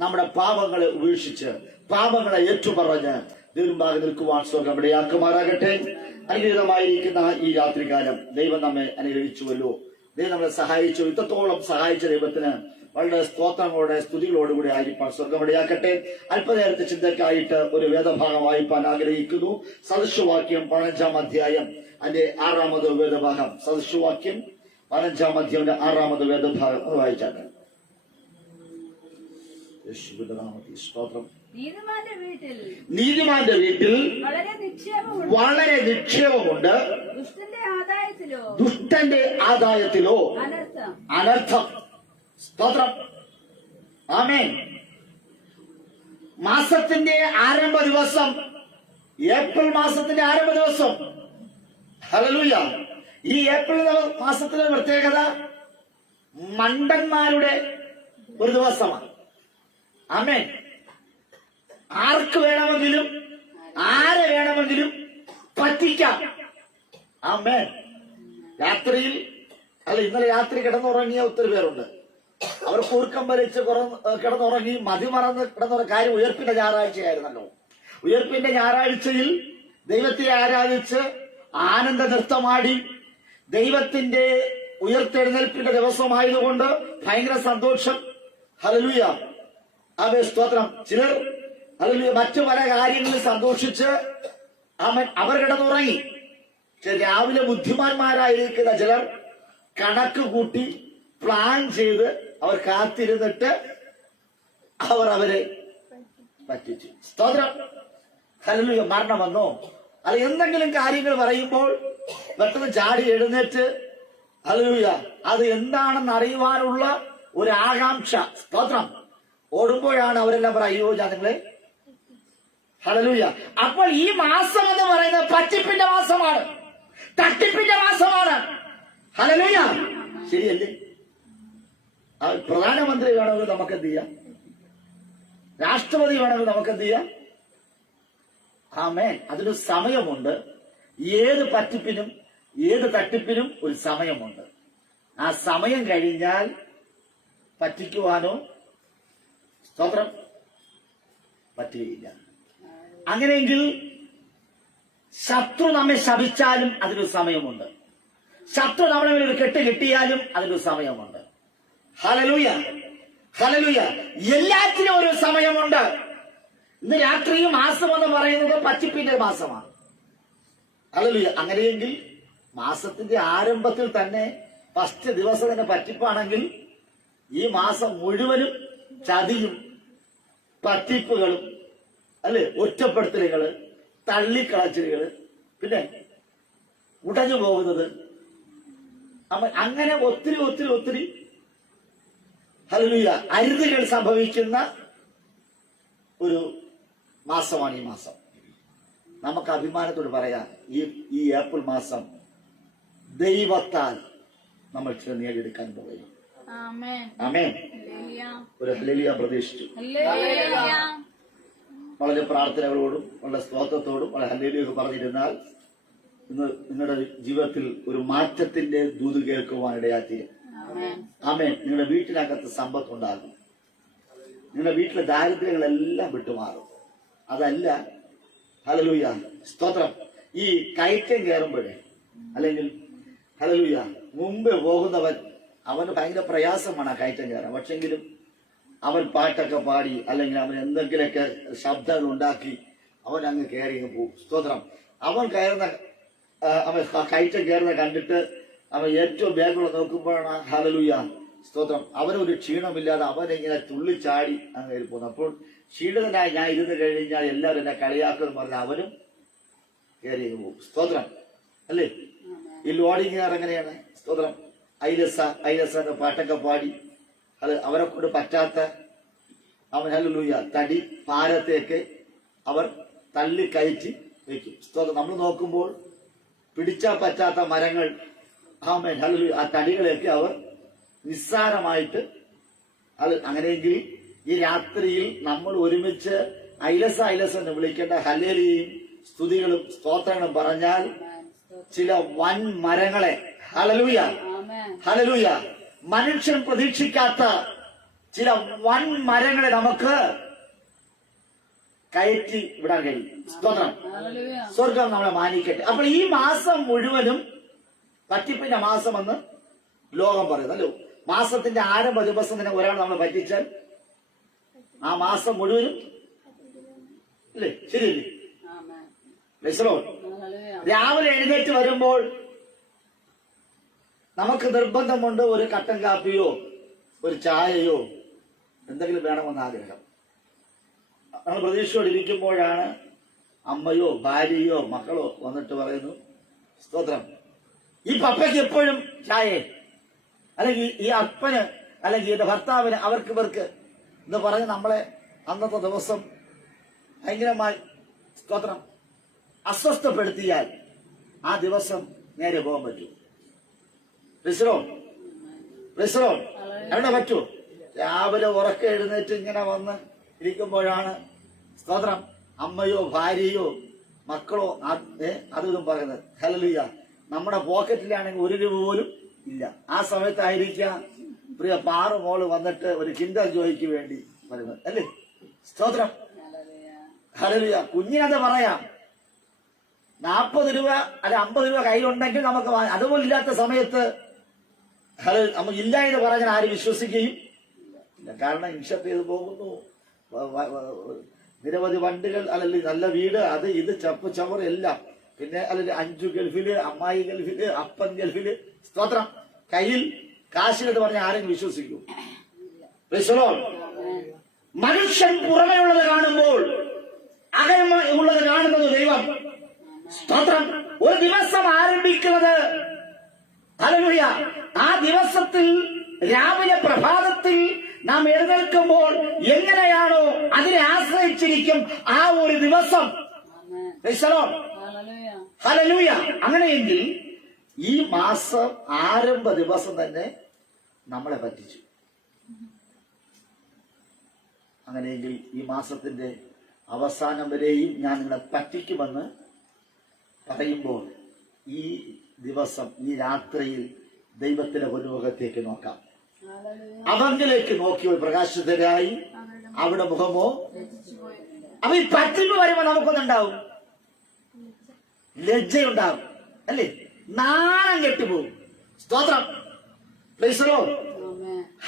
നമ്മുടെ പാപങ്ങളെ ഉപേക്ഷിച്ച് പാപങ്ങളെ ഏറ്റുപറഞ്ഞ് ദൈവമുമ്പാകെ നിൽക്കുവാൻ സ്വർഗ്ഗം ഇടയാക്കുമാറാകട്ടെ. അനുഗ്രഹീതമായിരിക്കുന്ന ഈ രാത്രികാലം ദൈവം നമ്മെ അനുഗ്രഹിച്ചുവല്ലോ. ദൈവം നമ്മളെ സഹായിച്ചു. ഇത്രത്തോളം സഹായിച്ച ദൈവത്തിന് വളരെ സ്തോത്രങ്ങളോടെ സ്തുതികളോടുകൂടി ആയിരിക്കാൻ സ്വർഗ്ഗം ഇടയാക്കട്ടെ. അല്പനേരത്തെ ചിന്തക്കായിട്ട് ഒരു വേദഭാഗം വായിപ്പാൻ ആഗ്രഹിക്കുന്നു. സദൃശവാക്യം 15-ാം അധ്യായം അതിന്റെ 6-ാമത് വേദഭാഗം. സദൃശവാക്യം 15-ാം അധ്യായം 6-ാമത് വേദഭാഗം വായിച്ചാട്ടെ. സ്തോത്രം. നീതിമാന്റെ വീട്ടിൽ വളരെ നിക്ഷേപമുണ്ട്, ദുഷ്ടന്റെ ആദായത്തിലോ അനർത്ഥം. സ്തോത്രം. ആമേൻ. മാസത്തിന്റെ ആരംഭ ദിവസം, ഏപ്രിൽ മാസത്തിന്റെ ആരംഭ ദിവസം. ഹല്ലേലൂയ. ഈ ഏപ്രിൽ മാസത്തിലെ പ്രത്യേകത മണ്ടന്മാരുടെ ഒരു ദിവസമാണ്. ആമേൻ. ആർക്ക് വേണമെങ്കിലും ആരെ വേണമെങ്കിലും പറ്റിക്കാം. ആമേൻ. രാത്രിയിൽ ഇന്നലെ രാത്രി കിടന്നുറങ്ങിയ ഒത്തിരി പേരുണ്ട്. അവർ കൂർക്കം വലിച്ച് കിടന്നുറങ്ങി മതിമറന്ന് കിടന്നുറങ്ങിയ കാര്യം ഉയർപ്പിന്റെ ഞായറാഴ്ചയായിരുന്നല്ലോ. ഉയർപ്പിന്റെ ഞായറാഴ്ചയിൽ ദൈവത്തെ ആരാധിച്ച് ആനന്ദ നൃത്തമാടി ദൈവത്തിന്റെ ഉയർത്തെഴുന്നേൽപ്പിന്റെ ദിവസമായതുകൊണ്ട് ഭയങ്കര സന്തോഷം. ഹല്ലേലൂയ. ആമേൻ. സ്തോത്രം. ചിലർ ഹല്ലേലൂയ മറ്റു പല കാര്യങ്ങളിൽ സന്തോഷിച്ച് അവർ കിടന്നുറങ്ങി. രാവിലെ ബുദ്ധിമാന്മാരായിരിക്കുന്ന ചിലർ കണക്ക് കൂട്ടി പ്ലാൻ ചെയ്ത് അവർ കാത്തിരുന്നിട്ട് അവരെ പറ്റിച്ചു. സ്തോത്രം. ഹല്ലേലൂയ. മരണം വന്നോ അല്ല എന്തെങ്കിലും കാര്യങ്ങൾ പറയുമ്പോൾ പെട്ടെന്ന് ചാടി എഴുന്നേറ്റ് ഹല്ലേലൂയ അത് എന്താണെന്ന് അറിയുവാനുള്ള ഒരു ആകാംക്ഷ. സ്തോത്രം. ഓടുമ്പോഴാണ് അവരെല്ലാം പറയോ ജനങ്ങളെ. ഹല്ലേലൂയ. അപ്പോൾ ഈ മാസം എന്ന് പറയുന്നത് പറ്റിപ്പിന്റെ മാസമാണ്, തട്ടിപ്പിന്റെ മാസമാണ്. ഹല്ലേലൂയ. ശരിയല്ലേ? പ്രധാനമന്ത്രി വേണമെങ്കിൽ നമുക്ക് എന്ത് ചെയ്യാം, രാഷ്ട്രപതി വേണമെങ്കിൽ നമുക്ക് എന്ത് ചെയ്യാം. ആമേൻ. അതിനൊരു സമയമുണ്ട്. ഏത് പറ്റിപ്പിനും ഏത് തട്ടിപ്പിനും ഒരു സമയമുണ്ട്. ആ സമയം കഴിഞ്ഞാൽ പറ്റിക്കുവാനോ സ്തോത്രം പറ്റുകയില്ല. അങ്ങനെയെങ്കിൽ ശത്രു നമ്മെ ശപിച്ചാലും അതിനൊരു സമയമുണ്ട്. ശത്രു നമ്മളെ ഒരു കെട്ട് കെട്ടിയാലും അതിനൊരു സമയമുണ്ട്. ഹല്ലേലൂയ. ഹല്ലേലൂയ. എല്ലാത്തിനും ഒരു സമയമുണ്ട്. ഇന്ന് രാത്രി മാസം എന്ന് പറയുന്നത് പറ്റിപ്പിന്റെ മാസമാണ്. ഹല്ലേലൂയ. അങ്ങനെയെങ്കിൽ മാസത്തിന്റെ ആരംഭത്തിൽ തന്നെ ഫസ്റ്റ് ദിവസം തന്നെ പറ്റിപ്പാണെങ്കിൽ ഈ മാസം മുഴുവനും ചതിയും പറ്റിപ്പുകളും അല്ലെ, ഒറ്റപ്പെടുത്തലുകള്, തള്ളിക്കളച്ചിലുകള്, പിന്നെ ഉടഞ്ഞു പോകുന്നത്, അങ്ങനെ ഒത്തിരി ഒത്തിരി ഒത്തിരി ഹല്ലേലൂയ അരുതുകൾ സംഭവിക്കുന്ന ഒരു മാസമാണ് ഈ മാസം. നമുക്ക് അഭിമാനത്തോട് പറയാം, ഈ ഏപ്രിൽ മാസം ദൈവത്താൽ നമ്മൾ ചില നേടിയെടുക്കാൻ പോകുന്നു. ആമേൻ. ഒരു ഹല്ലേലൂയ പ്രതീക്ഷിച്ചു. വളരെ പ്രാർത്ഥനകളോടും വളരെ സ്തോത്രത്തോടും വളരെ ഹല്ലേലൂയ പറഞ്ഞിരുന്നാൽ ഇന്ന് നിങ്ങളുടെ ജീവിതത്തിൽ ഒരു മാറ്റത്തിന്റെ ദൂത് കേൾക്കുവാൻ ഇടയാത്തീരും. ആമേൻ. നിങ്ങളുടെ വീട്ടിനകത്ത് സമ്പത്തുണ്ടാകും. നിങ്ങളുടെ വീട്ടിലെ ദാരിദ്ര്യങ്ങളെല്ലാം വിട്ടുമാറും. അതല്ല ഹല്ലേലൂയ സ്തോത്രം, ഈ കയറ്റം കയറുമ്പോഴേ അല്ലെങ്കിൽ ഹല്ലേലൂയ മുമ്പ് പോകുന്നവൻ അവന് ഭയങ്കര പ്രയാസമാണ് ആ കയറ്റം കയറാൻ. പക്ഷെങ്കിലും അവൻ പാട്ടൊക്കെ പാടി അല്ലെങ്കിൽ അവൻ എന്തെങ്കിലുമൊക്കെ ശബ്ദങ്ങൾ ഉണ്ടാക്കി അവൻ അങ്ങ് കയറി പോകും. സ്തോത്രം. അവൻ കയറ്റം കയറുന്ന കണ്ടിട്ട് അവൻ ഏറ്റവും വേഗമുള്ള നോക്കുമ്പോഴാണ് ഹല്ലേലൂയ സ്തോത്രം അവനൊരു ക്ഷീണമില്ലാതെ അവനിങ്ങനെ തുള്ളിച്ചാടി അങ്ങ് കയറി പോകുന്നു. അപ്പോൾ ക്ഷീണിതനായി ഞാൻ ഇരുന്ന് കഴിഞ്ഞാൽ എല്ലാവരും എന്നെ കളിയാക്കുമെന്ന് പറഞ്ഞ അവനും കയറി പോകും. സ്തോത്രം അല്ലേ? ഈ ലോഡിങ് എങ്ങനെയാണ്? സ്തോത്രം. ഐലസ എന്ന പാട്ടൊക്കെ പാടി അത് അവരെ കൊണ്ട് പറ്റാത്ത അവൻ ഹല്ലേലൂയ തടി ഭാരത്തേക്ക് അവർ തള്ളിക്കയറ്റി വെക്കും. സ്തോത്രം. നമ്മൾ നോക്കുമ്പോൾ പിടിച്ചാൽ പറ്റാത്ത മരങ്ങൾ ആമേൻ ഹല്ലേലൂയ ആ തടികളെയൊക്കെ അവർ നിസ്സാരമായിട്ട് അത്. അങ്ങനെയെങ്കിൽ ഈ രാത്രിയിൽ നമ്മൾ ഒരുമിച്ച് ഐലസ എന്ന് വിളിക്കേണ്ട ഹല്ലേലൂയയും സ്തുതികളും സ്തോത്രങ്ങളും പറഞ്ഞാൽ ചില വൻ മരങ്ങളെ ഹല്ലേലൂയ ഹല്ലേലൂയ മനുഷ്യൻ പ്രതീക്ഷിക്കാത്ത ചില വൻ മരങ്ങളെ നമുക്ക് കയറ്റി വിടാൻ കഴിയും. സ്തോത്രം. സ്വർഗം നമ്മളെ മാനിക്കട്ടെ. അപ്പോൾ ഈ മാസം മുഴുവനും പറ്റിപ്പിന്റെ മാസമെന്ന് ലോകം പറയുന്നല്ലോ. മാസത്തിന്റെ ആരംഭ ദിവസം തന്നെ ഒരാൾ നമ്മൾ പറ്റിച്ചാൽ ആ മാസം മുഴുവനും അല്ലേ? ശരിയല്ലേ? രാവിലെ എഴുന്നേറ്റ് വരുമ്പോൾ നമുക്ക് നിർബന്ധമുണ്ട് ഒരു കട്ടൻ കാപ്പിയോ ഒരു ചായയോ എന്തെങ്കിലും വേണമെന്ന് ആഗ്രഹം. നമ്മൾ പ്രതീക്ഷയോടെ ഇരിക്കുമ്പോഴാണ് അമ്മയോ ഭാര്യയോ മക്കളോ വന്നിട്ട് പറയുന്നു, സ്തോത്രം, ഈ പപ്പയ്ക്ക് എപ്പോഴും ചായ, അല്ലെങ്കിൽ ഈ അപ്പന് അല്ലെങ്കിൽ എന്റെ ഭർത്താവിന് അവർക്ക് ഇവർക്ക് എന്ന് പറഞ്ഞ് നമ്മളെ അന്നത്തെ ദിവസം ഭയങ്കരമായി സ്തോത്രം അസ്വസ്ഥപ്പെടുത്തിയാൽ ആ ദിവസം നേരെ പോകാൻ പറ്റും. എവിടെ പറ്റൂ? രാവിലെ ഉറക്കം എഴുന്നേറ്റ് ഇങ്ങനെ വന്ന് ഇരിക്കുമ്പോഴാണ് സ്തോത്രം അമ്മയോ ഭാര്യയോ മക്കളോ അതും പറയുന്നത്. ഹല്ലേലൂയ. നമ്മുടെ പോക്കറ്റിലാണെങ്കിൽ 1 രൂപ പോലും ഇല്ല. ആ സമയത്തായിരിക്കാം പ്രിയ പാറു മോള് വന്നിട്ട് ഒരു കിൻഡർ ജോയ്ക്ക് വേണ്ടി വരുന്നത്, അല്ലേ? സ്തോത്രം. ഹല്ലേലൂയ. കുഞ്ഞിനത് പറയാം. 40 രൂപ അല്ല 50 രൂപ കയ്യിലുണ്ടെങ്കിൽ നമുക്ക് അതുപോലെ ഇല്ലാത്ത സമയത്ത് നമുക്ക് ഇല്ല എന്ന് പറഞ്ഞാൽ ആരും വിശ്വസിക്കുകയും ഇല്ല. കാരണം ഇൻഷപ്പ് ചെയ്ത് പോകുന്നു, നിരവധി വണ്ടികൾ, അല്ലെങ്കിൽ നല്ല വീട്, അത് ഇത് ചപ്പ് ചവർ എല്ലാം, പിന്നെ അല്ലെങ്കിൽ 5 ഗൾഫില്, അമ്മായി ഗൾഫില്, അപ്പൻ ഗൾഫില്, സ്തോത്രം. കയ്യിൽ കാശിലെന്ന് പറഞ്ഞാൽ ആരെങ്കിലും വിശ്വസിക്കൂ? മനുഷ്യൻ പുറമെയുള്ളത് കാണുമ്പോൾ അകമുള്ളത് കാണുന്നത് ദൈവം. സ്തോത്രം. ഒരു ദിവസം ആരംഭിക്കുന്നത് ഹല്ലേലൂയ ആ ദിവസത്തിൽ രാവിലെ പ്രഭാതത്തിൽ നാം എഴുന്നേൽക്കുമ്പോൾ എങ്ങനെയാണോ അതിനെ ആശ്രയിച്ചിരിക്കും ആ ഒരു ദിവസം. ഹല്ലേലൂയ. അങ്ങനെയെങ്കിൽ ഈ മാസം ആരംഭ ദിവസം തന്നെ നമ്മളെ പറ്റിച്ചു. അങ്ങനെയെങ്കിൽ ഈ മാസത്തിന്റെ അവസാനം വരെയും ഞാൻ നിങ്ങളെ പറ്റിക്കുമെന്ന് പറയുമ്പോൾ ഈ ദിവസം ഈ രാത്രിയിൽ ദൈവത്തിന്റെ മുഖത്തേക്ക് നോക്കാം. അവങ്കിലേക്ക് നോക്കി ഒരു പ്രകാശിതരായി അവിടെ മുഖമോ അപ്പൊ ഈ പറ്റിപ്പ് വരുമ്പോ നമുക്കൊന്നുണ്ടാവും, ലജ്ജയുണ്ടാവും, അല്ലേ? നാണം കെട്ടുപോകും. സ്തോത്രം.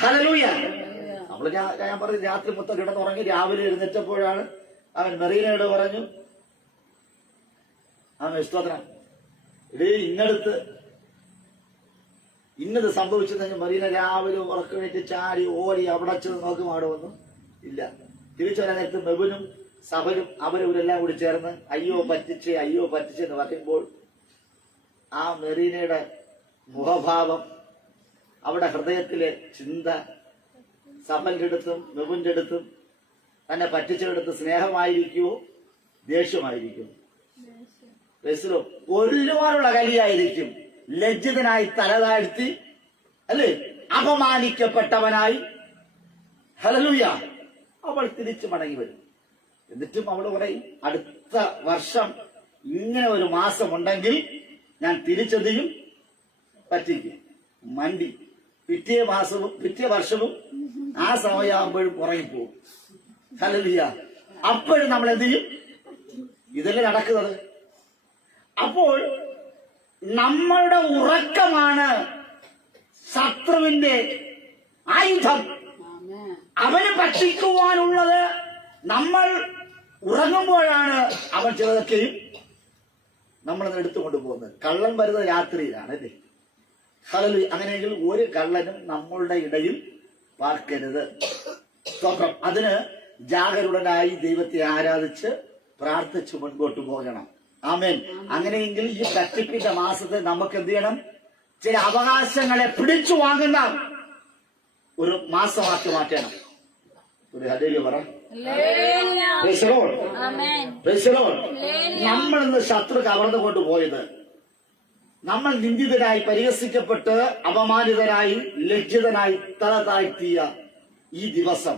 ഹല്ലേലൂയ. നമ്മള് ഞാൻ പറഞ്ഞു രാത്രി മൊത്തം കിടന്നുറങ്ങി രാവിലെ എഴുന്നേറ്റപ്പോഴാണ് അവൻ മെറീനയോട് പറഞ്ഞു, അവൻ സ്തോത്രം ഇന്നടുത്ത് ഇന്നത് സംഭവിച്ചെന്ന് മറീന രാവിലെ ഉറക്കമേറ്റ് ചാടി ഓടി അവിടെ ചെന്ന് നോക്കും, അവിടെ ഒന്നും ഇല്ല. തിരിച്ചു വരാൻ നേരത്ത് മെബുനും സഭനും അവരവരെല്ലാം കൂടി ചേർന്ന് അയ്യോ പറ്റിച്ചേ എന്ന് പറയുമ്പോൾ ആ മെറീനയുടെ മുഖഭാവം, അവിടെ ഹൃദയത്തിലെ ചിന്ത, സഭന്റെ അടുത്തും മെബുന്റെ അടുത്തും തന്നെ പറ്റിച്ചെടുത്ത് സ്നേഹമായിരിക്കുമോ ദേഷ്യമായിരിക്കും? കൊല്ലുവാനുള്ള കലിയായിരിക്കും. ലജ്ജിതനായി തലതാഴ്ത്തി, അല്ലേ? അപമാനിക്കപ്പെട്ടവനായി. ഹല്ലേലൂയ. അവൾ തിരിച്ചു മടങ്ങി വരും. എന്നിട്ടും അവൾ പറയും, അടുത്ത വർഷം ഇങ്ങനെ ഒരു മാസം ഉണ്ടെങ്കിൽ ഞാൻ തിരിച്ചെന്തെയും പറ്റിക്കും. മണ്ടി പിറ്റേ വർഷവും ആ സമയമാകുമ്പോഴും പുറകിപ്പോകും. ഹല്ലേലൂയ. അപ്പോഴും നമ്മൾ എന്ത് ചെയ്യും? ഇതല്ലേ നടക്കുന്നത്. അപ്പോൾ നമ്മളുടെ ഉറക്കമാണ് ശത്രുവിന്റെ ആയുധം. അവന് ഭക്ഷിക്കുവാനുള്ളത് നമ്മൾ ഉറങ്ങുമ്പോഴാണ് അവൻ ചിലതൊക്കെയും നമ്മളത് എടുത്തുകൊണ്ട് പോകുന്നത്. കള്ളൻ വരുന്നത് രാത്രിയിലാണ്, അല്ലേ? ഹല്ലേലൂയ. അങ്ങനെയെങ്കിൽ ഒരു കള്ളനും നമ്മളുടെ ഇടയിൽ പാർക്കരുത്. സ്തോത്രം. അതിന് ജാഗരൂകനായി ദൈവത്തെ ആരാധിച്ച് പ്രാർത്ഥിച്ച് മുൻപോട്ട് പോകണം. ആമേൻ. അങ്ങനെയെങ്കിൽ ഈ തട്ടിപ്പിന്റെ മാസത്തിൽ നമുക്ക് എന്ത് ചെയ്യണം? ചില അവകാശങ്ങളെ പിടിച്ചു വാങ്ങുന്ന ഒരു മാസമാക്കി മാറ്റണം. ഒരു ഹല്ലേലൂയ പറ. നമ്മളിന്ന് ശത്രു കവർന്നു കൊണ്ടുപോയത്, നമ്മൾ നിന്ദിതരായി പരിഹസിക്കപ്പെട്ട് അപമാനിതരായി ലജ്ജിതനായി തല താഴ്ത്തിയ ഈ ദിവസം,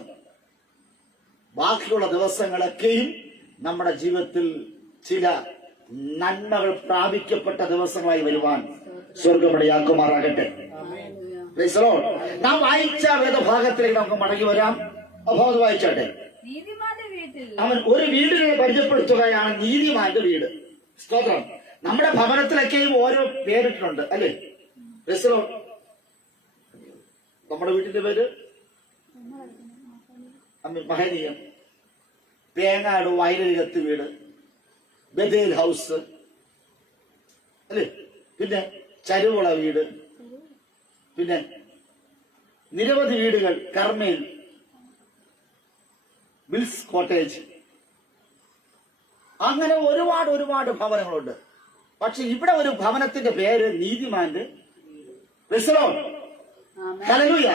ബാക്കിയുള്ള ദിവസങ്ങളൊക്കെയും നമ്മുടെ ജീവിതത്തിൽ ചില നന്മകൾ പ്രാപിക്കപ്പെട്ട ദിവസങ്ങളായി വരുവാൻ സ്വർഗമിടയാക്കുമാറാകട്ടെ. Praise the Lord. നാം വായിച്ച വേദഭാഗത്തിലേക്ക് നമുക്ക് മടങ്ങി വരാം. അപ്പോൾ അത് വായിച്ചാട്ടെ. അവൻ ഒരു വീടിനെ പരിചയപ്പെടുത്തുകയാണ്, നീതിമാന്റെ വീട്. സ്തോത്രം. നമ്മുടെ ഭവനത്തിലൊക്കെയും ഓരോ പേരിട്ടുണ്ട് അല്ലേ? Praise the Lord. നമ്മുടെ വീട്ടിന്റെ പേര് മഹനീയം, പേങ്ങാട് വയലരികത്ത് വീട്, ബദേൽ ഹൗസ് അല്ലേ? പിന്നെ ചരുവള വീട്, പിന്നെ നിരവധി വീടുകൾ, കർമ്മേൽ, വിൽസ് കോട്ടേജ്, അങ്ങനെ ഒരുപാട് ഭവനങ്ങളുണ്ട്. പക്ഷെ ഇവിടെ ഒരു ഭവനത്തിന്റെ പേര് നീതിമാന്റെ. ഹല്ലേലൂയ.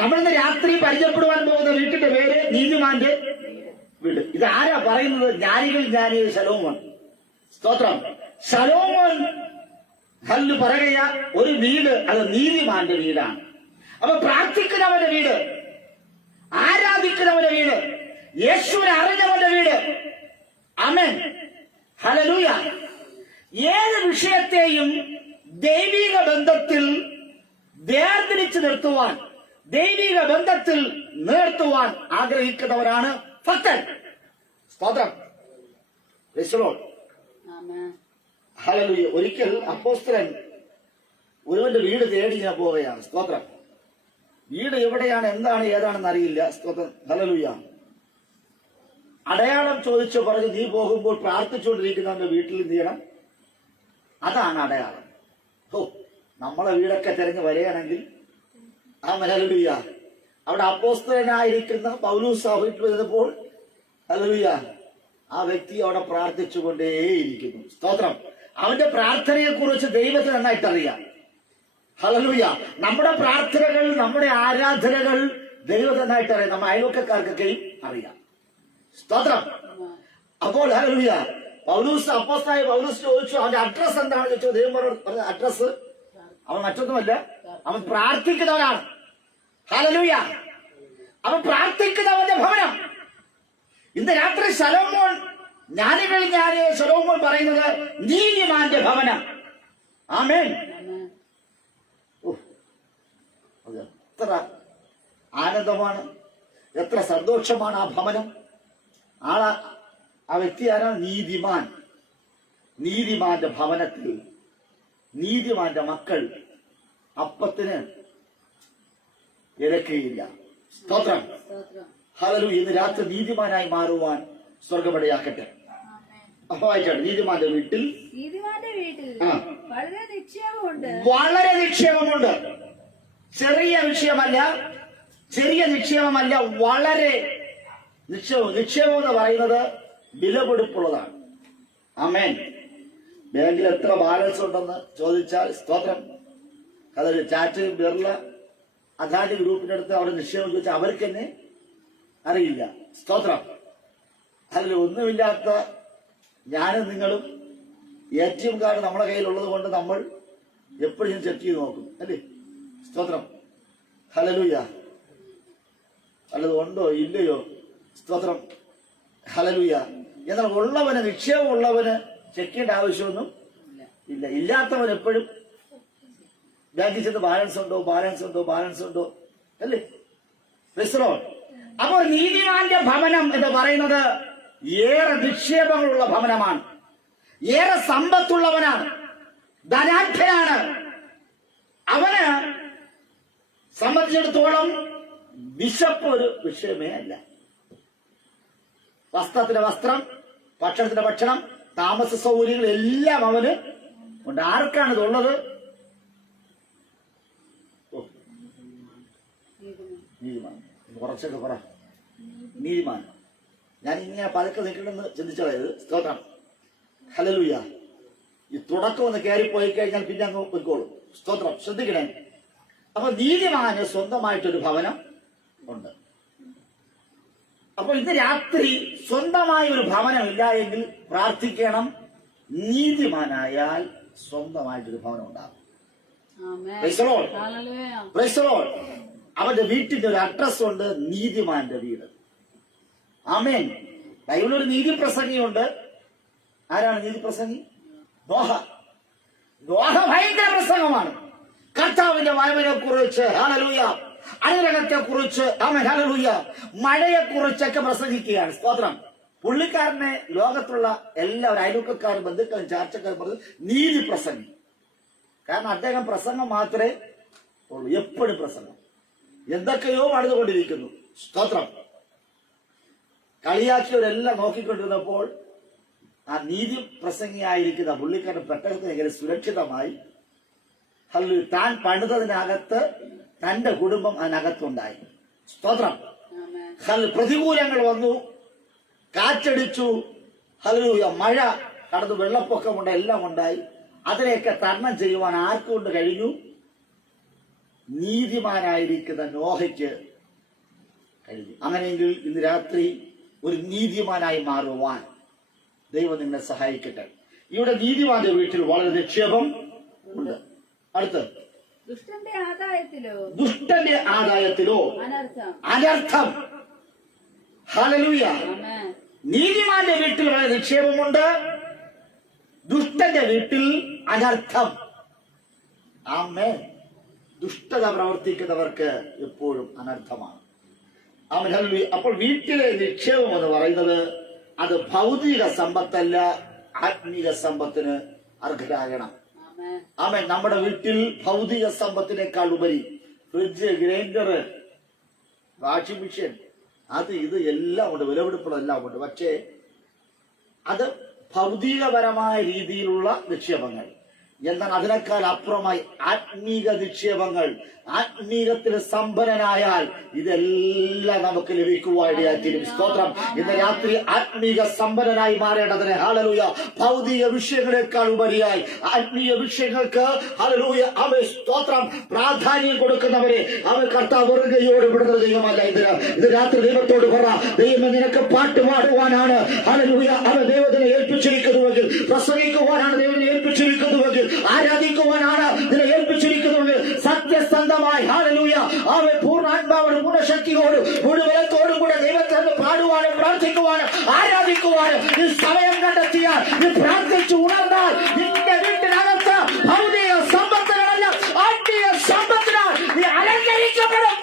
നമ്മളിന്ന് രാത്രി പരിചയപ്പെടുവാൻ പോകുന്ന വീട്ടിന്റെ പേര് നീതിമാന്റെ വീട്. ഇത് ആരാ പറയുന്നത്? ജ്ഞാനിയെ ശലോമോൻ. സ്തോത്രം. ശലോമോൻ ഹല്ല് പറയുക, ഒരു വീട് അത് നീതിമാന്റെ വീടാണ്. അപ്പൊ പ്രാർത്ഥിക്കുന്നവന്റെ വീട്, ആരാധിക്കുന്നവന്റെ വീട്, യേശുവിനെ അറിഞ്ഞവന്റെ വീട്. ആമേൻ. ഹല്ലേലൂയ. ഏത് വിഷയത്തെയും ദൈവിക ബന്ധത്തിൽ വേർതിരിച്ചു നിർത്തുവാൻ, ദൈവിക ബന്ധത്തിൽ നിർത്തുവാൻ ആഗ്രഹിക്കുന്നവരാണ് ഭക്തൻ. സ്തോത്രം. ഹല്ലേലൂയ. ഒരിക്കൽ അപ്പോസ്തലൻ ഒരുവന്റെ വീട് തേടി ഞാൻ പോവുകയാണ്. സ്തോത്രം. വീട് എവിടെയാണ്, എന്താണ്, ഏതാണെന്ന് അറിയില്ല. സ്തോത്രം. ഹല്ലേലൂയ. അടയാളം ചോദിച്ചു പറഞ്ഞു, നീ പോകുമ്പോൾ പ്രാർത്ഥിച്ചുകൊണ്ടിരിക്കുന്നവന്റെ വീട്ടിൽ എന്ത് ചെയ്യണം? അതാണ് അടയാളം. ഓ, നമ്മളെ വീടൊക്കെ തിരഞ്ഞു വരികയാണെങ്കിൽ ആ ഹല്ലേലൂയ, അവിടെ അപ്പോസ്തലനായിരിക്കുന്ന പൗലോസ് വീട്ടിൽ വരുന്നപ്പോൾ ഹല്ലേലൂയ, ആ വ്യക്തി അവിടെ പ്രാർത്ഥിച്ചുകൊണ്ടേയിരിക്കുന്നു. സ്തോത്രം. അവന്റെ പ്രാർത്ഥനയെ കുറിച്ച് ദൈവത്തിന് നന്നായിട്ടറിയാം. ഹല്ലേലൂയ. നമ്മുടെ പ്രാർത്ഥനകൾ, നമ്മുടെ ആരാധനകൾ ദൈവത്തിന് നന്നായിട്ടറിയാം. നമ്മുടെ അയൽവക്കക്കാർക്കൊക്കെയും അറിയാം. സ്തോത്രം. അപ്പോൾ ഹല്ലേലൂയ, പൗലോസ്, അപ്പോസ്തലനായ പൗലോസ് ചോദിച്ചു, അവന്റെ അഡ്രസ് എന്താണെന്ന് ചോദിച്ചു. ദൈവം പറഞ്ഞ അഡ്രസ്, അവൻ മറ്റൊന്നുമല്ല, അവൻ പ്രാർത്ഥിക്കുന്നവനാണ്. ഹല്ലേലൂയ. അവൻ പ്രാർത്ഥിക്കുന്നവന്റെ ഭവനം. ഇന്ന് രാത്രി ശലോമോൻ, ജ്ഞാനിയെ ശലോമോൻ പറയുന്നത് നീതിമാന്റെ ഭവനം. ആമേൻ. എത്ര ആനന്ദമാണ്, എത്ര സന്തോഷമാണ് ആ ഭവനം. ആ വ്യക്തി ആരാണ്? നീതിമാൻ. നീതിമാന്റെ ഭവനത്തിൽ നീതിമാന്റെ മക്കൾ അപ്പത്തിന് ഇരക്കുകയില്ല. സ്തോത്രം. ഹല്ലേലൂയ. ഇന്ന് രാത്രി നീതിമാനായി മാറുവാൻ സ്വർഗപടയാക്കട്ടെ. അപ്പൊ വായിച്ചാട്ടെ. നീതിമാന്റെ വീട്ടിൽ വളരെ നിക്ഷേപമുണ്ട്. ചെറിയ നിക്ഷേപമല്ല, വളരെ നിക്ഷേപം. നിക്ഷേപം എന്ന് പറയുന്നത് വിലപിടിപ്പുള്ളതാണ്. ആമേൻ. ബാങ്കിൽ എത്ര ബാലൻസ് ഉണ്ടെന്ന് ചോദിച്ചാൽ, സ്തോത്രം, അതൊരു ചാറ്റ്, ബിർള, അദാനി ഗ്രൂപ്പിന്റെ അടുത്ത് അവിടെ നിക്ഷേപം ചോദിച്ചാൽ അവർക്ക് തന്നെ അറിയില്ല. സ്തോത്രം. അതിൽ ഒന്നുമില്ലാത്ത ഞാനും നിങ്ങളും ATM കാർഡ് നമ്മളെ കയ്യിലുള്ളത് കൊണ്ട് നമ്മൾ എപ്പോഴും ചെക്ക് ചെയ്ത് നോക്കും അല്ലേ? സ്തോത്രം. ഹല്ലേലൂയ. അല്ലത് ഉണ്ടോ ഇല്ലയോ? സ്തോത്രം. ഹല്ലേലൂയ. എന്നാൽ ഉള്ളവന്, നിക്ഷേപമുള്ളവന് ചെക്ക് ചെയ്യേണ്ട ആവശ്യമൊന്നും ഇല്ല. ഇല്ലാത്തവൻ എപ്പോഴും ബാങ്കിൽ ചെന്ന് ബാലൻസ് ഉണ്ടോ അല്ലേ? അപ്പോൾ നീതിമാന്റെ ഭവനം എന്ന് പറയുന്നത് ഏറെ നിക്ഷേപങ്ങളുള്ള ഭവനമാണ്, ഏറെ സമ്പത്തുള്ളവനാണ്, ധനാഢ്യനാണ്. അവന് സംബന്ധിച്ചിടത്തോളം വിശപ്പ് ഒരു വിഷയമേ അല്ല. വസ്ത്രത്തിന്റെ വസ്ത്രം, ഭക്ഷണത്തിന്റെ ഭക്ഷണം, താമസ സൗകര്യങ്ങൾ എല്ലാം അവന് ഉണ്ട്. ആർക്കാണ് ഇതുള്ളത്? നീതിമാൻ. കുറച്ചൊക്കെ പറ. നീതിമാൻ. ഞാൻ ഇങ്ങനെ പതുക്കെ നിൽക്കണമെന്ന് ചിന്തിച്ചതായത്. സ്തോത്രം. ഹല്ലേലൂയ. ഈ തുടക്കം ഒന്ന് കയറിപ്പോയി കഴിഞ്ഞാൽ പിന്നെ അങ്ങ് പൊയ്ക്കോളും. സ്തോത്രം. ശ്രദ്ധിക്കണേ. അപ്പൊ നീതിമാന് സ്വന്തമായിട്ടൊരു ഭവനം ഉണ്ട്. അപ്പൊ ഇന്ന് രാത്രി സ്വന്തമായ ഒരു ഭവനമില്ല എങ്കിൽ പ്രാർത്ഥിക്കണം. നീതിമാനായാൽ സ്വന്തമായിട്ടൊരു ഭവനം ഉണ്ടാകും. അവന്റെ വീട്ടിന്റെ ഒരു അഡ്രസ് ഉണ്ട്, നീതിമാന്റെ വീട്. ആമേൻ. ബൈബിളിലൊരു നീതി പ്രസംഗിയുണ്ട്. ആരാണ് നീതി പ്രസംഗി? നോഹ. ഭയങ്കര പ്രസംഗമാണ്. കർത്താവിന്റെ വരവിനെ കുറിച്ച്, ഹല്ലേലൂയ, അനുഗ്രഹത്തെ കുറിച്ച്, ആമേൻ, ഹല്ലേലൂയ, മഴയെ കുറിച്ചൊക്കെ പ്രസംഗിക്കുകയാണ്. സ്തോത്രം. പുള്ളിക്കാരനെ ലോകത്തുള്ള എല്ലാവരും അയൽവക്കക്കാരും ബന്ധുക്കളും ചാർച്ചക്കാരും പറഞ്ഞത് നീതി പ്രസംഗി. കാരണം അദ്ദേഹം പ്രസംഗം മാത്രമേ ഉള്ളൂ, എപ്പോഴും പ്രസംഗം. എന്തൊക്കെയോ പണിതുകൊണ്ടിരിക്കുന്നു. സ്തോത്രം. കളിയാക്കിയവരെല്ലാം നോക്കിക്കൊണ്ടിരുന്നപ്പോൾ ആ നീതി പ്രസംഗിയായിരിക്കുന്ന പുള്ളിക്കാരൻ പെട്ടകത്തിനെങ്കിലും സുരക്ഷിതമായി താൻ പണിതതിനകത്ത് തന്റെ കുടുംബം അതിനകത്തുണ്ടായി. സ്തോത്രം. പ്രതികൂലങ്ങൾ വന്നു, കാറ്റടിച്ചു, ഹല്ലേലൂയ, മഴ കടന്നു, വെള്ളപ്പൊക്കമുണ്ട്, എല്ലാം ഉണ്ടായി. അതിനെയൊക്കെ തരണം ചെയ്യുവാൻ ആർക്കുകൊണ്ട് കഴിഞ്ഞു? നീതിമാനായിരിക്കുന്ന നോഹയ്ക്ക് കഴിഞ്ഞു. അങ്ങനെയെങ്കിൽ ഇന്ന് രാത്രി ഒരു നീതിമാനായി മാറുവാൻ ദൈവം നിന്നെ സഹായിക്കട്ടെ. ഇവിടെ നീതിമാന്റെ വീട്ടിൽ വളരെ നിക്ഷേപം ഉണ്ട്. അടുത്ത് ദുഷ്ടന്റെ ആദായത്തിലോ അനർത്ഥം. ഹല്ലേലൂയ. നീതിമാന്റെ വീട്ടിൽ വളരെ നിക്ഷേപമുണ്ട്, ദുഷ്ടന്റെ വീട്ടിൽ അനർത്ഥം. ആമേൻ. ദുഷ്ടത പ്രവർത്തിക്കുന്നവർക്ക് എപ്പോഴും അനർത്ഥമാണ്. ആമേൻ, ഹല്ലേലൂയ. അപ്പോൾ വീട്ടിലെ നിക്ഷേപം എന്ന് പറയുന്നത് അത് ഭൗതിക സമ്പത്തല്ല, ആത്മീക സമ്പത്തിന് അർഹരാകണം. ആമേൻ. നമ്മുടെ വീട്ടിൽ ഭൗതിക സമ്പത്തിനേക്കാൾ ഉപരി ഫ്രിഡ്ജ്, ഗ്രൈൻഡർ, വാഷിംഗ് മെഷീൻ, അത് ഇത് എല്ലാം ഉണ്ട്, വിലപിടിപ്പുള്ളതെല്ലാം ഉണ്ട്. പക്ഷേ അത് ഭൗതികപരമായ രീതിയിലുള്ള നിക്ഷേപങ്ങൾ. എന്നാൽ അതിനേക്കാൾ അപ്പുറമായി ആത്മീക നിക്ഷേപങ്ങൾ. ആത്മീകത്തിൽ സമ്പന്നനായാൽ ഇതെല്ലാം നമുക്ക് ലഭിക്കുവാനിടയായിത്തീരും. സ്തോത്രം. ഇന്ന് രാത്രി ആത്മീക സമ്പന്നനായി മാറേണ്ടതിന്, ഹല്ലേലൂയ, ഭൗതിക വിഷയങ്ങളെക്കാൾ ഉപരിയായി ആത്മീയ വിഷയങ്ങൾക്ക്, ഹല്ലേലൂയ, അവൻ സ്തോത്രം, പ്രാധാന്യം കൊടുക്കുന്നവരെ അവൻ കർത്താവ് വെറുകയോട് വിടുന്ന ദൈവമല്ല. ഇത് രാത്രി ദൈവത്തോട് പറ, ദൈവം നിനക്ക് പാട്ട് പാടുവാനാണ്, ഹല്ലേലൂയ, അവൻ ദൈവത്തിനെ ഏൽപ്പിച്ചിരിക്കുന്നുവെങ്കിൽ, പ്രസംഗിക്കുവാനാണ് ദൈവത്തിനെ ഏൽപ്പിച്ചിരിക്കുന്നുവെങ്കിൽ, ആരാധിക്കുവാനാണ് ഇതിനെ ഏൽപ്പിച്ചിരിക്കുന്നുവെങ്കിൽ, സത്യസന്ധമായി, ഹല്ലേലൂയ, അവൻ പൂർണ്ണാത്മാവോടും പൂർണ്ണശക്തിയോടും മുഴുവനത്തോടും കൂടെ ദൈവത്തെ പാടുവാനും പ്രാർത്ഥിക്കുവാനും ആരാധിക്കുവാനും ഈ സമയം കണ്ടെത്തിയാൽ, നീ പ്രാർത്ഥിച്ചു ഉണർന്നാൽ, നിന്റെ വീട്ടിനകത്ത് ഭൗതിക സമ്പത്തുകളല്ല ആത്മീയ സമ്പത്തിനാൽ നീ അലങ്കരിക്കപ്പെടും.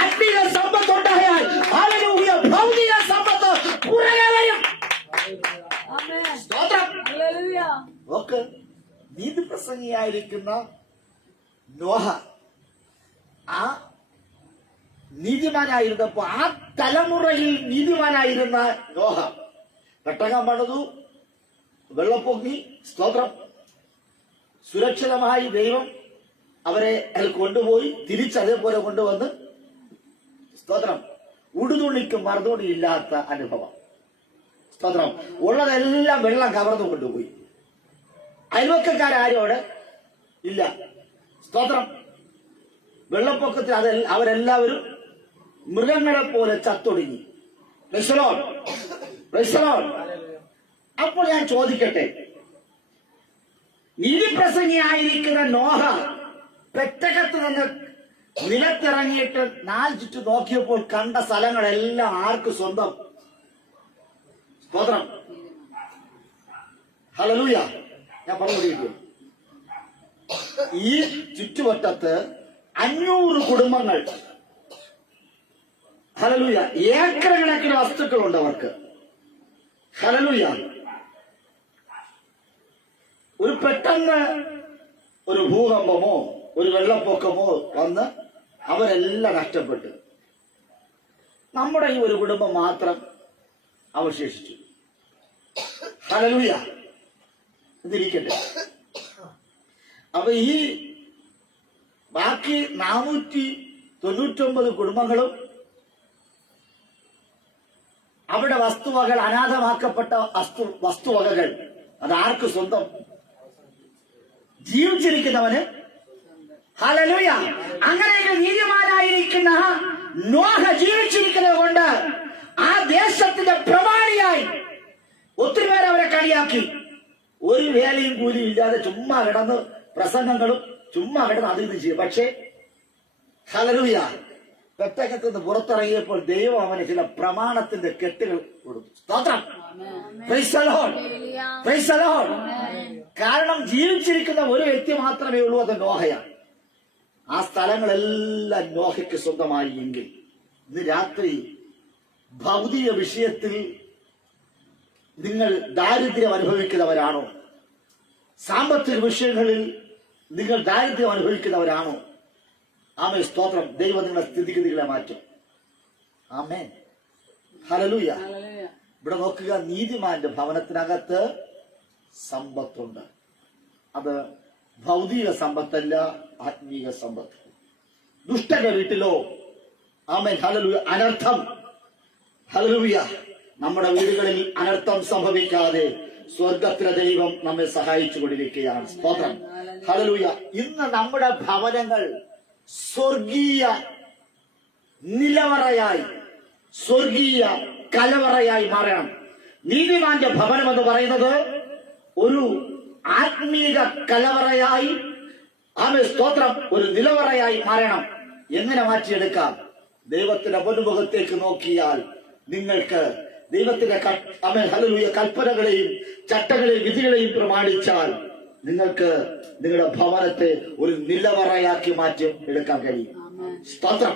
ആത്മീയ സമ്പത്തുണ്ടായാൽ, ഹല്ലേലൂയ, ഭൗതിക സമ്പത്ത് പുറകെ വരും. നോക്ക്, നീതി പ്രസംഗിയായിരിക്കുന്ന നോഹ ആ നീതിമാനായിരുന്നപ്പോ, ആ തലമുറയിൽ നീതിമാനായിരുന്ന നോഹ പെട്ടകം പണിതു, വെള്ളപ്പൊങ്ങി. സ്തോത്രം. സുരക്ഷിതമായി ദൈവം അവരെ കൊണ്ടുപോയി, തിരിച്ചതേപോലെ കൊണ്ടുവന്ന്. സ്തോത്രം. ഉടുതുണിക്കും മറുതുണിയില്ലാത്ത അനുഭവം. സ്തോത്രം. ഉള്ളതെല്ലാം വെള്ളം കവർന്നു കൊണ്ടുപോയി. അയൽവക്കക്കാരോട് ഇല്ല. സ്തോത്രം. വെള്ളപ്പൊക്കത്തിൽ അവരെല്ലാവരും മൃഗങ്ങളെ പോലെ ചത്തൊടുങ്ങി. അപ്പോൾ ഞാൻ ചോദിക്കട്ടെ, നീതിപ്രസംഗിയായിരിക്കുന്ന നോഹ പെട്ടകത്ത് നിന്ന് നിലത്തിറങ്ങിയിട്ട് 4 ചുറ്റും നോക്കിയപ്പോൾ കണ്ട സ്ഥലങ്ങളെല്ലാം ആർക്ക് സ്വന്തം? സ്തോത്രം. ഹല്ലേലൂയ. ഞാൻ പറഞ്ഞു, ഈ ചുറ്റുവട്ടത്ത് 500 കുടുംബങ്ങൾ, ഹല്ലേലൂയ, ഏക്കർ കണക്കിന് വസ്തുക്കളുണ്ട് അവർക്ക്. ഹല്ലേലൂയ. ഒരു പെട്ടെന്ന് ഒരു ഭൂകമ്പമോ ഒരു വെള്ളപ്പൊക്കമോ വന്ന് അവരെല്ലാം നഷ്ടപ്പെട്ടു. നമ്മുടെ ഈ ഒരു കുടുംബം മാത്രം അവശേഷിച്ചു. ഹല്ലേലൂയ. ഇതിരിക്കട്ടെ. അപ്പൊ ഈ ബാക്കി 499 കുടുംബങ്ങളും അവിടെ വസ്തുവകൾ, അനാഥമാക്കപ്പെട്ട വസ്തുവകകൾ, അതാർക്ക് സ്വന്തം? ജീവിച്ചിരിക്കുന്നവന്. ഹല്ലേലൂയ. അങ്ങനെ നീതിമാനായിരിക്കുന്ന നോഹ ജീവിച്ചിരിക്കുന്നത് കൊണ്ട് ആ ദേശത്തിന്റെ പ്രമാണിയായി ഒത്തിരി പേർ അവരെ കളിയാക്കി. ഒരു വേലയും കൂലിയും ഇല്ലാതെ ചുമ്മാ കിടന്ന് പ്രസംഗങ്ങളും ചുമ്മാ കിടന്ന് അതിൽ ചെയ്യും. പക്ഷേ ഹല്ലേലൂയ, പെട്ടകത്ത് നിന്ന് പുറത്തിറങ്ങിയപ്പോൾ ദൈവം അവന് ചില പ്രമാണത്തിന്റെ കെട്ടുകൾ കൊടുത്തു. സ്തോത്രം. Praise the Lord. Price the Lord. കാരണം ജീവിച്ചിരിക്കുന്ന ഒരു വ്യക്തി മാത്രമേ ഉള്ളൂ, അത് നോഹയാണ്. ആ സ്ഥലങ്ങളെല്ലാം നോഹയ്ക്ക് സ്വന്തമായി. എങ്കിൽ ഇന്ന് രാത്രി ഭൗതിക വിഷയത്തിൽ നിങ്ങൾ ദാരിദ്ര്യം അനുഭവിക്കുന്നവരാണോ? സാമ്പത്തിക വിഷയങ്ങളിൽ നിങ്ങൾ ദാരിദ്ര്യം അനുഭവിക്കുന്നവരാണോ? ആമേൻ. സ്തോത്രം. ദൈവം നിങ്ങളുടെ സ്ഥിതിഗതികളെ മാറ്റും. ആമേൻ. ഹല്ലേലൂയ. ഇവിടെ നോക്കുക, നീതിമാന്റെ ഭവനത്തിനകത്ത് സമ്പത്തുണ്ട്. അത് ഭൗതിക സമ്പത്തല്ല, ആത്മീക സമ്പത്ത്. ദുഷ്ടന്റെ വീട്ടിലോ ആമേൻ ഹല്ലേലൂയ അനർത്ഥം. ഹല്ലേലൂയ. നമ്മുടെ വീടുകളിൽ അനർത്ഥം സംഭവിക്കാതെ സ്വർഗത്തിലെ ദൈവം നമ്മെ സഹായിച്ചു കൊണ്ടിരിക്കുകയാണ്. സ്തോത്രം. ഹല്ലേലൂയ. ഇന്ന് നമ്മുടെ ഭവനങ്ങൾ സ്വർഗീയ നിലവറയായി, സ്വർഗീയ കലവറയായി മാറണം. നീതിമാന്റെ ഭവനം എന്ന് പറയുന്നത് ഒരു ആത്മീക കലവറയായി, ആമേൻ സ്തോത്രം, ഒരു നിലവറയായി മാറണം. എങ്ങനെ മാറ്റിയെടുക്കാം? ദൈവത്തിന്റെ പൊന്നുമുഖത്തേക്ക് നോക്കിയാൽ നിങ്ങൾക്ക് ദൈവത്തിന്റെ ആമേൻ ഹല്ലേലൂയ കൽപ്പനകളെയും ചട്ടങ്ങളെയും വിധികളെയും പ്രമാണിച്ചാൽ നിങ്ങൾക്ക് നിങ്ങളുടെ ഭവനത്തെ ഒരു നിലവറയാക്കി മാറ്റി എടുക്കാൻ കഴിയും. സ്തോത്രം.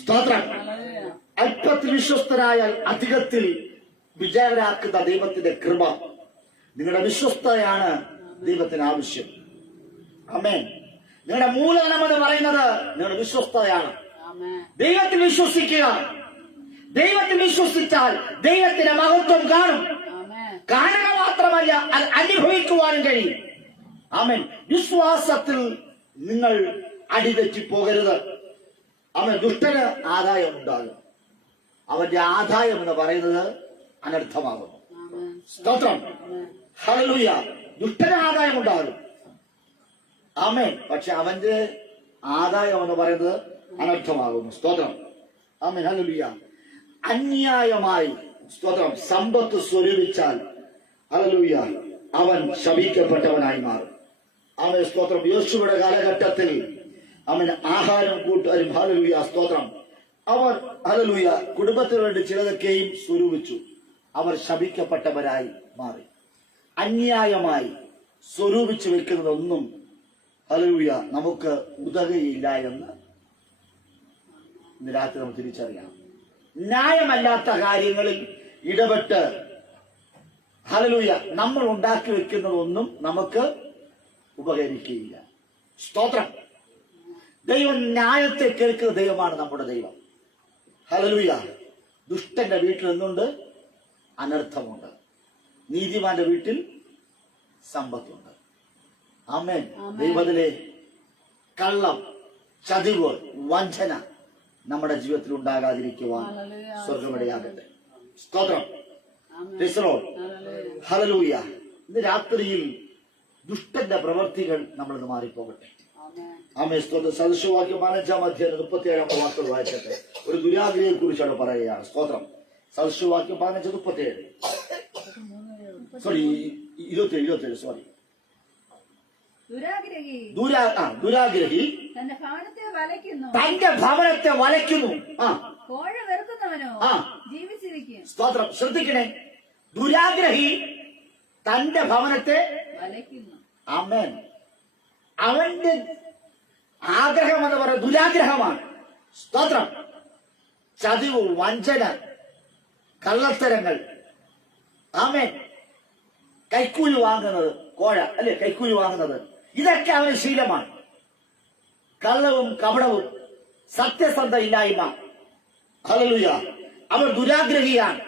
സ്തോത്രം. അല്പത്തിൽ വിശ്വസ്തരായാൽ അധികത്തിൽ വിജയരാക്കുന്ന ദൈവത്തിന്റെ കൃപ. നിങ്ങളുടെ വിശ്വസ്തയാണ് ദൈവത്തിന് ആവശ്യം. ആമേൻ. നിങ്ങളുടെ മൂലധനം എന്ന് പറയുന്നത് നിങ്ങളുടെ വിശ്വസ്തയാണ്. ദൈവത്തിൽ വിശ്വസിക്കുക. ദൈവത്തിൽ വിശ്വസിച്ചാൽ ദൈവത്തിന്റെ മഹത്വം കാണും. കാണുക മാത്രമല്ല, അത് അനുഭവിക്കുവാനും കഴിയും. ആമേൻ. വിശ്വാസത്തിൽ നിങ്ങൾ അടിതെറ്റി പോകരുത്. അവൻ ദുഷ്ടന് ആദായം ഉണ്ടാകും. അവന്റെ ആദായം എന്ന് പറയുന്നത് അനർത്ഥമാകുന്നു. സ്തോത്രം. ഹല്ലേലൂയ. ദുഷ്ടന് ആദായം ഉണ്ടാകും. ആമേൻ. പക്ഷെ അവന്റെ ആദായം എന്ന് പറയുന്നത് അനർത്ഥമാകുന്നു. സ്തോത്രം. ആമേൻ. ഹല്ലേലൂയ. അന്യായമായി സ്തോത്രം സമ്പത്ത് സ്വരൂപിച്ചാൽ ഹല്ലേലൂയ അവൻ ശപിക്കപ്പെട്ടവനായി മാറും. അവൻ സ്തോത്രം. യോശുവയുടെ കാലഘട്ടത്തിൽ അവൻ ആഹാരം കൂട്ടാനും ഹല്ലേലൂയ സ്തോത്രം അവർ ഹല്ലേലൂയ കുടുംബത്തിന് വേണ്ടി ചിലതൊക്കെയും സ്വരൂപിച്ചു. അവർ ശപിക്കപ്പെട്ടവരായി മാറി. അന്യായമായി സ്വരൂപിച്ചു വെക്കുന്നതൊന്നും ഹല്ലേലൂയ നമുക്ക് ഉതകുകയില്ല എന്ന് ഇന്ന് രാത്രി നമുക്ക് തിരിച്ചറിയാം. ന്യായമല്ലാത്ത കാര്യങ്ങളിൽ ഇടപെട്ട് ഹല്ലേലൂയ നമ്മൾ ഉണ്ടാക്കി വെക്കുന്നതൊന്നും നമുക്ക് ഉപകരിക്കുകയില്ല. സ്തോത്രം. ദൈവം ന്യായത്തെ കേൾക്കുന്ന ദൈവമാണ് നമ്മുടെ ദൈവം. ഹല്ലേലൂയ. ദുഷ്ടന്റെ വീട്ടിൽ നിന്നുണ്ട് അനർത്ഥമുണ്ട്, നീതിമാന്റെ വീട്ടിൽ സമ്പത്തുണ്ട്. ആമേൻ. ദൈവത്തിലെ കള്ളം, ചതിവ്, വഞ്ചന നമ്മുടെ ജീവിതത്തിൽ ഉണ്ടാകാതിരിക്കുവാൻ സ്വർഗമിടയാകട്ടെ. സ്തോത്രം. ഹല്ലേലൂയ. ഇന്ന് രാത്രിയിൽ ദുഷ്ടന്റെ പ്രവൃത്തികൾ നമ്മളിന്ന് മാറിപ്പോകട്ടെ. ആമേൻ. സ്തോത്രം. സദൃശവാക്യം 15-ാം അധ്യായം 37-ാം വാക്കുകൾ വായിച്ചട്ടെ. ഒരു ദുരാഗ്രഹിയെ കുറിച്ചാണ് പറയുകയാണ്. സ്തോത്രം. സദൃശവാക്യം 15:37. സോറി 27. സോറി. ദുരാഗ്രഹി തന്റെ ഭവനത്തെ വലയ്ക്കുന്നു. സ്തോത്രം. ശ്രദ്ധിക്കണേ. ദുരാഗ്രഹി തന്റെ ഭവനത്തെ വലയ്ക്കുന്നു. ആമേൻ. അവന്റെ ആഗ്രഹം എന്ന് പറയുന്നത് ദുരാഗ്രഹമാണ്. സ്തോത്രം. ചതിവ്, വഞ്ചന, കള്ളത്തരങ്ങൾ. ആമേൻ. കൈക്കൂലി വാങ്ങുന്നത്, കോഴ അല്ലെ കൈക്കൂലി വാങ്ങുന്നത്, ഇതൊക്കെ അവന് ശീലമാണ്. കള്ളവും കപടവും സത്യസന്ധ ഇല്ലായ്മ. ഹല്ലേലൂയ. അവൻ ദുരാഗ്രഹിയാണ്.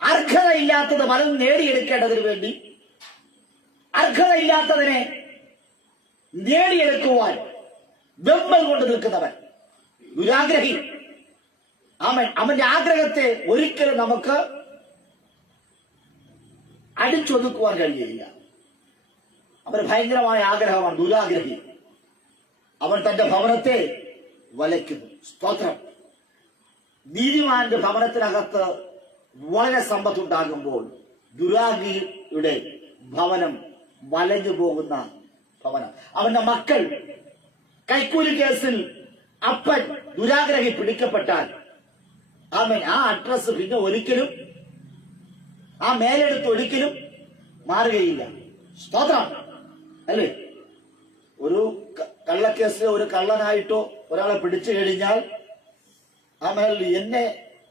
അർഹതയില്ലാത്തത് പലതും നേടിയെടുക്കേണ്ടതിന് വേണ്ടി അർഹതയില്ലാത്തതിനെ നേടിയെടുക്കുവാൻ വെമ്പൽ കൊണ്ട് നിൽക്കുന്നവൻ ദുരാഗ്രഹി. അവന്റെ ആഗ്രഹത്തെ ഒരിക്കലും നമുക്ക് അടിച്ചൊതുക്കുവാൻ കഴിയുകയില്ല. അവന് ഭയങ്കരമായ ആഗ്രഹമാണ് ദുരാഗ്രഹി. അവൻ തന്റെ ഭവനത്തെ വലയ്ക്കുന്നു. സ്തോത്രം. നീതിമാന്റെ ഭവനത്തിനകത്ത് വളരെ സമ്പത്തുണ്ടാകുമ്പോൾ ദുരാഗ്രഹിയുടെ ഭവനം വലഞ്ഞു പോകുന്ന ഭവനം. അവന്റെ മക്കൾ കൈക്കൂലി കേസിൽ അപ്പൻ ദുരാഗ്രഹി പിടിക്കപ്പെട്ടാൽ ആമേൻ ആ അഡ്രസ് പിന്നെ ഒരിക്കലും ആ മേലെടുത്ത് ഒരിക്കലും മാറുകയില്ല. സ്തോത്രം അല്ലേ? ഒരു കള്ളക്കേസിൽ ഒരു കള്ളനായിട്ടോ ഒരാളെ പിടിച്ചു കഴിഞ്ഞാൽ ആമേൻ എന്നെ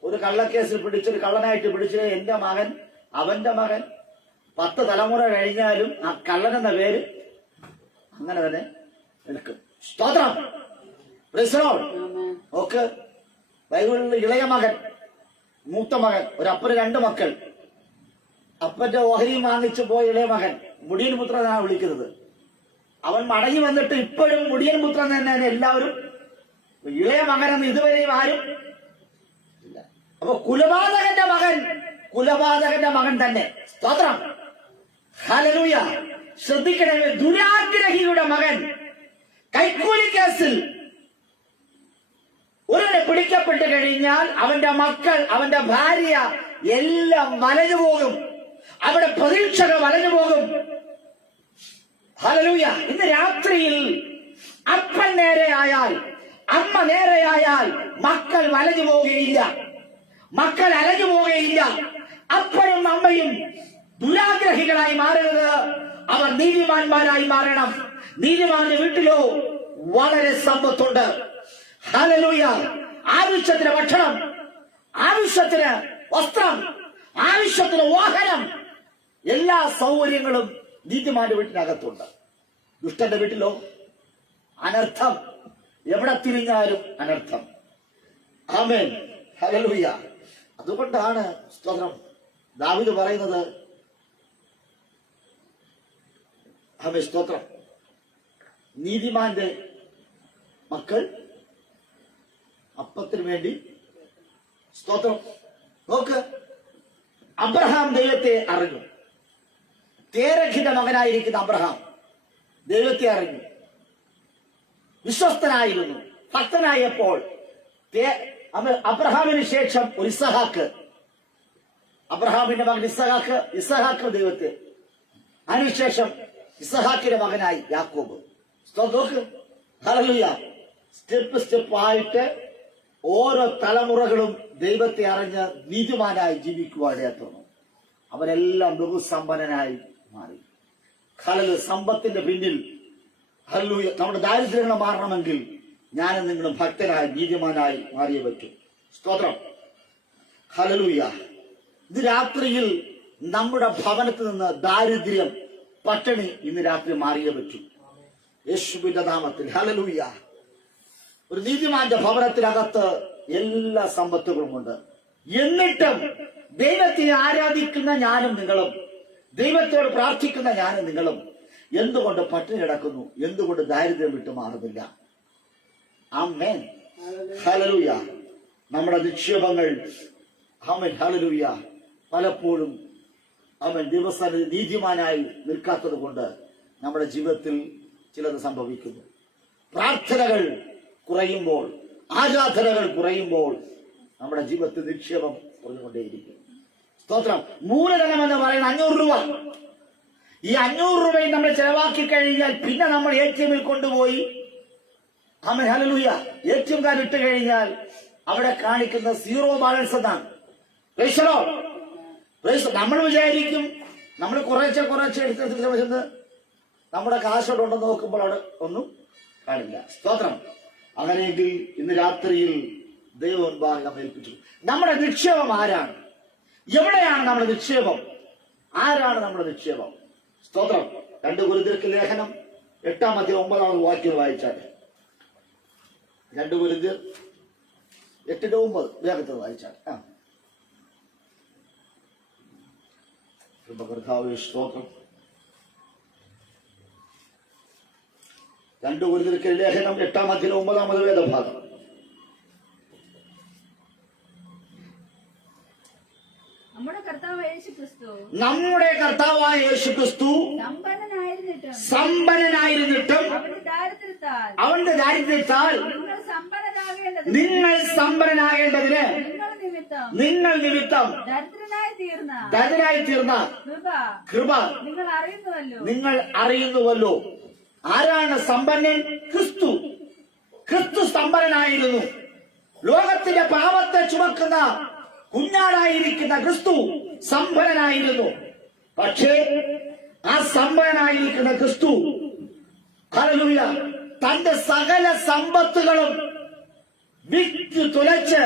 ഒരു കള്ളക്കേസിൽ പിടിച്ചൊരു കള്ളനായിട്ട് പിടിച്ചു എന്റെ മകൻ അവന്റെ മകൻ 10 തലമുറ കഴിഞ്ഞാലും ആ കള്ളനെന്ന പേര് അങ്ങനെ തന്നെ നിൽക്കും. സ്തോത്രം. ഓക്കെ. ബൈബിളിൽ ഇളയ മകൻ, മൂത്ത മകൻ, ഒരു അപ്പന് 2 മക്കൾ. അപ്പന്റെ ഓഹരിയും വാങ്ങിച്ചു പോയ ഇളയ മകൻ മുടിയൻ പുത്രൻ എന്നാണ് വിളിക്കുന്നത്. അവൻ മടങ്ങി വന്നിട്ട് ഇപ്പോഴും മുടിയൻ പുത്രൻ തന്നെ എല്ലാവരും. ഇളയ മകനെന്ന് ഇതുവരെയും ആരും ഇല്ല. അപ്പൊ കുലപാതകന്റെ മകൻ തന്നെ. സ്തോത്രം. ഹല്ലേലൂയ. ശ്രദ്ധിക്കണേ, ദുരാഗ്രഹിയുടെ മകൻ കൈക്കൂലി കേസിൽ ഒരുവനെ പിടിക്കപ്പെട്ട് കഴിഞ്ഞാൽ അവന്റെ മക്കൾ, അവന്റെ ഭാര്യ എല്ലാം വലഞ്ഞു പോകും. അവിടെ പ്രതീക്ഷകൾ വലഞ്ഞു പോകും. ഹല്ലേലൂയ. ഇന്ന് രാത്രിയിൽ അപ്പൻ നേരെയായാൽ, അമ്മ നേരെയായാൽ മക്കൾ വലഞ്ഞു പോവുകയില്ല, മക്കൾ അലഞ്ഞു പോവുകയില്ല. അപ്പനും അമ്മയും ദുരാഗ്രഹികളായി മാറരുത്. അവർ നീതിമാന്മാരായി മാറണം. നീതിമാന്റെ വീട്ടിലോ വളരെ സമ്പത്തുണ്ട്. ഹല്ലേലൂയ. ആവശ്യത്തിന് ഭക്ഷണം, ആവശ്യത്തിന് വസ്ത്രം, ആവശ്യത്തിന് വാഹനം, എല്ലാ സൗകര്യങ്ങളും നീതിമാന്റെ വീട്ടിനകത്തുണ്ട്. ദുഷ്ടന്റെ വീട്ടിലോ അനർത്ഥം. എവിടെ തിരിഞ്ഞാലും അനർത്ഥം. ആമേൻ. ഹല്ലേലൂയ. അതുകൊണ്ടാണ് സ്തോത്രം ദാവീദ് പറയുന്നത്, ആമേൻ സ്തോത്രം, നീതിമാന്റെ മക്കൾ അപ്പത്തിന് വേണ്ടി. സ്തോത്രം. നോക്ക്, അബ്രഹാം ദൈവത്തെ അറിഞ്ഞു. തേരഹിത മകനായിരിക്കുന്ന അബ്രഹാം ദൈവത്തെ അറിഞ്ഞു, വിശ്വസ്തനായിരുന്നു, ഭക്തനായപ്പോൾ അബ്രഹാമിന് ശേഷം ഒരു ഇസഹാക്ക്, അബ്രഹാമിന്റെ മകൻ ഇസഹാക്ക് ദൈവത്തെ, അതിനുശേഷം ഇസഹാക്കിന്റെ മകനായി യാക്കോബ്. നോക്ക്, ഹല്ലേലൂയ. സ്റ്റെപ്പായിട്ട് ഓരോ തലമുറകളും ദൈവത്തെ അറിഞ്ഞ് നീതിമാനായി ജീവിക്കുവാനിടയാത്തുന്നു. അവരെല്ലാം ബഹുസമ്പന്നനായി മാറി. ഹല്ലേലൂയ. സമ്പത്തിന്റെ പിന്നിൽ ഹല്ലേലൂയ നമ്മുടെ ദാരിദ്ര്യങ്ങൾ മാറണമെങ്കിൽ ഞാനും നിങ്ങളും ഭക്തനായി നീതിമാനായി മാറിയേ പറ്റും. സ്തോത്രം. ഹല്ലേലൂയ. ഇത് രാത്രിയിൽ നമ്മുടെ ഭവനത്തിൽ നിന്ന് ദാരിദ്ര്യം, പട്ടിണി ഇന്ന് രാത്രി മാറിയേ പറ്റും, യേശുവിന്റെ നാമത്തിൽ. ഹല്ലേലൂയ. ഒരു നീതിമാന്റെ ഭവനത്തിനകത്ത് എല്ലാ സമ്പത്തുകളുമുണ്ട്. എന്നിട്ടും ദൈവത്തെ ആരാധിക്കുന്ന ഞാനും നിങ്ങളും, ദൈവത്തോട് പ്രാർത്ഥിക്കുന്ന ഞാനും നിങ്ങളും എന്തുകൊണ്ട് പട്ടിണി കിടക്കുന്നു? എന്തുകൊണ്ട് ദാരിദ്ര്യം വിട്ടു മാറുന്നില്ല? ആമേൻ. ഹല്ലേലൂയ. നമ്മുടെ നിക്ഷേപങ്ങൾ ആമേൻ ഹല്ലേലൂയ പലപ്പോഴും അവൻ ദിവസം നീതിമാനായി നിൽക്കാത്തത് കൊണ്ട് നമ്മുടെ ജീവിതത്തിൽ ചിലത് സംഭവിക്കുന്നു. പ്രാർത്ഥനകൾ കുറയുമ്പോൾ, ആരാധനകൾ കുറയുമ്പോൾ നമ്മുടെ ജീവിതത്തിൽ നിക്ഷേപം കുറഞ്ഞുകൊണ്ടേയിരിക്കും. സ്തോത്രം. മൂലധനം എന്ന് പറയുന്ന 500 രൂപ. ഈ 500 രൂപയും നമ്മൾ ചെലവാക്കി കഴിഞ്ഞാൽ പിന്നെ നമ്മൾ ATM-ൽ കൊണ്ടുപോയി ആമേൻ ഹല്ലേലൂയ ATM കാർഡ് ഇട്ട് കഴിഞ്ഞാൽ അവിടെ കാണിക്കുന്ന 0 ബാലൻസ് എന്നാണ്. നമ്മൾ വിചാരിക്കും നമ്മൾ കുറച്ച് എടുത്ത് നമ്മുടെ കാശോടുണ്ടെന്ന് നോക്കുമ്പോൾ അവിടെ ഒന്നും കാണില്ല. സ്തോത്രം. അങ്ങനെയെങ്കിൽ ഇന്ന് രാത്രിയിൽ ദൈവം മുൻപാകെ നമ്മെ ഏൽപ്പിച്ചു. നമ്മുടെ നിക്ഷേപം ആരാണ്? എവിടെയാണ് നമ്മുടെ നിക്ഷേപം? ആരാണ് നമ്മുടെ നിക്ഷേപം? സ്തോത്രം. 2 കൊരിന്ത്യർക്ക് ലേഖനം 8-ാം അധ്യായം 9-ാമത് വാക്യം വായിച്ചാൽ, 2 കൊരിന്ത്യർ 8:9 വേഗത്തിൽ വായിച്ചാൽ. സ്തോത്രം. 2 കൊരിന്ത്യർക്ക് ലേഖനം 8-ാം അധ്യായം 9-ാമത് വേദഭാഗം. നമ്മുടെ കർത്താവായ യേശു ക്രിസ്തു സമ്പന്നനായിരുന്നിട്ടും അവന്റെ ദാരിദ്ര്യത്താൽ നിങ്ങൾ സമ്പന്നനാകേണ്ടതിന് നിങ്ങൾ നിമിത്തം ദരിദ്രനായി തീർന്ന കൃപ നിങ്ങൾ അറിയുന്നുവല്ലോ. ആരാണ് സമ്പന്നൻ? ക്രിസ്തു. ക്രിസ്തു സമ്പന്നനായിരുന്നു. ലോകത്തിന്റെ പാപത്തെ ചുമക്കുന്ന കുഞ്ഞാടായിരിക്കുന്ന ക്രിസ്തു സമ്പന്നനായിരുന്നു. പക്ഷേ ആ സമ്പന്നനായിരിക്കുന്ന ക്രിസ്തു ഹല്ലേലൂയ തന്റെ സകല സമ്പത്തുകളും വിറ്റ് തുലച്ച്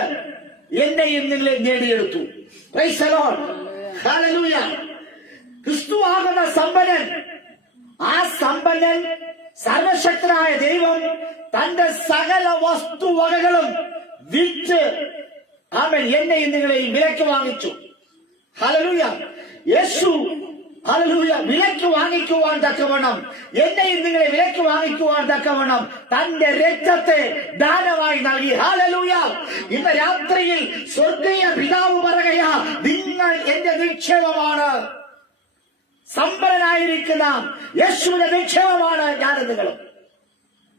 എന്നെയും നിങ്ങളെ നേടിയെടുത്തു. Price the Lord. ഹല്ലേലൂയ. ക്രിസ്തു ആകുന്ന സമ്പന്നൻ, ആ സമ്പന്നൻ സർവശക്തനായ ദൈവം തന്റെ സകല വസ്തുവകകളും വിറ്റ് ആമേൻ എന്നെയും നിങ്ങളെയും വിലയ്ക്ക് വാങ്ങിച്ചു. ഹല്ലേലൂയ. യേശു ഹല്ലേലൂയ വിലയ്ക്ക് വാങ്ങിക്കുവാൻ തക്കവണ്ണം, എന്നെയും നിങ്ങളെ വിലയ്ക്ക് വാങ്ങിക്കുവാൻ തക്കവണ്ണം തന്റെ രക്തത്തെ ദാനമായി നൽകി. ഹല്ലേലൂയ. ഇന്ന് രാത്രിയിൽ സ്വർഗീയ പിതാവ് പറയുകയാ, നിങ്ങൾ എന്റെ നിക്ഷേപമാണ്. സമ്പന്നനായിരിക്കുന്ന യേശുവിന്റെ നിക്ഷേപമാണ് ഞാനും നിങ്ങളും.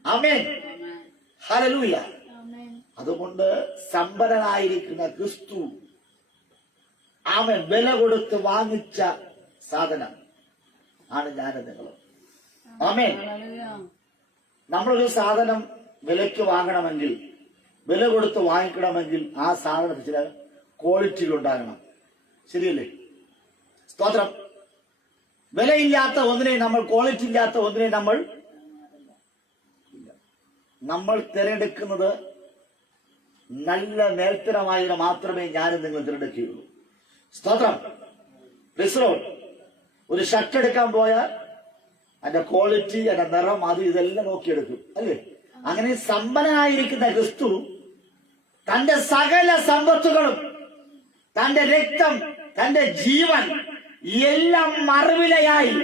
ആമേൻ. ഹല്ലേലൂയ. അതുകൊണ്ട് സമ്പന്നനായിരിക്കുന്ന ക്രിസ്തു അവൻ വില കൊടുത്ത് വാങ്ങിച്ച സാധനം ആണ് ഞാനും നിങ്ങളും. ആമേൻ. നമ്മളൊരു സാധനം വിലയ്ക്ക് വാങ്ങണമെങ്കിൽ, വില കൊടുത്ത് വാങ്ങിക്കണമെങ്കിൽ ആ സാധനത്തിന് ചില ക്വാളിറ്റികൾ ഉണ്ടാകണം. ശരിയല്ലേ? സ്തോത്രം. വിലയില്ലാത്ത ഒന്നിനെ നമ്മൾ, ക്വാളിറ്റി ഇല്ലാത്ത ഒന്നിനെ നമ്മൾ തിരഞ്ഞെടുക്കുന്നത് നല്ല നേർത്തരമായതിനെ മാത്രമേ ഞാനും നിങ്ങൾ തിരഞ്ഞെടുക്കുകയുള്ളൂ. സ്തോത്രം. ഒരു ഷർട്ട് എടുക്കാൻ പോയാൽ അതിന്റെ ക്വാളിറ്റി, അതിന്റെ നിറം, അത് ഇതെല്ലാം നോക്കിയെടുക്കും, അല്ലേ? അങ്ങനെ സമ്പന്നനായിരിക്കുന്ന ക്രിസ്തു തന്റെ സകല സമ്പത്തുകളും, തന്റെ രക്തം, തന്റെ ജീവൻ എല്ലാം മറുവിലയായി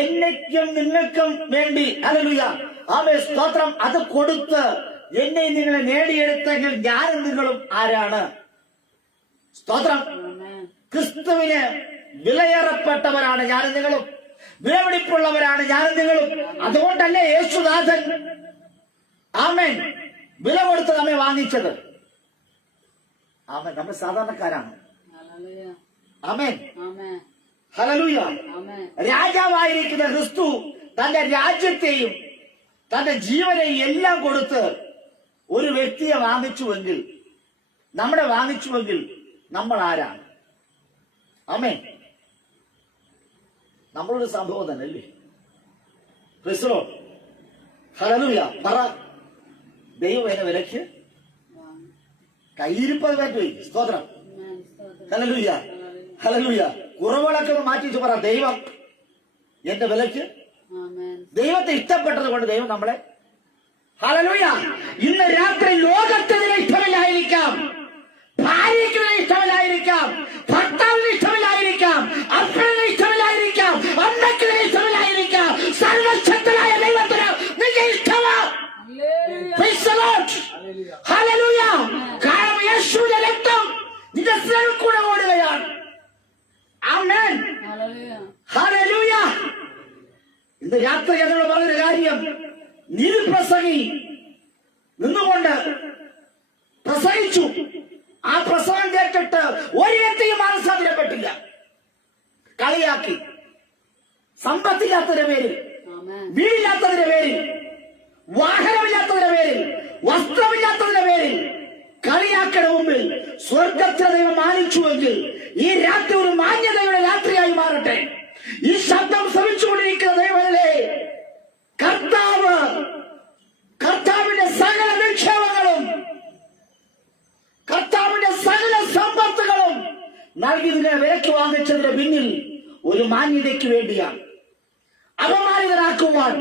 എന്നേക്കും നിങ്ങൾക്കും വേണ്ടി, ഹല്ലേലൂയ, ആമേൻ, സ്തോത്രം, അത് കൊടുത്ത് എന്നെ നിങ്ങളെ നേടിയെടുത്തെങ്കിൽ ഞാനും നിങ്ങളും ആരാണ്? സ്തോത്രം. ക്രിസ്തുവിന് വിലയേറപ്പെട്ടവരാണ് ഞാനും നിങ്ങളും, വിലപിടിപ്പുള്ളവരാണ് ഞാനും നിങ്ങളും. അതുകൊണ്ടല്ലേ യേശുനാഥൻ ആമേൻ വില കൊടുത്ത് നമ്മെ വാങ്ങിച്ചത്. ആമേൻ. നമ്മൾ സാധാരണക്കാരാണ്. ആമേൻ. ഹല്ലേലൂയ. രാജാവായിരിക്കുന്ന ക്രിസ്തു തന്റെ രാജ്യത്തെയും തന്റെ ജീവനെയും എല്ലാം കൊടുത്ത് ഒരു വ്യക്തിയെ വാങ്ങിച്ചുവെങ്കിൽ, നമ്മളെ വാങ്ങിച്ചുവെങ്കിൽ നമ്മൾ ആരാണ്? ആമേൻ. നമ്മളൊരു സംഭവം തന്നെ അല്ലേ? ക്രിസ്തു. ഹല്ലേലൂയ. പറ, ദൈവം എന്നെ വിലക്ക് കയ്യിരിപ്പത് പറ്റുപോയി. സ്തോത്രം. ഹല്ലേലൂയ. ഹല്ലേലൂയ. കുറവുകളൊക്കെ മാറ്റിച്ച് പറ, ദൈവം എന്റെ വിലക്ക്. ദൈവത്തെ ഇഷ്ടപ്പെട്ടത് കൊണ്ട് ദൈവം നമ്മളെ, ഹല്ലേലൂയ. ഇന്ന് രാത്രി ലോകത്തിന് ഇഷ്ടമില്ലായിരിക്കാം, ഭാര്യയ്ക്ക് ഇഷ്ടമില്ലായിരിക്കാം, ഭർത്താവിന് ഇഷ്ടമില്ലായിരിക്കാം, അപ്പന് ഇഷ്ടമില്ലായിരിക്കാം, അമ്മയ്ക്ക് ഇഷ്ടമില്ലായിരിക്കാം, സർവശക്തനായ ദൈവത്തിന് നിന്റെ ഇഷ്ടമാ. ഹല്ലേലൂയ. കാരണം യേശുവിന്റെ രക്തം നിന്റെ സ്നേഹം കൂടെ ഓടുകയാണ്. ആമേൻ. ഹല്ലേലൂയ. ഇന്ന് രാത്രി ഞങ്ങൾ പറഞ്ഞൊരു കാര്യം, നീതിപ്രസംഗി നിന്നുകൊണ്ട് പ്രസംഗിച്ചു. ആ പ്രസംഗം കേട്ടിട്ട് ഒരു വ്യക്തിയും മനസ്സാതിരപ്പെട്ടില്ല. കളിയാക്കി. സമ്പത്തില്ലാത്തതിന്റെ പേരിൽ, വീടില്ലാത്തതിന്റെ പേരിൽ, വാഹനമില്ലാത്തതിന്റെ പേരിൽ, വസ്ത്രമില്ലാത്തതിന്റെ പേരിൽ കളിയാക്കണ മുമ്പിൽ സ്വർഗത്തിലെ ദൈവം മാനിച്ചുവെങ്കിൽ ഈ രാത്രി ഒരു മാന്യതയുടെ രാത്രിയായി മാറട്ടെ. ഈ ശബ്ദം ശ്രമിച്ചുകൊണ്ടിരിക്കുന്ന ദൈവമല്ലേ, കർത്താവിന്റെ സകല നിക്ഷേപങ്ങളും, കർത്താവിന്റെ സകല സമ്പത്തുകളും നൽകി ഇതിനെ വിലയ്ക്ക് വാങ്ങിച്ചതിന്റെ പിന്നിൽ ഒരു മാന്യതയ്ക്ക് വേണ്ടിയാണ്. അപമാനിതരാക്കുവാൻ,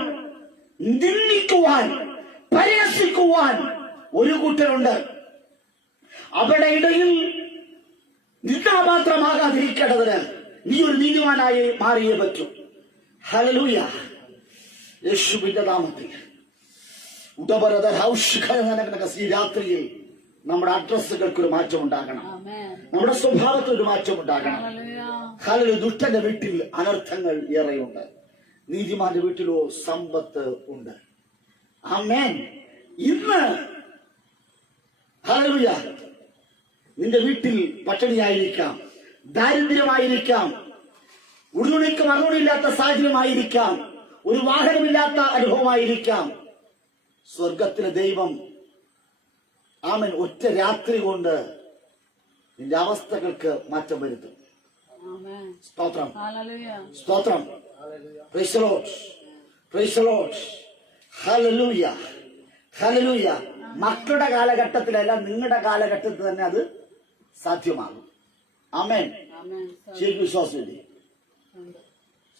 നിന്ദിക്കുവാൻ, പരിഹസിക്കുവാൻ ഒരു കൂട്ടരുണ്ട്. അവരുടെ ഇടയിൽ നിന്ദാപാത്രമാകാതിരിക്കേണ്ടതിന് നീ ഒരു നീതിമാനായി മാറിയേ പറ്റൂ. ഹല്ലേലൂയ. യേശുവിന്റെ നാമത്തിൽ ഈ രാത്രിയിൽ നമ്മുടെ അഡ്രസ്സുകൾക്ക് ഒരു മാറ്റം ഉണ്ടാകണം, നമ്മുടെ സ്വഭാവത്തിൽ ഒരു മാറ്റം ഉണ്ടാകണം. ഹല്ലേലൂയ. ദുഷ്ടന്റെ വീട്ടിൽ അനർത്ഥങ്ങൾ ഏറെയുണ്ട്, നീതിമാന്റെ വീട്ടിലോ സമ്പത്ത് ഉണ്ട്. ആമേൻ. ഇന്ന് ഹല്ലേലൂയ നിന്റെ വീട്ടിൽ പട്ടിണിയായിരിക്കാം, ദാരിദ്ര്യമായിരിക്കാം, ഉടുതുണിക്ക് മറുപടിയില്ലാത്ത സാഹചര്യമായിരിക്കാം, ഒരു വാഹനമില്ലാത്ത അനുഭവമായിരിക്കാം. സ്വർഗത്തിലെ ദൈവം ആമേൻ ഒറ്റ രാത്രി കൊണ്ട് നിന്റെ അവസ്ഥകൾക്ക് മാറ്റം വരുത്തും. Amen. സ്തോത്രം, Hallelujah. സ്തോത്രം. Praise the Lord. Praise the Lord. Hallelujah. Hallelujah. മക്കളുടെ കാലഘട്ടത്തിലല്ല, നിങ്ങളുടെ കാലഘട്ടത്തിൽ തന്നെ അത് സാധ്യമാകും. ആമേൻ. Amen. ശരിക്കും വിശ്വാസമില്ലേ?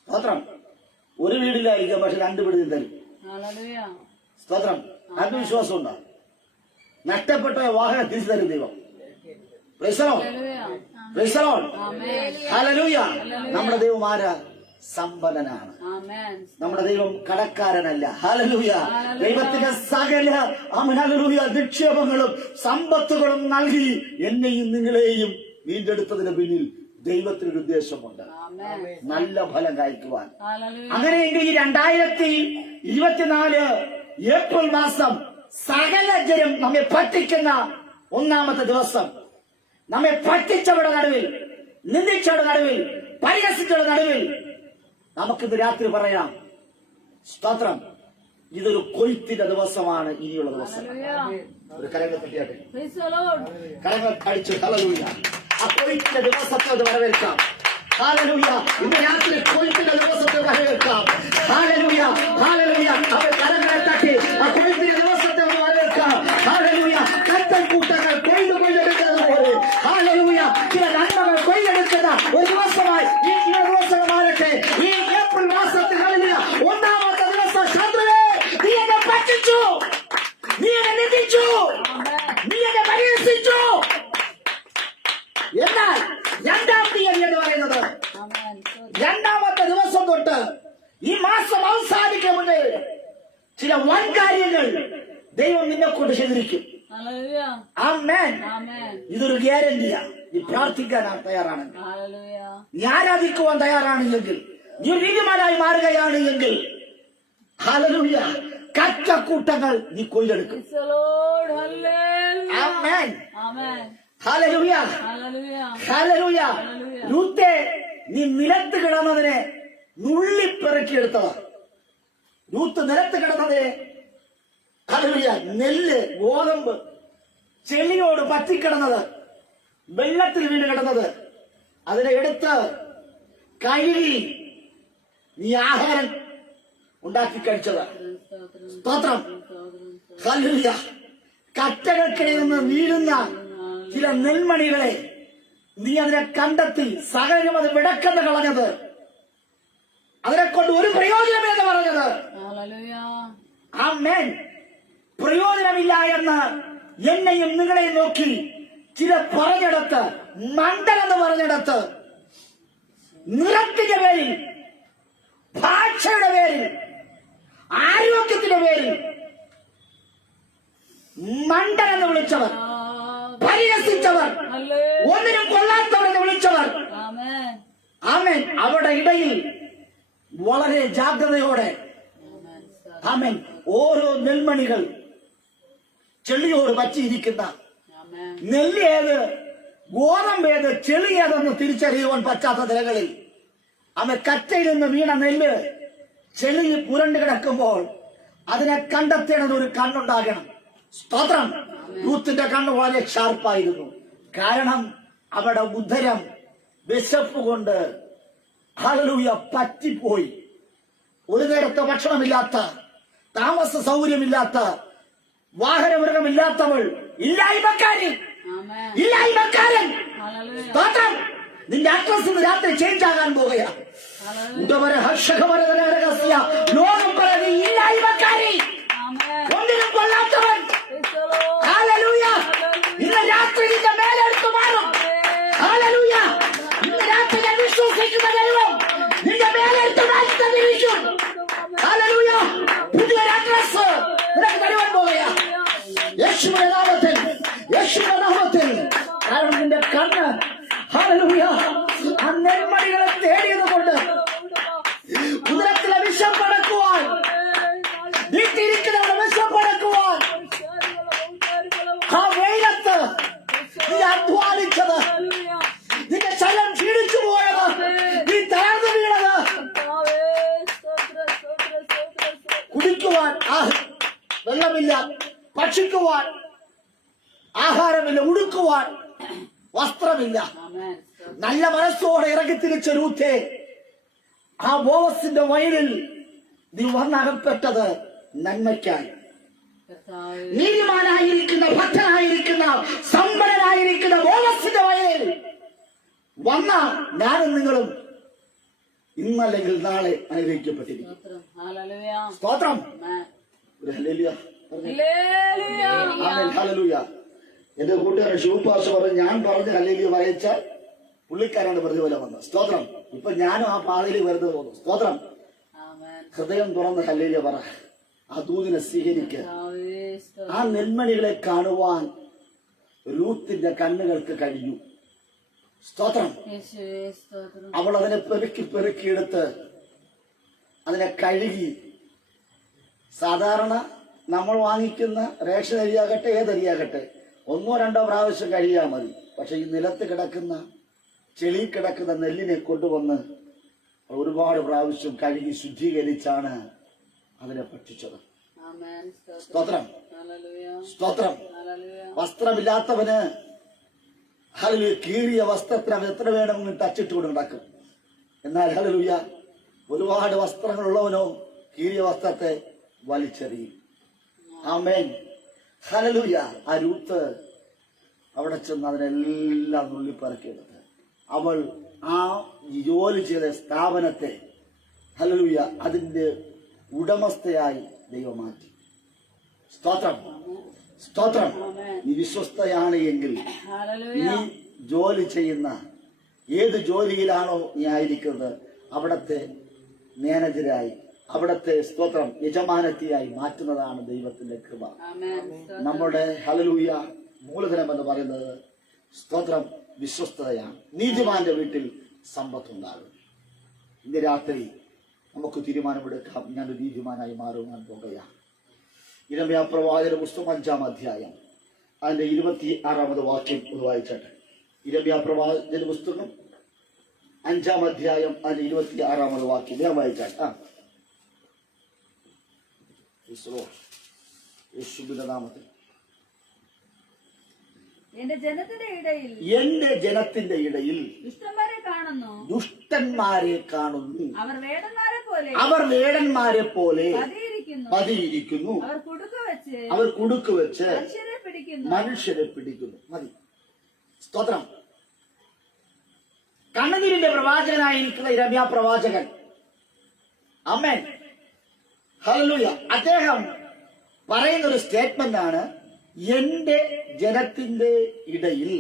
സ്തോത്രം. ഒരു വീടിലായിരിക്കാം, പക്ഷെ 2 വീട് തരും. Hallelujah. സ്തോത്രം. അത് വിശ്വാസം ഉണ്ടോ? നഷ്ടപ്പെട്ട വാഹനം തിരിച്ചു തരും ദൈവം. Praise the Lord. Hallelujah. Praise the Lord. Amen. Hallelujah. നമ്മുടെ ദൈവം ആരാ? സമ്പന്നനാണ്. Amen. നമ്മുടെ ദൈവം കടക്കാരനല്ല. ഹല്ലേലൂയ. ദൈവത്തിന്റെ സകല ഹല്ലേലൂയ നിക്ഷേപങ്ങളും സമ്പത്തുകളും നൽകി എന്നെയും നിങ്ങളെയും വീണ്ടെടുത്തതിന് പിന്നിൽ ദൈവത്തിനൊരു ഉദ്ദേശമുണ്ട്. Amen. നല്ല ഫലം കായ്ക്കുവാൻ. Hallelujah. അങ്ങനെയെങ്കിൽ ഈ 2024 ഏപ്രിൽ മാസം സകല ജനം നമ്മെ പറ്റിക്കുന്ന 1-ാമത്തെ ദിവസം, നമ്മെ പറ്റിച്ചവരുടെ നടുവിൽ, നിന്ദിച്ചവരുടെ നടുവിൽ, പരിഹസിച്ചവരുടെ നടുവിൽ നമുക്കിന്ന് രാത്രി പറയാം, സ്തോത്രം, ഇതൊരു കൊയ്ത്തിന്റെ ദിവസമാണ്. ഇനിയുള്ള ദിവസം Hallelujah. ഒരു കരങ്ങൾ തട്ടിയാട്ടെ, Praise the Lord. കരങ്ങൾ അടിച്ചു. ഹല്ലേലൂയ. ആ കൊയ്ത്തിന്റെ ദിവസത്തെ അത് വരവേൽക്കാം. ഹല്ലേലൂയ. ഇന്ന് രാത്രി കൊയ്ത്തിന്റെ ദിവസത്തെ വരവേൽക്കാം. ഹല്ലേലൂയ. ഹല്ലേലൂയ. അവർ കരങ്ങളെ തട്ടി ആ കൊയ്ത്തിന്റെ ദിവസത്തെ ഒന്ന് വരവേൽക്കാം. ഹല്ലേലൂയ. കത്തൻ കൂട്ടങ്ങൾ കൊയ്തെടുക്കുന്നത് പോലെ ഹല്ലേലൂയ ചില നന്മകൾ കൊയ്തെടുക്കുന്ന ഒരു ദിവസമായി ഈ ദിവസം മാറട്ടെ. ഈ ഏപ്രിൽ മാസത്തിൽ ഹല്ലേലൂയ 1-ാമത്തെ ദിവസം ശത്രുവേ, നീ എന്നെ പറ്റിച്ചു, നീ എന്നെ നിന്ദിച്ചു, നീ എന്നെ പരിഹസിച്ചു. എന്നാൽ 2-ാം തീയതി എന്ന് പറയുന്നത് Amen. 2-ാമത്തെ ദിവസം തൊട്ട് ഈ മാസം അവസാനിക്കും മുന്നേ ചില വൻ കാര്യങ്ങൾ ദൈവം നിന്നെ കൊണ്ട് ചെയ്തിരിക്കും. Hallelujah. ആമേൻ. Amen. ഇതൊരു ഗ്യാരണ്ടിയാ. നീ പ്രാർത്ഥിക്കാൻ തയ്യാറാണ്, Hallelujah. നീ ആരാധിക്കുവാൻ തയ്യാറാണ് എങ്കിൽ, നീ ഒരു നീതിമാനായി മാറുകയാണ് എങ്കിൽ ഹല്ലേലൂയ കച്ചക്കൂട്ടങ്ങൾ നീ കൊയ്തെടുക്കും. Praise the Lord. Hallelujah. ആമേൻ. Amen. ഹല്ലേലൂയ. Hallelujah. ഹല്ലേലൂയ. ഹല്ലേലൂയ. രൂത്തേ, നീ നിലത്ത് കിടന്നതിനെ നുള്ളിപ്പെറുക്കിയെടുത്തവർ. രൂത്ത് നിലത്ത് കിടന്നതിനെ ഹല്ലേലൂയ നെല്ല്, ഗോതമ്പ്, ചെളിയോട് പറ്റിക്കിടന്നത്, വെള്ളത്തിൽ വീണ് കിടന്നത്, അതിനെ എടുത്ത് കഴുകി നീ ആഹാരം ഉണ്ടാക്കി കഴിച്ചത്. സ്തോത്രം. ഹല്ലേലൂയ. കറ്റകൾക്കിടയിൽ നിന്ന് വീഴുന്ന ചില നെൽമണികളെ നീ അതിനെ കണ്ടെത്തി സകലം അത് വിടക്കെന്ന് കളഞ്ഞത്, അതിനെ കൊണ്ട് ഒരു പ്രയോജനമെന്ന് പറഞ്ഞത്. Hallelujah. ആമേൻ. പ്രയോജനമില്ല എന്ന് എന്നെയും നിങ്ങളെയും നോക്കി ചില പറഞ്ഞെടുത്ത്, മണ്ടലെന്ന് പറഞ്ഞെടുത്ത്, നിറത്തിന്റെ പേരിൽ, ഭാഷയുടെ പേരിൽ, ആരോഗ്യത്തിന്റെ പേരിൽ മണ്ടലെന്ന് വിളിച്ചവർ, പരിഹസിച്ചവർ, Hallelujah. ഒന്നിനും കൊള്ളാത്തവരെന്ന് വിളിച്ചവർ. Amen. ആമേൻ. അവരുടെ ഇടയിൽ വളരെ ജാഗ്രതയോടെ Amen. ആമേൻ ഓരോ നെൽമണികൾ ചെളിയോട് പറ്റിയിരിക്കുന്ന Amen. നെല്ല് ഏത്, ഗോതമ്പേത്, ചെളി ഏതെന്ന് തിരിച്ചറിയുവാൻ പറ്റാത്ത നിലകളിൽ അവൻ കറ്റയിൽ നിന്ന് വീണ നെല്ല് ചെളി പുരണ്ടു കിടക്കുമ്പോൾ അതിനെ കണ്ടെത്തേണ്ടത് ഒരു കണ്ണുണ്ടാകണം. സ്തോത്രം. രൂത്തിന്റെ കണ്ണ് വളരെ ഷാർപ്പായിരുന്നു. കാരണം അവിടെ ഉദരം വിശപ്പ് കൊണ്ട് ഹല്ലേലൂയ പറ്റിപ്പോയി. ഒരു നേരത്തെ ഭക്ഷണമില്ലാത്ത, താമസ സൗകര്യമില്ലാത്ത, വാഹനമൃഗമില്ലാത്തവൾ, ഇല്ലായ്മക്കാരി, Amen. ഇല്ലായ്മക്കാരൻ. Hallelujah. സ്തോത്രം. നിന്റെ അഡ്രസ് ഇന്ന് രാത്രി ചേഞ്ച് ആകാൻ പോകുക. Hallelujah. ലോകം പറയുന്ന ഇല്ലായ്മക്കാരി, Amen. ഒന്നിനും കൊള്ളാത്തവൻ. Praise the Lord. ഹല്ലേലൂയ. ഇന്ന് രാത്രി നിന്റെ മേലെടുത്ത് മാറും. ഹല്ലേലൂയ. ഇന്ന് രാത്രി ഞാൻ വിശ്വസിക്കുന്ന ദൈവം നിന്റെ മേലെടുത്ത് മാറ്റി തന്നിരിക്കും. ഹല്ലേലൂയ. പുതിയൊരു അഡ്രസ് നിനക്ക് തരുവാൻ പോകുക. യേശുവിന്റെ നാമത്തിൽ, യേശുവിന്റെ നാമത്തിൽ. കാരണം നിന്റെ കണ്ണ് ഹല്ലേലൂയ ആ നെൽമണികളെ തേടിയത് കൊണ്ട് ഉദരത്തിലെ വിശപ്പടക്കുവാൻ, വീട്ടിരിക്കുന്നവരുടെ വിശപ്പടക്കുവാൻ ആ വെയിലത്ത് നീ അധ്വാനിച്ചത്, നിന്റെ ശരീരം ക്ഷീണിച്ചു പോയത്, നീ തളർന്നു വീണത്, കുടിക്കുവാൻ വെള്ളമില്ല, ഭക്ഷിക്കുവാൻ ആഹാരമില്ല, ഉടുക്കുവാൻ വസ്ത്രമില്ല. ആമേൻ. നല്ല മനസ്സോടെ ഇറങ്ങി തിരിച്ച രൂത്തേ, ആ ബോവസിന്റെ വയലിൽ നീ വന്നകപ്പെട്ടത് നന്മയ്ക്കായി. കർത്താവേ. നീതിമാനായിരിക്കുന്ന, ഭക്തനായിരിക്കുന്ന, സമ്പന്നനായിരിക്കുന്ന ബോവസിന്റെ വയലിൽ വന്ന ഞാനും നിങ്ങളും ഇന്നല്ലെങ്കിൽ നാളെ അനുഗ്രഹിക്കപ്പെട്ടിരിക്കും. സ്തോത്രം. ഹല്ലേലൂയ. സ്തോത്രം. ആമേൻ. ഒരു ഹല്ലേലൂയ പറഞ്ഞേ. ഹല്ലേലൂയ. ആമേൻ, ഹല്ലേലൂയ. എന്റെ കൂട്ടുകാരൻ ശിവപാസ് പറഞ്ഞു, ഞാൻ പറഞ്ഞ ഹല്ലേലൂയ പറയിച്ചാൽ പുള്ളിക്കാരാണ് വെറുതെ പോലെ വന്നത്. സ്തോത്രം. ഇപ്പൊ ഞാനും ആ പാതയിൽ വെറുതെ പോകുന്നു. സ്തോത്രം. ആമേൻ. ഹൃദയം തുറന്ന് ഹല്ലേലൂയ പറ. ആ ദൂതിനെ സ്വീകരിക്കുക. കർത്താവേ. ആ നെന്മണികളെ കാണുവാൻ രൂത്തിന്റെ കണ്ണുകൾക്ക് കഴിഞ്ഞു. സ്തോത്രം. യേശുവേ സ്തോത്രം. അവൾ അതിനെ പെറുക്കിയെടുത്ത് അതിനെ കഴുകി. സാധാരണ നമ്മൾ വാങ്ങിക്കുന്ന റേഷൻ അരിയാകട്ടെ, ഏതരിയാകട്ടെ, 1-2 പ്രാവശ്യം കഴിയാൽ മതി. പക്ഷെ ഈ നിലത്ത് കിടക്കുന്ന, ചെളി കിടക്കുന്ന നെല്ലിനെ കൊണ്ടുവന്ന് ഒരുപാട് പ്രാവശ്യം കഴുകി ശുദ്ധീകരിച്ചാണ് അതിനെ ഭക്ഷിച്ചത്. ആമേൻ. സ്തോത്രം. ഹല്ലേലൂയ. സ്തോത്രം. ഹല്ലേലൂയ. വസ്ത്രമില്ലാത്തവന് ഹല്ലേലൂയ കീറിയ വസ്ത്രത്തിന് അവൻ എത്ര വേണമെങ്കിലും തച്ചിട്ട് കൊണ്ട് നടക്കും. എന്നാൽ ഹല്ലേലൂയ ഒരുപാട് വസ്ത്രങ്ങളുള്ളവനോ കീറിയ വസ്ത്രത്തെ വലിച്ചെറിയും. ആമേൻ. ഹല്ലേലൂയ. ആ രൂത്ത് അവിടെ ചെന്ന് അതിനെല്ലാം നുള്ളിപ്പറക്കിയെടുത്ത് അവൾ ആ ജോലി ചെയ്ത സ്ഥാപനത്തെ ഹല്ലേലൂയ അതിന്റെ ഉടമസ്ഥയായി ദൈവം മാറ്റി. സ്തോത്രം. സ്തോത്രം. നീ വിശ്വസ്തയാണ് എങ്കിൽ ഹല്ലേലൂയ. നീ ജോലി ചെയ്യുന്ന ഏത് ജോലിയിലാണോ നീ ആയിരിക്കുന്നത് അവിടത്തെ മാനേജരായി, അവിടത്തെ സ്തോത്രം യജമാനത്തിയായി മാറ്റുന്നതാണ് ദൈവത്തിന്റെ കൃപ. ആമേൻ. നമ്മുടെ ഹല്ലേലൂയ മൂലധനം എന്ന് പറയുന്നത് സ്തോത്രം വിശ്വസ്തതയാണ്. നീതിമാന്റെ വീട്ടിൽ സമ്പത്തുണ്ടാകും. ഇന്ന് രാത്രി നമുക്ക് തീരുമാനമെടുക്കാം, ഞാനൊരു നീതിമാനായി മാറുവാൻ പോകുകയാണ്. ഇരമ്യാ പ്രവാചകന്റെ പുസ്തകം 5-ാം അധ്യായം അതിന്റെ 26-ാമത് വാക്യം ഒന്ന് വായിച്ചാട്ടെ. ഇരമ്യാ പ്രവാചകന്റെ പുസ്തകം 5-ാം അധ്യായം അതിന്റെ 26-ാമത് വാക്യം ഞാൻ വായിച്ചാട്ടെ. യേശുവിന്റെ നാമത്തിൽ. എന്റെ ജനത്തിന്റെ ഇടയിൽ ദുഷ്ടന്മാരെ കാണുന്നു. അവർ വേടന്മാരെ പോലെ പതിയിരിക്കുന്നു. അവർ കുടുക്ക് വെച്ച് മനുഷ്യരെ പിടിക്കുന്നു. മതി. സ്തോത്രം. കണ്ണുനീരിന്റെ പ്രവാചകനായിരിക്കുന്ന ഇരമ്യാ പ്രവാചകൻ, ആമേൻ, ഹല്ലേലൂയ, അദ്ദേഹം പറയുന്ന ഒരു സ്റ്റേറ്റ്മെന്റ് ആണ്, എന്റെ ജനത്തിന്റെ ഇടയിൽ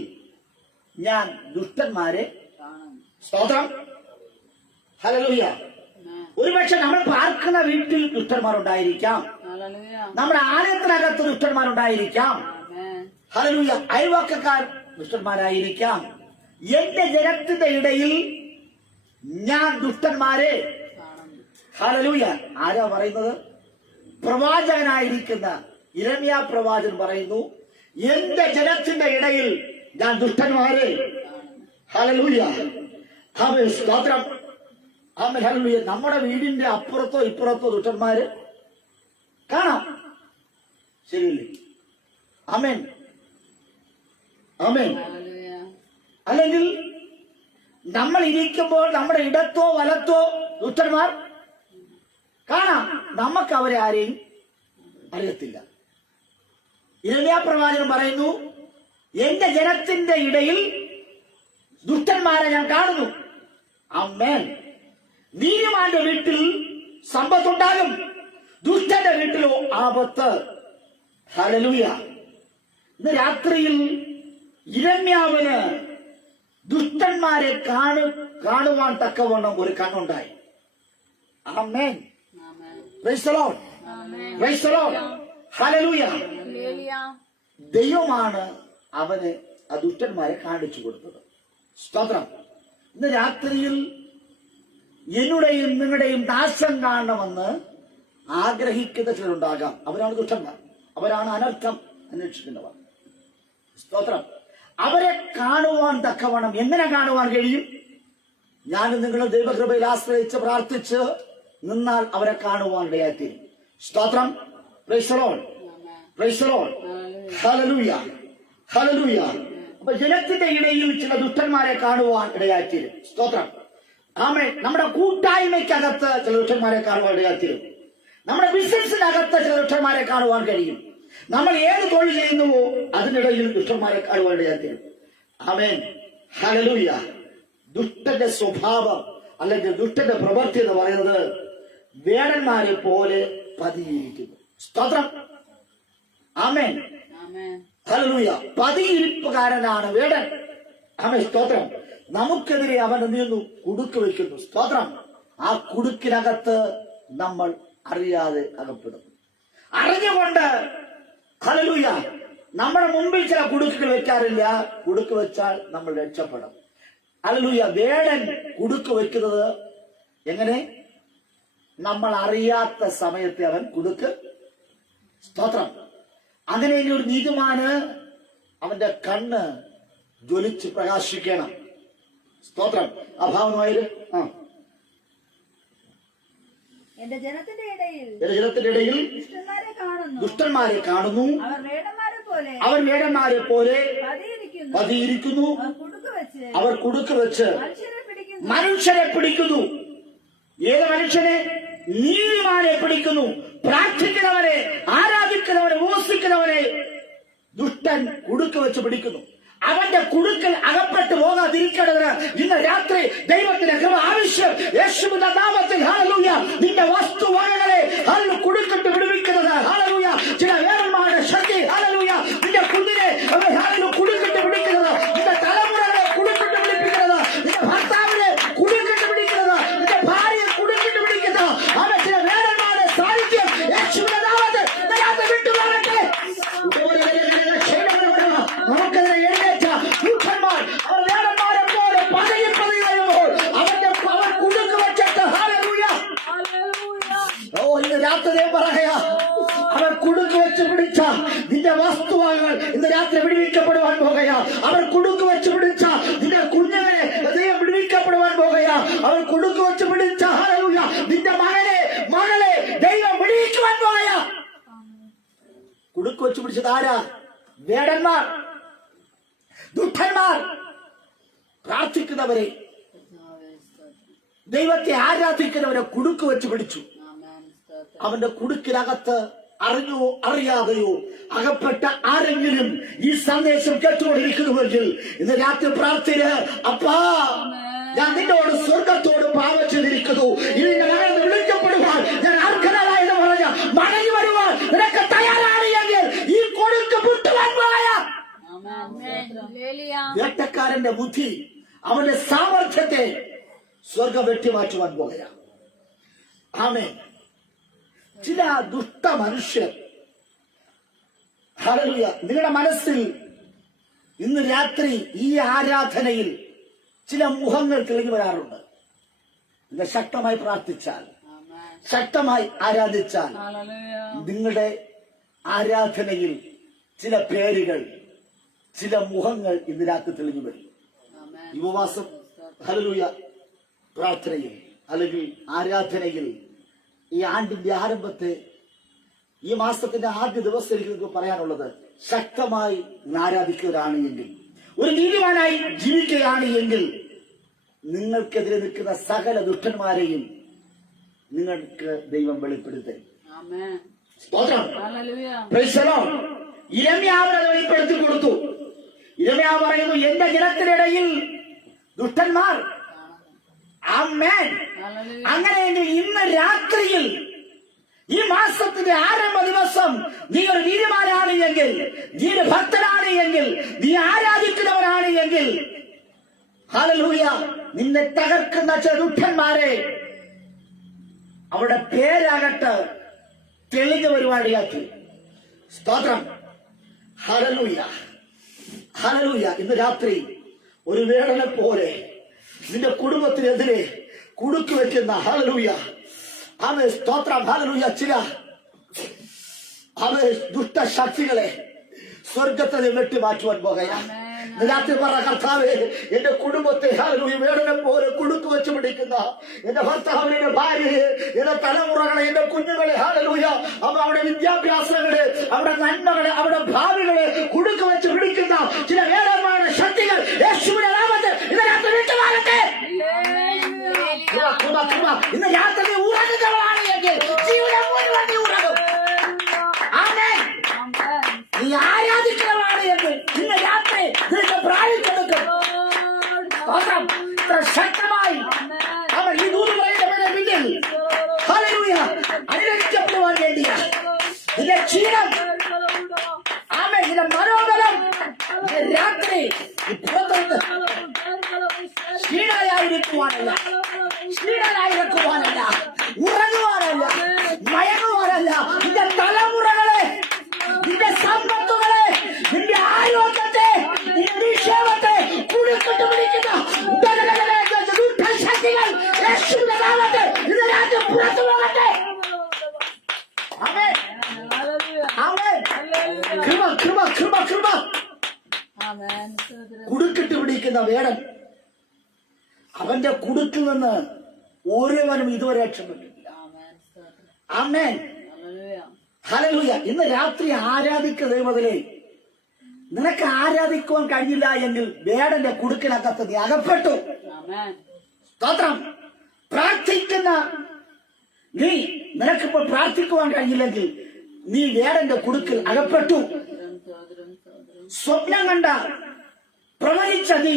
ഞാൻ ദുഷ്ടന്മാരെ കാണുന്നു. സ്തോത്രം. ഹല്ലേലൂയ. ഒരുപക്ഷെ നമ്മൾ പാർക്കുന്ന വീട്ടിൽ ദുഷ്ടന്മാരുണ്ടായിരിക്കാം, ഹല്ലേലൂയ. നമ്മുടെ ആലയത്തിനകത്ത് ദുഷ്ടന്മാരുണ്ടായിരിക്കാം, ആമേൻ. ഹല്ലേലൂയ, അയൽവക്കക്കാർ ദുഷ്ടന്മാരായിരിക്കാം. എന്റെ ജനത്തിന്റെ ഇടയിൽ ഞാൻ ദുഷ്ടന്മാരെ കാണുന്നു. ഹല്ലേലൂയ. ആരാ പറയുന്നത്? പ്രവാചകനായിരിക്കുന്ന ഇരമ്യാ പ്രവാചകൻ പറയുന്നു, എന്റെ ജനത്തിന്റെ ഇടയിൽ ഞാൻ ദുഷ്ടന്മാരെ ഹല്ലേലൂയ. ആമേൻ. സ്തോത്രം. ആമേൻ. ഹല്ലേലൂയ. നമ്മുടെ വീടിന്റെ അപ്പുറത്തോ ഇപ്പുറത്തോ ദുഷ്ടന്മാര് കാണാം, ശരിയല്ലേ? ആമേൻ. ആമേൻ. ഹല്ലേലൂയ. അല്ലെങ്കിൽ നമ്മൾ ഇരിക്കുമ്പോൾ നമ്മുടെ ഇടത്തോ വലത്തോ ദുഷ്ടന്മാർ കാണാം, നമുക്ക് അവരെ ആരെയും അറിയത്തില്ല. ഇരമ്യാ പ്രവാചകൻ പറയുന്നു, എന്റെ ജനത്തിന്റെ ഇടയിൽ ദുഷ്ടന്മാരെ ഞാൻ കാണുന്നു. ആമേൻ. നീതിമാന്റെ വീട്ടിൽ സമ്പത്തുണ്ടാകും, ദുഷ്ടന്റെ വീട്ടിലോ ആപത്ത്. ഹല്ലേലൂയ. ഇന്ന് രാത്രിയിൽ ഇരമ്യാവിന് ദുഷ്ടന്മാരെ കാണുവാൻ തക്കവണ്ണം ഒരു കണ്ണുണ്ടായി. Amen. Amen. Praise the Lord. Amen. Praise the Lord. Hallelujah. Hallelujah. ദൈവമാണ് അവന് ആ ദുഷ്ടന്മാരെ കാണിച്ചു കൊടുത്തത്. സ്തോത്രം. ഇന്ന് രാത്രിയിൽ എന്നുടെയും നിങ്ങളുടെയും നാശം കാണണമെന്ന് ആഗ്രഹിക്കുന്ന ചിലരുണ്ടാകാം. അവരാണ് ദുഷ്ടന്മാർ, അവരാണ് അനർത്ഥം അന്വേഷിക്കുന്നവർ. സ്തോത്രം. അവരെ കാണുവാൻ തക്കവണ്ണം എങ്ങനെ കാണുവാൻ കഴിയും? ഞാനും നിങ്ങൾ ദൈവകൃപയിൽ ആശ്രയിച്ച് പ്രാർത്ഥിച്ച് നിന്നാൽ അവരെ കാണുവാൻ ഇടയായിത്തീരും. സ്തോത്രം. Praise the Lord. Amen. Praise the Lord. Hallelujah. Hallelujah. Hallelujah. അപ്പൊ ജനത്തിന്റെ ഇടയിൽ ചില ദുഷ്ടന്മാരെ കാണുവാൻ ഇടയായിത്തീരും. സ്തോത്രം. ആമേൻ. നമ്മുടെ കൂട്ടായ്മയ്ക്കകത്ത് ചില ദുഷ്ടന്മാരെ കാണുവാൻ ഇടയായിത്തീരും. നമ്മുടെ ബിസിനസ്സിനകത്ത് ചില ദുഷ്ടന്മാരെ കാണുവാൻ കഴിയും. നമ്മൾ ഏത് തൊഴിൽ ചെയ്യുന്നുവോ അതിനിടയിൽ ദുഷ്ടന്മാരെ കാണുവാൻ ഇടയായിത്തീരും. ആമേൻ. ഹല്ലേലൂയ. ദുഷ്ടന്റെ സ്വഭാവം അല്ലെങ്കിൽ ദുഷ്ടന്റെ പ്രവൃത്തി എന്ന് പറയുന്നത് വേടന്മാരെ പോലെ പതിയിരിക്കുന്നു. സ്തോത്രം. ആമേൻ. ആമേൻ. ഹല്ലേലൂയ. പതിയിരിപ്പുകാരനാണ് വേടൻ. ആമേൻ. സ്തോത്രം. നമുക്കെതിരെ അവൻ എന്ത് ചെയ്യുന്നു? കുടുക്ക് വയ്ക്കുന്നു. സ്തോത്രം. ആ കുടുക്കിനകത്ത് നമ്മൾ അറിയാതെ അകപ്പെടും. അറിഞ്ഞുകൊണ്ട് ഹല്ലേലൂയ നമ്മുടെ മുമ്പിൽ ചില കുടുക്കുകൾ വെക്കാറില്ല. കുടുക്ക് വെച്ചാൽ നമ്മൾ രക്ഷപ്പെടും. ഹല്ലേലൂയ. വേടൻ കുടുക്ക് വെക്കുന്നത് എങ്ങനെ? നമ്മൾ അറിയാത്ത സമയത്ത് അവൻ കുടുക്ക്. സ്തോത്രം. അങ്ങനെ ഒരു നീതിമാന് അവന്റെ കണ്ണ് ജ്വലിച്ച് പ്രകാശിക്കണം. സ്തോത്രം. അഭാവമായത് എന്റെ ജനത്തിന്റെ ഇടയിൽ ദുഷ്ടന്മാരെ കാണുന്നു. അവർ വേടന്മാരെ പോലെ പതിയിരിക്കുന്നു. അവർ കുടുക്ക് വെച്ച് മനുഷ്യരെ പിടിക്കുന്നു. ഏത് മനുഷ്യനെ? നീതിമാനെ പിടിക്കുന്നു. പ്രാർത്ഥിക്കുന്നവരെ, ആരാധിക്കുന്നവരെ, ഉപവസിക്കുന്നവരെ ദുഷ്ടൻ കുടുക്ക് വെച്ച് പിടിക്കുന്നു. അവന്റെ കുടുക്കൽ അകപ്പെട്ടു പോകാതിരിക്കേണ്ടതിന് ഇന്ന് രാത്രി ദൈവത്തിന്റെ കൃപ ആവശ്യം. യേശുവിന്റെ നാമത്തിൽ ഹല്ലേലൂയ. നിന്റെ വസ്തുവകകളെ കുടുക്കിട്ട് വിടുവിക്കുന്നത് ഹല്ലേലൂയ. ചില വേടന്മാരുടെ ശക്തി ഹല്ലേലൂയ. നിന്റെ കുഞ്ഞിനെ കുടുക്കിട്ട് പിടിക്കുന്നത്, നിന്റെ തലമുറകളെ കുടുക്കിട്ട് പിടിപ്പിക്കുന്നത്, നിന്റെ ഭർത്താവിനെ കുടുക്കിട്ട് പിടിക്കുന്നത്, നിന്റെ ഭാര്യയെ കുടുക്കിട്ട് പിടിക്കുന്നത് അവൻ ചില വേടന്മാരുടെ സാന്നിധ്യം യേശുവിന്റെ നാമത്തിൽ വിട്ടുമാറട്ടെ. നമുക്കെതിരെ എഴുന്നേറ്റ ദൂതന്മാർ അവർ വേടന്മാരെ പോലെ പതയും വരുമ്പോൾ അവർ കുടുക്ക് വെച്ചിട്ട് ഹല്ലേലൂയ. ഇന്ന് രാത്രി പറയാ, അവർ കുടുക്ക് വെച്ച് പിടിച്ച നിന്റെ വസ്തുവകൾ ഇന്ന് രാത്രി വിടുവിക്കപ്പെടുവാൻ പോകുകയാ. അവർ കുടുക്ക് വെച്ച് പിടിച്ച നിന്റെ കുഞ്ഞുങ്ങളെ ദൈവം വിടുവിക്കപ്പെടുവാൻ പോകുകയാ. അവർ കുടുക്ക് വെച്ച് പിടിച്ച ഹല്ലേലൂയ നിന്റെ മകളെ ദൈവം വിടുവിക്കുവാൻ പോകുകയാ. കുടുക്ക് വെച്ച് പിടിച്ചത് ആരാ? വേടന്മാർ, ദുഷ്ടന്മാർ. പ്രാർത്ഥിക്കുന്നവരെ, ദൈവത്തെ ആരാധിക്കുന്നവരെ കുടുക്ക് വെച്ച് പിടിച്ചു. അവന്റെ കുടുക്കിനകത്ത് അറിഞ്ഞോ അറിയാതെയോ അകപ്പെട്ട ആരെങ്കിലും ഈ സന്ദേശം കേട്ടുകൊണ്ടിരിക്കുന്നുവെങ്കിൽ ഇന്ന് രാത്രി പ്രാർത്ഥന, അപ്പാ ഞാൻ നിന്നോട് സ്വർഗത്തോട് പാപം ചെയ്തിരിക്കുന്നു. ഇനി ഞാൻ വിളിക്കപ്പെടുവാൻ ഞാൻ അർഹനായെന്ന് പറഞ്ഞ മടങ്ങി വരുവാൻ നിനക്ക് തയ്യാറാണ് എങ്കിൽ ഈ കൊടുക്ക് വിട്ടുവാൻ പോയ വേട്ടക്കാരന്റെ ബുദ്ധി, അവന്റെ സാമർഥ്യത്തെ സ്വർഗം വെട്ടിമാറ്റുവാൻ പോകുക. ആമേൻ. ചില ദുഷ്ട മനുഷ്യർ ഹല്ലേലൂയ നിങ്ങളുടെ മനസ്സിൽ ഇന്ന് രാത്രി ഈ ആരാധനയിൽ ചില മുഖങ്ങൾ തെളിഞ്ഞു വരാറുണ്ട്. നിങ്ങൾ ശക്തമായി പ്രാർത്ഥിച്ചാൽ, ശക്തമായി ആരാധിച്ചാൽ നിങ്ങളുടെ ആരാധനയിൽ ചില പേരുകൾ, ചില മുഖങ്ങൾ ഇന്ന് രാത്രി തെളിഞ്ഞു വരും. ഈ ഉപവാസം ഹല്ലേലൂയ പ്രാർത്ഥനയിൽ അല്ലെങ്കിൽ ആരാധനയിൽ ഈ ആണ്ടിന്റെ ആരംഭത്തെ, ഈ മാസത്തിന്റെ ആദ്യ ദിവസം എനിക്ക് നിങ്ങൾക്ക് പറയാനുള്ളത്, ശക്തമായി ആരാധിക്കുകയാണ് എങ്കിൽ, ഒരു നീതിമാനായി ജീവിക്കുകയാണ് എങ്കിൽ നിങ്ങൾക്കെതിരെ നിൽക്കുന്ന സകല ദുഷ്ടന്മാരെയും നിങ്ങൾക്ക് ദൈവം വെളിപ്പെടുത്തി. സ്തോത്രം. Praise the Lord. യിരെമ്യാവ് അത് വെളിപ്പെടുത്തി കൊടുത്തു. യിരെമ്യാവ് പറയുന്നു, എന്റെ ജനത്തിനിടയിൽ ദുഷ്ടന്മാർ. ആമേൻ. അങ്ങനെയെങ്കിൽ ഇന്ന് രാത്രിയിൽ, ഈ മാസത്തിന്റെ ആരംഭ ദിവസം നീ ഒരു നീതിമാനാണ് എങ്കിൽ, നീ ഒരു ഭക്തനാണ് എങ്കിൽ, നീ ആരാധിക്കുന്നവരാണ് എങ്കിൽ ഹല്ലേലൂയ നിന്നെ തകർക്കുന്ന ചില ദുഷ്ടന്മാരെ അവരുടെ പേരാകട്ടെ തെളിഞ്ഞു വരുവാടിയാക്കി. സ്തോത്രം. ഹല്ലേലൂയ. ഹല്ലേലൂയ. ഇന്ന് രാത്രി ഒരു വേടനെ പോലെ നിന്റെ കുടുംബത്തിനെതിരെ കുടുക്ക് വെക്കുന്ന ഹല്ലേലൂയ അവൻ സ്തോത്രം ഹല്ലേലൂയ ചില അവൻ ദുഷ്ടശക്തികളെ സ്വർഗത്തെ വെട്ടി മാറ്റുവാൻ പോകുകയാണ്. രാത്രി പറ, കർത്താവേ എന്റെ കുടുംബത്തെ ഹല്ലേലൂയ വേടനെ പോലെ കുടുക്ക് വെച്ച് പിടിക്കുന്ന എന്റെ ഭർത്താവിനെ, എന്റെ ഭാര്യയെ, എന്റെ തലമുറകളെ, എന്റെ കുഞ്ഞുങ്ങളെ ഹല്ലേലൂയ അവിടെ വിദ്യാഭ്യാസങ്ങളെ, അവിടെ നന്മകളെ, അവിടെ ഭാവികളെ കുടുക്ക് വെച്ച് പിടിക്കുന്ന പ്രവർത്തിക്കുന്ന ചില വേദമായ ശക്തികൾ യേശുവിന്റെ നാമത്തിൽ ഇതിനകത്ത് വിട്ടുമാറട്ടെ. ഇന്ന് രാത്രി നീ ഉറങ്ങുന്നവളാണ് എങ്കിൽ ജീവിതം മുഴുവൻ നീ ഉറങ്ങും. ആമേൻ. നീ ആരാധിക്കുന്നവളാണ് എങ്കിൽ ഇന്ന് രാത്രി നിനക്ക് പ്രാപിച്ചെടുക്കും. ഇത്ര ശക്തമായി അവൻ ഈ ദൂത് പറയുന്നവരുടെ പിന്നിൽ ഹല്ലേലൂയ അനുകരിക്കപ്പെടുവാൻ വേണ്ടിയ നിന്റെ ക്ഷീണം, ആമേൻ, നിന്റെ മനോബലം രാത്രി പുറത്തുനിന്ന് ക്ഷീണരായിരിക്കുവാനല്ല, ഉറങ്ങുവാനല്ല, മയങ്ങുവാനല്ല. നിന്റെ തലമുറകളെ, നിന്റെ സമ്പത്തുകളെ, നിന്റെ ആരോഗ്യത്തെ, നിന്റെ നിക്ഷേപത്തെ കുടിക്കൊണ്ടു പിടിക്കുന്ന ശക്തികൾ യേശുവിന്റെ നാമത്തിൽ ഇതിനകത്ത് പുറത്തു പോകട്ടെ. ആമേൻ. ആമേൻ. കൃപ കൃപ കൃപ കൃപ. കുടുക്കിട്ട് പിടിക്കുന്ന വേടൻ, അവന്റെ കുടുക്കിൽ നിന്ന് ഓരോവനും ഇതുവരെ രക്ഷപ്പെട്ടിട്ടില്ല. ആമേൻ. ഹല്ലേലൂയ. ഇന്ന് രാത്രി ആരാധിക്കുന്ന ദൈവത്തിലെ നിനക്ക് ആരാധിക്കുവാൻ കഴിഞ്ഞില്ല എങ്കിൽ വേടന്റെ കുടുക്കിനകത്ത് നീ അകപ്പെട്ടു. സ്തോത്രം. പ്രാർത്ഥിക്കുന്ന നീ, നിനക്കിപ്പോൾ പ്രാർത്ഥിക്കുവാൻ കഴിഞ്ഞില്ലെങ്കിൽ നീ വേടന്റെ കുടുക്കിൽ അകപ്പെട്ടു. സ്വപ്നം കണ്ട പ്രവചിച്ച നീ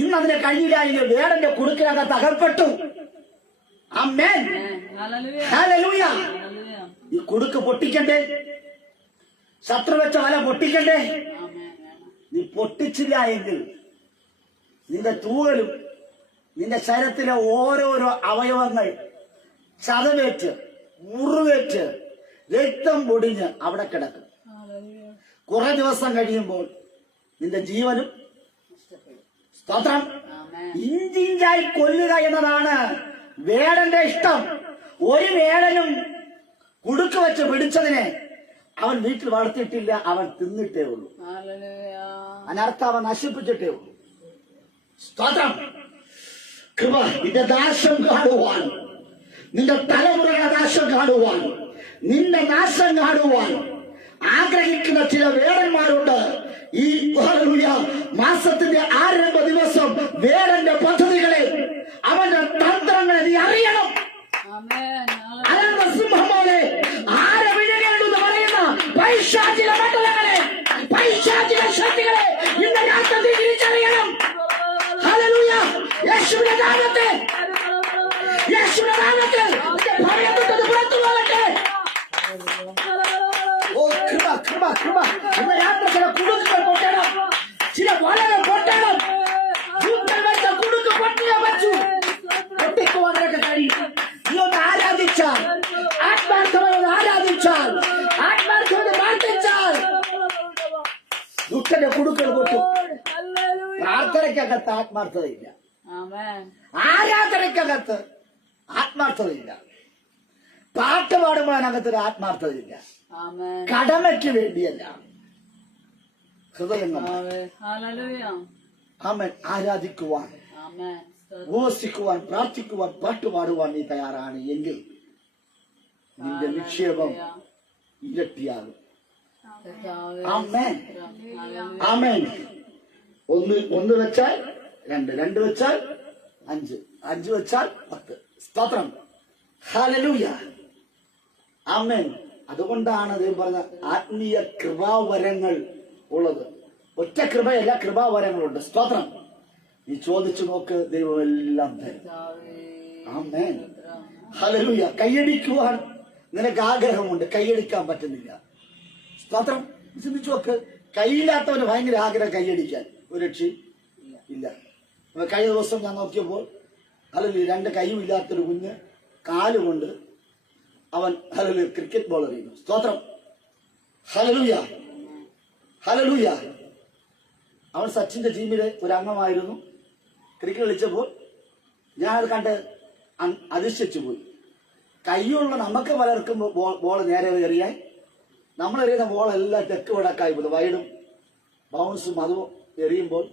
ഇന്ന് അതിനെ കഴിഞ്ഞില്ല എങ്കിൽ വേടന്റെ കുടുക്കിനകത്ത് അകപ്പെട്ടു. ആമേൻ. ഹല്ലേലൂയ. ഈ കുടുക്ക് പൊട്ടിക്കണ്ടേ? ശത്രു വെച്ച വല പൊട്ടിക്കണ്ടേ? നീ പൊട്ടിച്ചില്ല എങ്കിൽ നിന്റെ തൂവലും നിന്റെ ശരീരത്തിലെ ഓരോരോ അവയവങ്ങൾ ചതവേറ്റ് മുറിവേറ്റ് രക്തം പൊടിഞ്ഞ് അവിടെ കിടക്കും. കുറെ ദിവസം കഴിയുമ്പോൾ നിന്റെ ജീവനും, സ്തോത്രം, ഇഞ്ചിഞ്ചായി കൊല്ലുക എന്നതാണ് വേടന്റെ ഇഷ്ടം. ഒരു വേടനും കുടുക്ക് വെച്ച് പിടിച്ചതിനെ അവൻ വീട്ടിൽ വളർത്തിയിട്ടില്ല, അവൻ തിന്നിട്ടേ ഉള്ളൂ. അതിനർത്ഥം അവൻ നശിപ്പിച്ചിട്ടേ ഉള്ളൂ. സ്തോത്രം. കൃപ. നിന്റെ നാശം കാണുവാൻ, നിന്റെ തലമുറയുടെ നാശം കാണുവാൻ, നിന്റെ നാശം കാണുവാൻ ആഗ്രഹിക്കുന്ന ചില വേടന്മാരുണ്ട്. ഈ മാസത്തിന്റെ ആരംഭ ദിവസം വേടന്റെ പദ്ധതികളെ, അവന്റെ തന്ത്രങ്ങളെ നീ അറിയണം. സിംഹം പോലെ ആരെ വിഴുങ്ങേണ്ടെന്ന് പറയുന്ന പൈശാചിക മണ്ഡലങ്ങളെ, പൈശാചിക ശക്തികളെ ഇന്ന് രാത്രി തിരിച്ചറിയണം. ഹല്ലേലൂയ. യേശുവിന്റെ നാമത്തിൽ, യേശുവിന്റെ നാമത്തിൽ ഭയപ്പെട്ടത് പുറത്തു പോകട്ടെ. ഓ കൃപ കൃപ കൃപ. ഇന്ന് രാത്രി ചില കുടുക്കുകൾ പൊട്ടണം, ചില വലകൾ പൊട്ടണം. വെച്ച കുടുക്ക് പൊട്ടിയാ പറ്റൂ. പൊട്ടിക്കുവാനൊക്കെ കഴിയും. നീ ഒന്ന് ആരാധിച്ചാൽ, ആത്മാർത്ഥമായി ആരാധിച്ചാൽ, ആത്മാർത്ഥമായി പ്രാർത്ഥിച്ചാൽ ദുഷ്ടന്റെ കുടുക്കൾ പൊട്ടും. പ്രാർത്ഥനയ്ക്കകത്ത് ആത്മാർത്ഥതയില്ല, ആരാധനയ്ക്കകത്ത് ആത്മാർത്ഥതയില്ല, പാട്ട് പാടുമ്പോൾ അതിനകത്തൊരു ആത്മാർത്ഥതയില്ല. കടമയ്ക്ക് വേണ്ടിയല്ല, ഹൃദയം. ആമേൻ. ആരാധിക്കുവാൻ, ഉപവസിക്കുവാൻ, പ്രാർത്ഥിക്കുവാൻ, പാട്ടുപാടുവാൻ നീ തയ്യാറാണ് എങ്കിൽ നിന്റെ നിക്ഷേപം ഇരട്ടിയാകും. ആമേൻ. ആമേൻ. ഒന്ന് വെച്ചാൽ 2, 2 വെച്ചാൽ 5, 5 വെച്ചാൽ 10. സ്തോത്രം. ഹല്ലേലൂയ. ആമേൻ. അതുകൊണ്ടാണ് ദൈവം പറഞ്ഞ ആത്മീയ കൃപാവരങ്ങൾ ഉള്ളത്. ഒറ്റ കൃപയല്ല, കൃപാവരങ്ങളുണ്ട്. സ്തോത്രം. നീ ചോദിച്ചു നോക്ക്, ദൈവം എല്ലാം തരും. ആമേൻ. ഹല്ലേലൂയ. കൈയടിക്കുവാൻ നിനക്ക് ആഗ്രഹമുണ്ട്, കൈയടിക്കാൻ പറ്റുന്നില്ല. സ്തോത്രം. ചിന്തിച്ചു നോക്ക്. കൈയില്ലാത്തവന് ഭയങ്കര ആഗ്രഹം കൈയടിക്കാൻ, ഒരു രക്ഷയും ഇല്ല. കഴിഞ്ഞ ദിവസം ഞാൻ നോക്കിയപ്പോൾ അല്ലെങ്കിൽ 2 കൈയും ഇല്ലാത്തൊരു കുഞ്ഞ് കാലുകൊണ്ട് അവൻ ഹല്ലേലൂയ ക്രിക്കറ്റ് ബോൾ എറിയുന്നു. സ്തോത്രം. ഹല്ലേലൂയ. ഹല്ലേലൂയ. അവൻ സച്ചിന്റെ ടീമിലെ ഒരു അംഗമായിരുന്നു. ക്രിക്കറ്റ് കളിച്ചപ്പോൾ ഞാൻ അത് കണ്ട് അതിശിച്ചു പോയി. കൈയുള്ള നമുക്ക് പലർക്കും ബോൾ നേരെ എറിയാൻ, നമ്മൾ എറിയുന്ന ബോളെല്ലാം തെക്ക് വടക്കായി പോകും. വൈഡും ബൗൺസും അത് എറിയുമ്പോൾ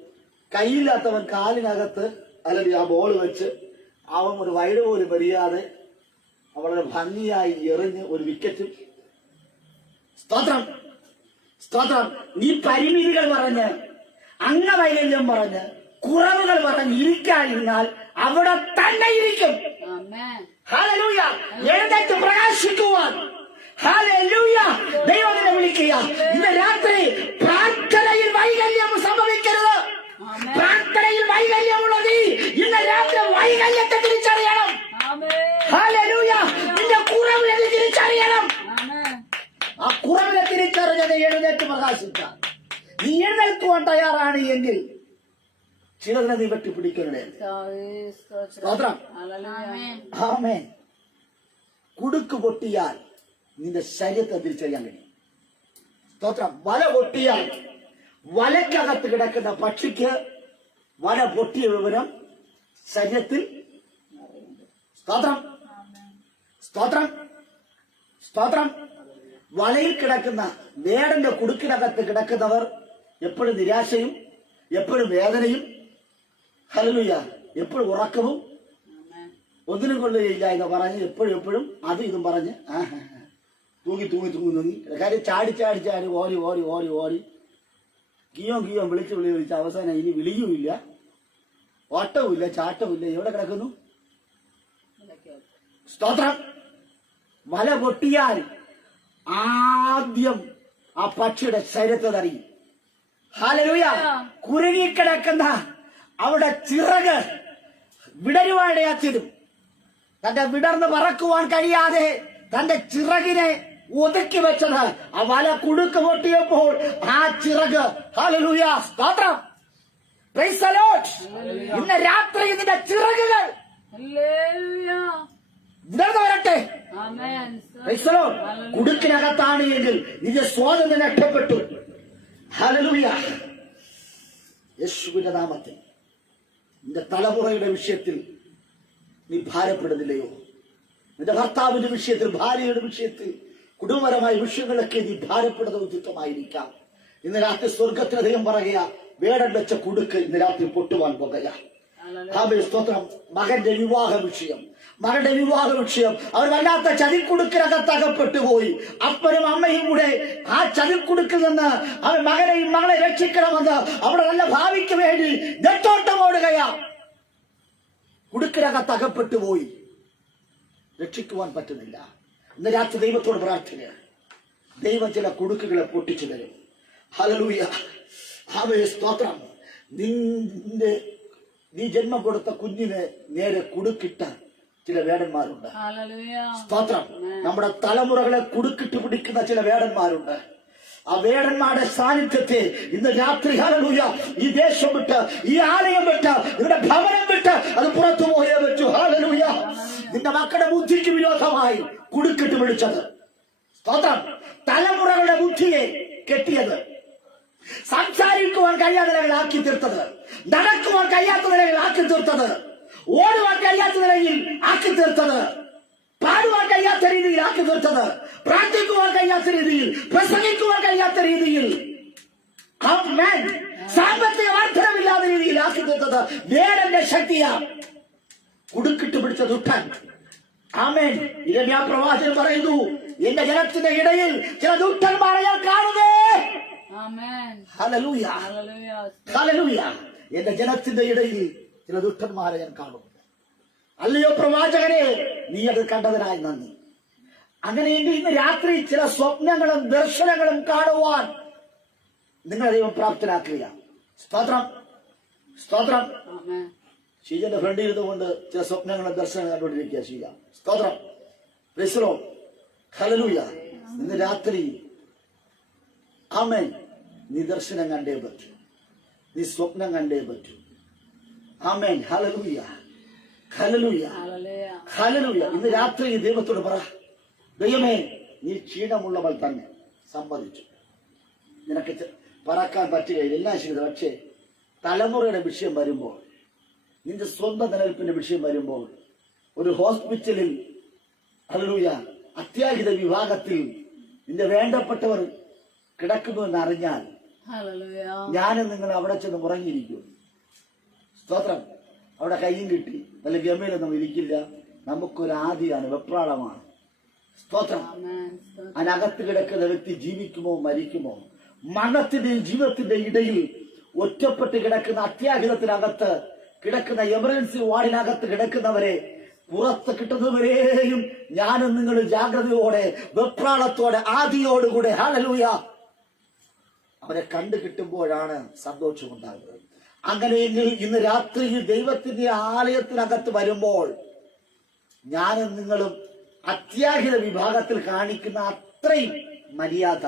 കൈയില്ലാത്തവൻ കാലിനകത്ത് അല്ലെങ്കിൽ ആ ബോൾ വെച്ച് അവൻ ഒരു വൈഡ് പോലും എറിയാതെ വളരെ ഭംഗിയായി എറിഞ്ഞ് ഒരു വിക്കറ്റും. സ്തോത്രം. സ്തോത്രം. നീ പരിമിതികൾ പറഞ്ഞ്, അംഗവൈകല്യം പറഞ്ഞ്, കുറവുകൾ പറഞ്ഞ് ഇരിക്കാതിരുന്നാൽ അവിടെ തന്നെ ഇരിക്കും. ആമേൻ. ഹല്ലേലൂയ. എഴുന്നേറ്റ് പ്രകാശിക്കുവാൻ. ഹല്ലേലൂയ. ദൈവത്തിനെ വിളിക്കുക. ഇന്ന് രാത്രി പ്രാർത്ഥനയിൽ വൈകല്യം സംഭവിക്കരുത്. ആമേൻ. പ്രാർത്ഥനയിൽ വൈകല്യമുള്ള നീ ഇന്ന് രാത്രി വൈകല്യത്തെ തിരിച്ചറിയണം. ആമേൻ. ഹല്ലേലൂയ. നിന്റെ കുറവിനെ നീ തിരിച്ചറിയണം. ആമേൻ. ആ കുറവിനെ തിരിച്ചറിഞ്ഞത് എഴുന്നേറ്റ് പ്രകാശിക്കാം. നീ എഴുന്നേൽക്കുവാൻ തയ്യാറാണ് എങ്കിൽ ചിലതിനെ നീ വെട്ടിപ്പിടിക്കരുത്. സ്തോത്രം. ഹല്ലേലൂയ. ആമേൻ. കുടുക്ക് പൊട്ടിയാൽ നിന്റെ ശരീരത്തെ തിരിച്ചറിയാൻ കഴിയും. സ്തോത്രം. വല പൊട്ടിയാൽ വലക്കകത്ത് കിടക്കുന്ന പക്ഷിക്ക് വല പൊട്ടിയ വിവരം ശരീരത്തിൽ. സ്തോത്രം. സ്തോത്രം. സ്തോത്രം. വലയിൽ കിടക്കുന്ന വേടന്റെ കുടുക്കിനകത്ത് കിടക്കുന്നവർ എപ്പോഴും നിരാശയും, എപ്പോഴും വേദനയും, ഹല്ലേലൂയ, എപ്പോഴും ഉറക്കവും, ഒന്നിനും കൊള്ളുകയില്ല എന്ന് പറഞ്ഞ് എപ്പോഴും അതും ഇതും പറഞ്ഞ് തൂങ്ങി കാര്യം ചാടി ചാടി ചാടി ഓടി ഓടി ഓടി ഓടി ഗീയോ വിളിച്ച് അവസാനം ഇനി വിളിയുമില്ല, ഓട്ടവുമില്ല, ചാട്ടവുമില്ല. എവിടെ കിടക്കുന്നു? സ്തോത്രം. വല പൊട്ടിയാൽ ആദ്യം ആ പക്ഷിയുടെ ശരീരത്തെ അറിയും. ഹല്ലേലൂയ. കുരുങ്ങിക്കിടക്കുന്ന അവിടെ ചിറക് വിടരുവാനിടയാത്തിരും. തന്റെ വിടർന്ന് പറക്കുവാൻ കഴിയാതെ തന്റെ ചിറകിനെ ഒതുക്കി വെച്ചത് ആ വല കുടുക്ക് പൊട്ടിയപ്പോൾ ആ ചിറക്. ഹല്ലേലൂയ. സ്തോത്രം. Praise the Lord. ഇന്ന് രാത്രി ഇതിന്റെ ചിറകുകൾ ഹല്ലേലൂയ. വിടർന്ന് വരട്ടെ. ആമേൻ. Praise the Lord. കുടുക്കിനകത്താണ് എങ്കിൽ നിന്റെ സ്വാതന്ത്ര്യം നഷ്ടപ്പെട്ടു. ഹല്ലേലൂയ. യേശുവിന്റെ നാമത്തിൽ നിന്റെ തലമുറയുടെ വിഷയത്തിൽ നീ ഭാരപ്പെടുന്നില്ലയോ? നിന്റെ ഭർത്താവിന്റെ വിഷയത്തിൽ, ഭാര്യയുടെ വിഷയത്തിൽ, കുടുംബപരമായ വിഷയങ്ങളൊക്കെ നീ ഭാരപ്പെടുന്ന ഉചിതമായിരിക്കാം. ഇന്ന് രാത്രി സ്വർഗത്തിന് ദൈവം പറയുക, വേടൻ വെച്ച കുടുക്ക് ഇന്ന് രാത്രി പൊട്ടുവാൻ പോകുക. സ്തോത്രം. മകന്റെ വിവാഹ വിഷയം, മകളുടെ വിവാഹ വിഷയം, അവർ വല്ലാത്ത ചതിക്കുടുക്കിനകത്ത് അകപ്പെട്ടു പോയി. അപ്പനും അമ്മയും കൂടെ ആ ചതിക്കുടുക്കിൽ നിന്ന് അവൻ മകനെയും മകളെ രക്ഷിക്കണമെന്ന് അവിടെ നല്ല ഭാവിക്ക് വേണ്ടി നെട്ടോട്ടം ഓടുകയാ. കുടുക്കിനകത്ത് അകപ്പെട്ടു പോയി, രക്ഷിക്കുവാൻ പറ്റുന്നില്ല. ഇന്ന് രാത്രി ദൈവത്തോട് പ്രാർത്ഥന. ദൈവം ചില കുടുക്കുകളെ പൊട്ടിച്ചു തരും. ഹല്ലേലൂയ. ആമേൻ. സ്തോത്രം. നീ ജന്മം കൊടുത്ത കുഞ്ഞിനെ നേരെ കുടുക്കിട്ട ചില വേടന്മാരുണ്ട്. സ്തോത്രം. നമ്മുടെ തലമുറകളെ കുടുക്കിട്ട് പിടിക്കുന്ന ചില വേടന്മാരുണ്ട്. ആ വേടന്മാരുടെ സാന്നിധ്യത്തെ ഇന്ന് രാത്രി, ഹല്ലേലൂയ, ഈ ദേശം വിട്ട്, ഈ ആലയം വിട്ട്, നിങ്ങളുടെ ഭവനം വിട്ട് അത് പുറത്തു പോയേ പറ്റൂ. ഹല്ലേലൂയ. നിന്റെ മക്കളുടെ ബുദ്ധിക്ക് വിരോധമായി കുടുക്കിട്ട് പിടിച്ചത്. സ്തോത്രം. തലമുറകളുടെ ബുദ്ധിയെ കെട്ടിയത്, സംസാരിക്കുവാൻ കഴിയാത്ത നിലകളാക്കി തീർത്തത്, നടക്കുവാൻ കഴിയാത്ത നിലകളാക്കി തീർത്തത്, ഓടുവാൻ കഴിയാത്ത നിലയിൽ ആക്കി തീർത്തത്, പാടുവാൻ കഴിയാത്ത രീതിയിൽ ആക്കി തീർത്തത്, പ്രാർത്ഥിക്കുവാൻ കഴിയാത്ത രീതിയിൽ, പ്രസംഗിക്കുവാൻ കഴിയാത്ത രീതിയിൽ, സാമ്പത്തിക വർധനമില്ലാത്ത രീതിയിൽ ആക്കി തീർത്തത് വേടന്റെ ശക്തിയാ. കുടുക്കിട്ട് പിടിച്ച ദുഷ്ടൻ. ആമേൻ. ഇരമ്യാ പ്രവാചകൻ പറയുന്നു, എന്റെ ജനത്തിന്റെ ഇടയിൽ ചില ദുഷ്ടന്മാരെ ഞാൻ കാണുന്നേ. ഹല്ലേലൂയ. ഹല്ലേലൂയ. എന്റെ ജനത്തിന്റെ ഇടയിൽ ചില ദുഷ്ടന്മാരെ ഞാൻ കാണുന്നു. അല്ലയോ പ്രവാചകനെ, നീ അത് കണ്ടതിനായി നന്ദി. അങ്ങനെയെങ്കിൽ ഇന്ന് രാത്രി ചില സ്വപ്നങ്ങളും ദർശനങ്ങളും കാണുവാൻ നിങ്ങളെ ദൈവം പ്രാപ്തനാക്കുക. സ്തോത്രം. സ്തോത്രം. ഷീജന്റെ ഫ്രണ്ടിൽ ഇരുന്നുകൊണ്ട് ചില സ്വപ്നങ്ങളും ദർശനങ്ങളും കണ്ടുകൊണ്ടിരിക്കുക ഷീജ. സ്തോത്രം. Praise the Lord. ഹല്ലേലൂയ. ഇന്ന് രാത്രി ആമേൻ, നീ ദർശനം കണ്ടേ പറ്റൂ, നീ സ്വപ്നം കണ്ടേ പറ്റൂ. ആമേൻ. ഹല്ലേലൂയ. ഹല്ലേലൂയ. ഹല്ലേലൂയ. ഇന്ന് രാത്രി ദൈവത്തോട് പറ, ദൈവമേ, നീ ക്ഷീണമുള്ളവൾ തന്നെ സമ്മതിച്ചു. നിനക്ക് പറക്കാൻ പറ്റുകയില്ല, എല്ലാം ശരി. പക്ഷേ തലമുറയുടെ വിഷയം വരുമ്പോൾ, നിന്റെ സ്വന്തം നിലനിൽപ്പിന്റെ വിഷയം വരുമ്പോൾ, ഒരു ഹോസ്പിറ്റലിൽ, ഹല്ലേലൂയ, അത്യാഹിത വിഭാഗത്തിൽ നിന്റെ വേണ്ടപ്പെട്ടവർ കിടക്കുന്നു എന്നറിഞ്ഞാൽ ഞാനും നിങ്ങൾ അവിടെ ചെന്ന് ഉറങ്ങിയിരിക്കും. സ്തോത്രം. അവിടെ കയ്യും കിട്ടി നല്ല ഗമയിലൊന്നും ഇരിക്കില്ല. നമുക്കൊരാദിയാണ്, വെപ്രാളമാണ്. സ്തോത്രം. അതിനകത്ത് കിടക്കുന്ന വ്യക്തി ജീവിക്കുമോ മരിക്കുമോ, മരണത്തിന്റെയും ജീവിതത്തിന്റെ ഇടയിൽ ഒറ്റപ്പെട്ട് കിടക്കുന്ന അത്യാഹിതത്തിനകത്ത് കിടക്കുന്ന എമർജൻസി വാർഡിനകത്ത് കിടക്കുന്നവരെ പുറത്ത് കിട്ടുന്നവരെയും ഞാനും നിങ്ങൾ ജാഗ്രതയോടെ വെപ്രാളത്തോടെ ആദിയോടുകൂടെ ഹല്ലേലൂയ അവരെ കണ്ടു കിട്ടുമ്പോഴാണ് സന്തോഷമുണ്ടാകുന്നത്. അങ്ങനെയെങ്കിൽ ഇന്ന് രാത്രി ദൈവത്തിന്റെ ആലയത്തിനകത്ത് വരുമ്പോൾ ഞാനും നിങ്ങളും അത്യാഹിത വിഭാഗത്തിൽ കാണിക്കുന്ന അത്രയും മര്യാദ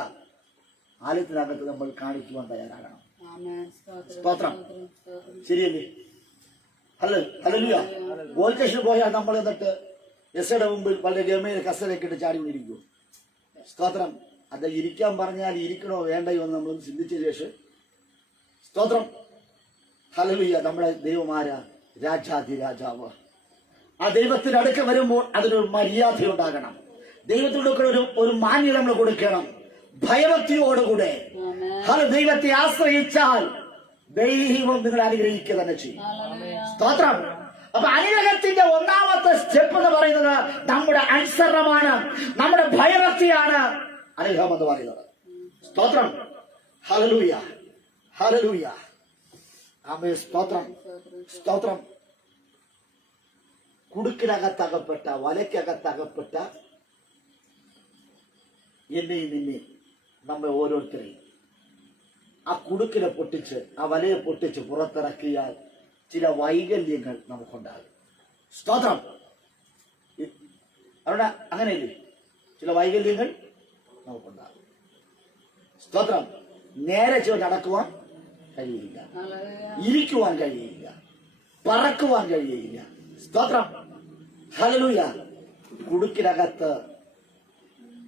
ആലയത്തിനകത്ത് നമ്മൾ കാണിക്കുവാൻ തയ്യാറാകണം. സ്തോത്രം. ശരിയല്ലേ? ഹല്ലേലൂയ. പോലീസ് സ്റ്റേഷനിൽ പോയാൽ നമ്മൾ എന്നിട്ട് എസ്ഐയുടെ മുമ്പിൽ വളരെ ഗമയിൽ കസരയൊക്കെ ഇട്ട് ചാടി കൊണ്ടിരിക്കും. സ്തോത്രം. അത് ഇരിക്കാൻ പറഞ്ഞാൽ ഇരിക്കണോ വേണ്ടയോ എന്ന് നമ്മളൊന്ന് ചിന്തിച്ച ശേഷം സ്തോത്രം. ഹല്ലേലൂയ. നമ്മുടെ ദൈവമാരാ രാജാധിരാജാവ്. ആ ദൈവത്തിന്റെ അടുക്ക വരുമ്പോൾ അതിനൊരു മര്യാദ ഉണ്ടാകണം. ദൈവത്തിനോട് ഒരു മാന്യത നമ്മൾ കൊടുക്കണം. ഭയഭക്തിയോടുകൂടെ ദൈവത്തെ ആശ്രയിച്ചാൽ ദൈവം നിങ്ങളെ അനുഗ്രഹിക്കുക തന്നെ ചെയ്യും. സ്തോത്രം. അപ്പൊ അനുഗ്രഹത്തിന്റെ ഒന്നാമത്തെ സ്റ്റെപ്പ് എന്ന് പറയുന്നത് നമ്മുടെ അനുസരണമാണ്, നമ്മുടെ ഭയഭക്തിയാണ് അനുഗ്രഹം എന്ന് പറയുന്നത്. സ്തോത്രം. ഹല്ലേലൂയ. ഹല്ലേലൂയ. ആമേൻ. സ്തോത്രം. സ്തോത്രം. കുടുക്കിനകത്തകപ്പെട്ട വലയ്ക്കകത്തകപ്പെട്ട എന്നെയും നിന്നെയും നമ്മെ ഓരോരുത്തരെയും ആ കുടുക്കിനെ പൊട്ടിച്ച് ആ വലയെ പൊട്ടിച്ച് പുറത്തിറക്കിയാൽ ചില വൈകല്യങ്ങൾ നമുക്കുണ്ടാകും. സ്തോത്രം. അവിടെ അങ്ങനെയല്ലേ? ചില വൈകല്യങ്ങൾ നമുക്കുണ്ടാകും. സ്തോത്രം. നേരെ ചുവ നടക്കുവാൻ കഴിയില്ല, ഇരിക്കുവാൻ കഴിയില്ല, പറക്കുവാൻ കഴിയില്ല. സ്തോത്രം. ഹല്ലേലൂയ. കുടുക്കിനകത്ത്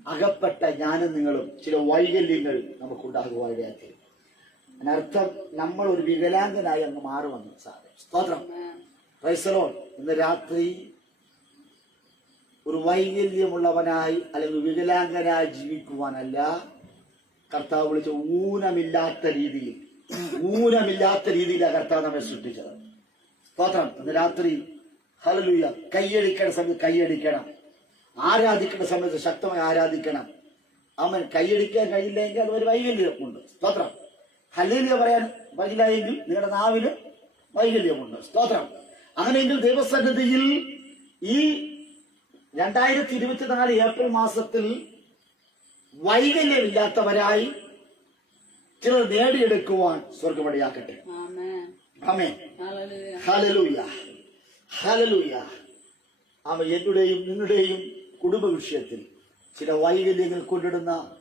അകപ്പെട്ട ഞാനും നിങ്ങളും ചില വൈകല്യങ്ങൾ നമുക്കുണ്ടാകുവാനിടയാക്കി. അതിനർത്ഥം നമ്മൾ ഒരു വികലാംഗനായി അങ്ങ് മാറുമെന്ന് സാധിക്കും. സ്തോത്രം. Praise the Lord. ഇന്ന് രാത്രി ഒരു വൈകല്യമുള്ളവനായി അല്ലെങ്കിൽ വികലാംഗനായി ജീവിക്കുവാനല്ല കർത്താവ് വിളിച്ച ഊനമില്ലാത്ത രീതിയിലാണ് കർത്താവ് നമ്മെ സൃഷ്ടിച്ചത്. സ്തോത്രം. ഇന്ന് രാത്രി ഹല്ലേലൂയ കൈയടിക്കേണ്ട സമയത്ത് കൈയടിക്കണം, ആരാധിക്കേണ്ട സമയത്ത് ശക്തമായി ആരാധിക്കണം. അവൻ കൈയടിക്കാൻ കഴിയില്ലെങ്കിൽ അത് ഒരു വൈകല്യമുണ്ട്. സ്തോത്രം. ഹല്ലേലൂയ പറയാൻ കഴിയില്ലെങ്കിൽ നിങ്ങളുടെ നാവിന് വൈകല്യമുണ്ട്. സ്തോത്രം. അങ്ങനെയെങ്കിൽ ദൈവസന്നിധിയിൽ ഈ 2024 ഏപ്രിൽ മാസത്തിൽ വൈകല്യമില്ലാത്തവരായി ചിലർ നേടിയെടുക്കുവാൻ സ്വർഗമടിയാക്കട്ടെ. ആമേൻ. ഹല്ലേലൂയ. ഹല്ലേലൂയ. ആമേൻ. എന്റെയും നിങ്ങളുടെയും കുടുംബ വിഷയത്തിൽ ചില വൈകല്യങ്ങൾ കൊണ്ടിടുന്ന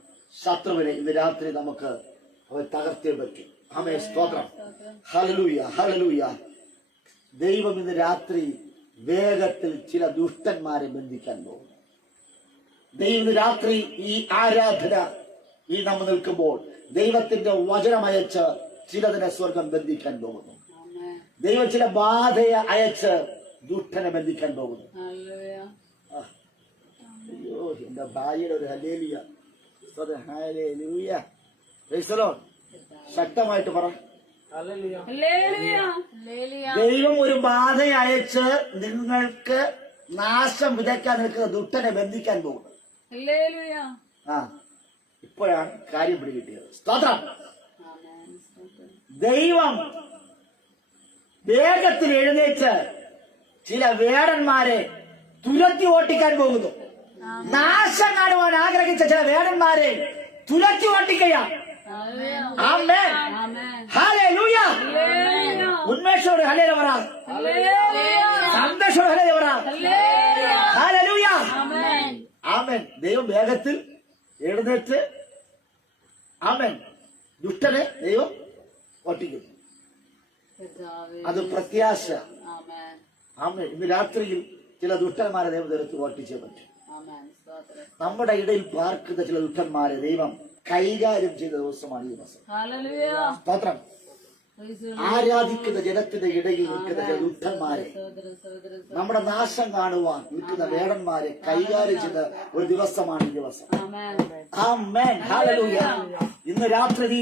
ശത്രുവിനെ ഇന്ന് രാത്രി നമുക്ക് അവൻ തകർത്തേ പറ്റും. ആമേൻ. സ്തോത്രം. ഹല്ലേലൂയ. ഹല്ലേലൂയ. ദൈവം ഇന്ന് രാത്രി വേഗത്തിൽ ചില ദുഷ്ടന്മാരെ ബന്ധിക്കാൻ പോകും. ദൈവം രാത്രി ഈ ആരാധന ഈ നമ്മൾ നിൽക്കുമ്പോൾ ദൈവത്തിന്റെ വചനമയച്ച് ചിലതിനെ സ്വർഗം ബന്ധിക്കാൻ പോകുന്നു. ദൈവം ചില ബാധയെ അയച്ച് ദുഷ്ടനെ ബന്ധിക്കാൻ പോകുന്നു. അയ്യോ, എന്റെ ഭാര്യയുടെ ഒരു hallelujah. Hallelujah. Price the Lord. ശക്തമായിട്ട് പറ. ദൈവം ഒരു ബാധയെ അയച്ച് നിങ്ങൾക്ക് നാശം വിതയ്ക്കാൻ നിൽക്കുന്ന ദുഷ്ടനെ ബന്ധിക്കാൻ പോകുന്നു. ആ, ഇപ്പോഴാണ് കാര്യം പിടികിട്ടിയത്. സ്തോത്രം. ദൈവം വേഗത്തിൽ എഴുന്നേറ്റ് ചില വേടന്മാരെ തുരത്തി ഓട്ടിക്കാൻ പോകുന്നു. നാശം കാണുവാൻ ആഗ്രഹിച്ച ചില വേടന്മാരെ തുരത്തി ഓട്ടിക്കുകയാണ്. ആമേൻ. ഹല്ലേലൂയ. ഉന്മേഷത്തോടെ ഹല്ലേലൂയ പറ. സന്തോഷത്തോടെ ഹല്ലേലൂയ പറ. ഹല്ലേലൂയ. ആമേൻ. ദൈവം വേഗത്തിൽ എഴുന്നേറ്റ് ആമേൻ ദുഷ്ടനെ ദൈവം ഓട്ടിക്കുന്നു. അത് പ്രത്യാശ. ആമേൻ. ഇന്ന് രാത്രിയിൽ ചില ദുഷ്ടന്മാരെ ദൈവം എടുത്ത് ഓട്ടിച്ചേ പറ്റും. നമ്മുടെ ഇടയിൽ പാർക്കുന്ന ചില ദുഷ്ടന്മാരെ ദൈവം കൈകാര്യം ചെയ്ത ദിവസമാണ് ഈ ദിവസം. സ്തോത്രം. ആരാധിക്കുന്ന ജനത്തിന്റെ ഇടയിൽ നിൽക്കുന്ന ചില ദുഷ്ടന്മാരെ, നമ്മുടെ നാശം കാണുവാൻ നിൽക്കുന്ന വേടന്മാരെ കൈകാര്യം ചെയ്ത ഒരു ദിവസമാണ് ഈ ദിവസം. ആമേൻ. ഹല്ലേലൂയ. ഇന്ന് രാത്രി നീ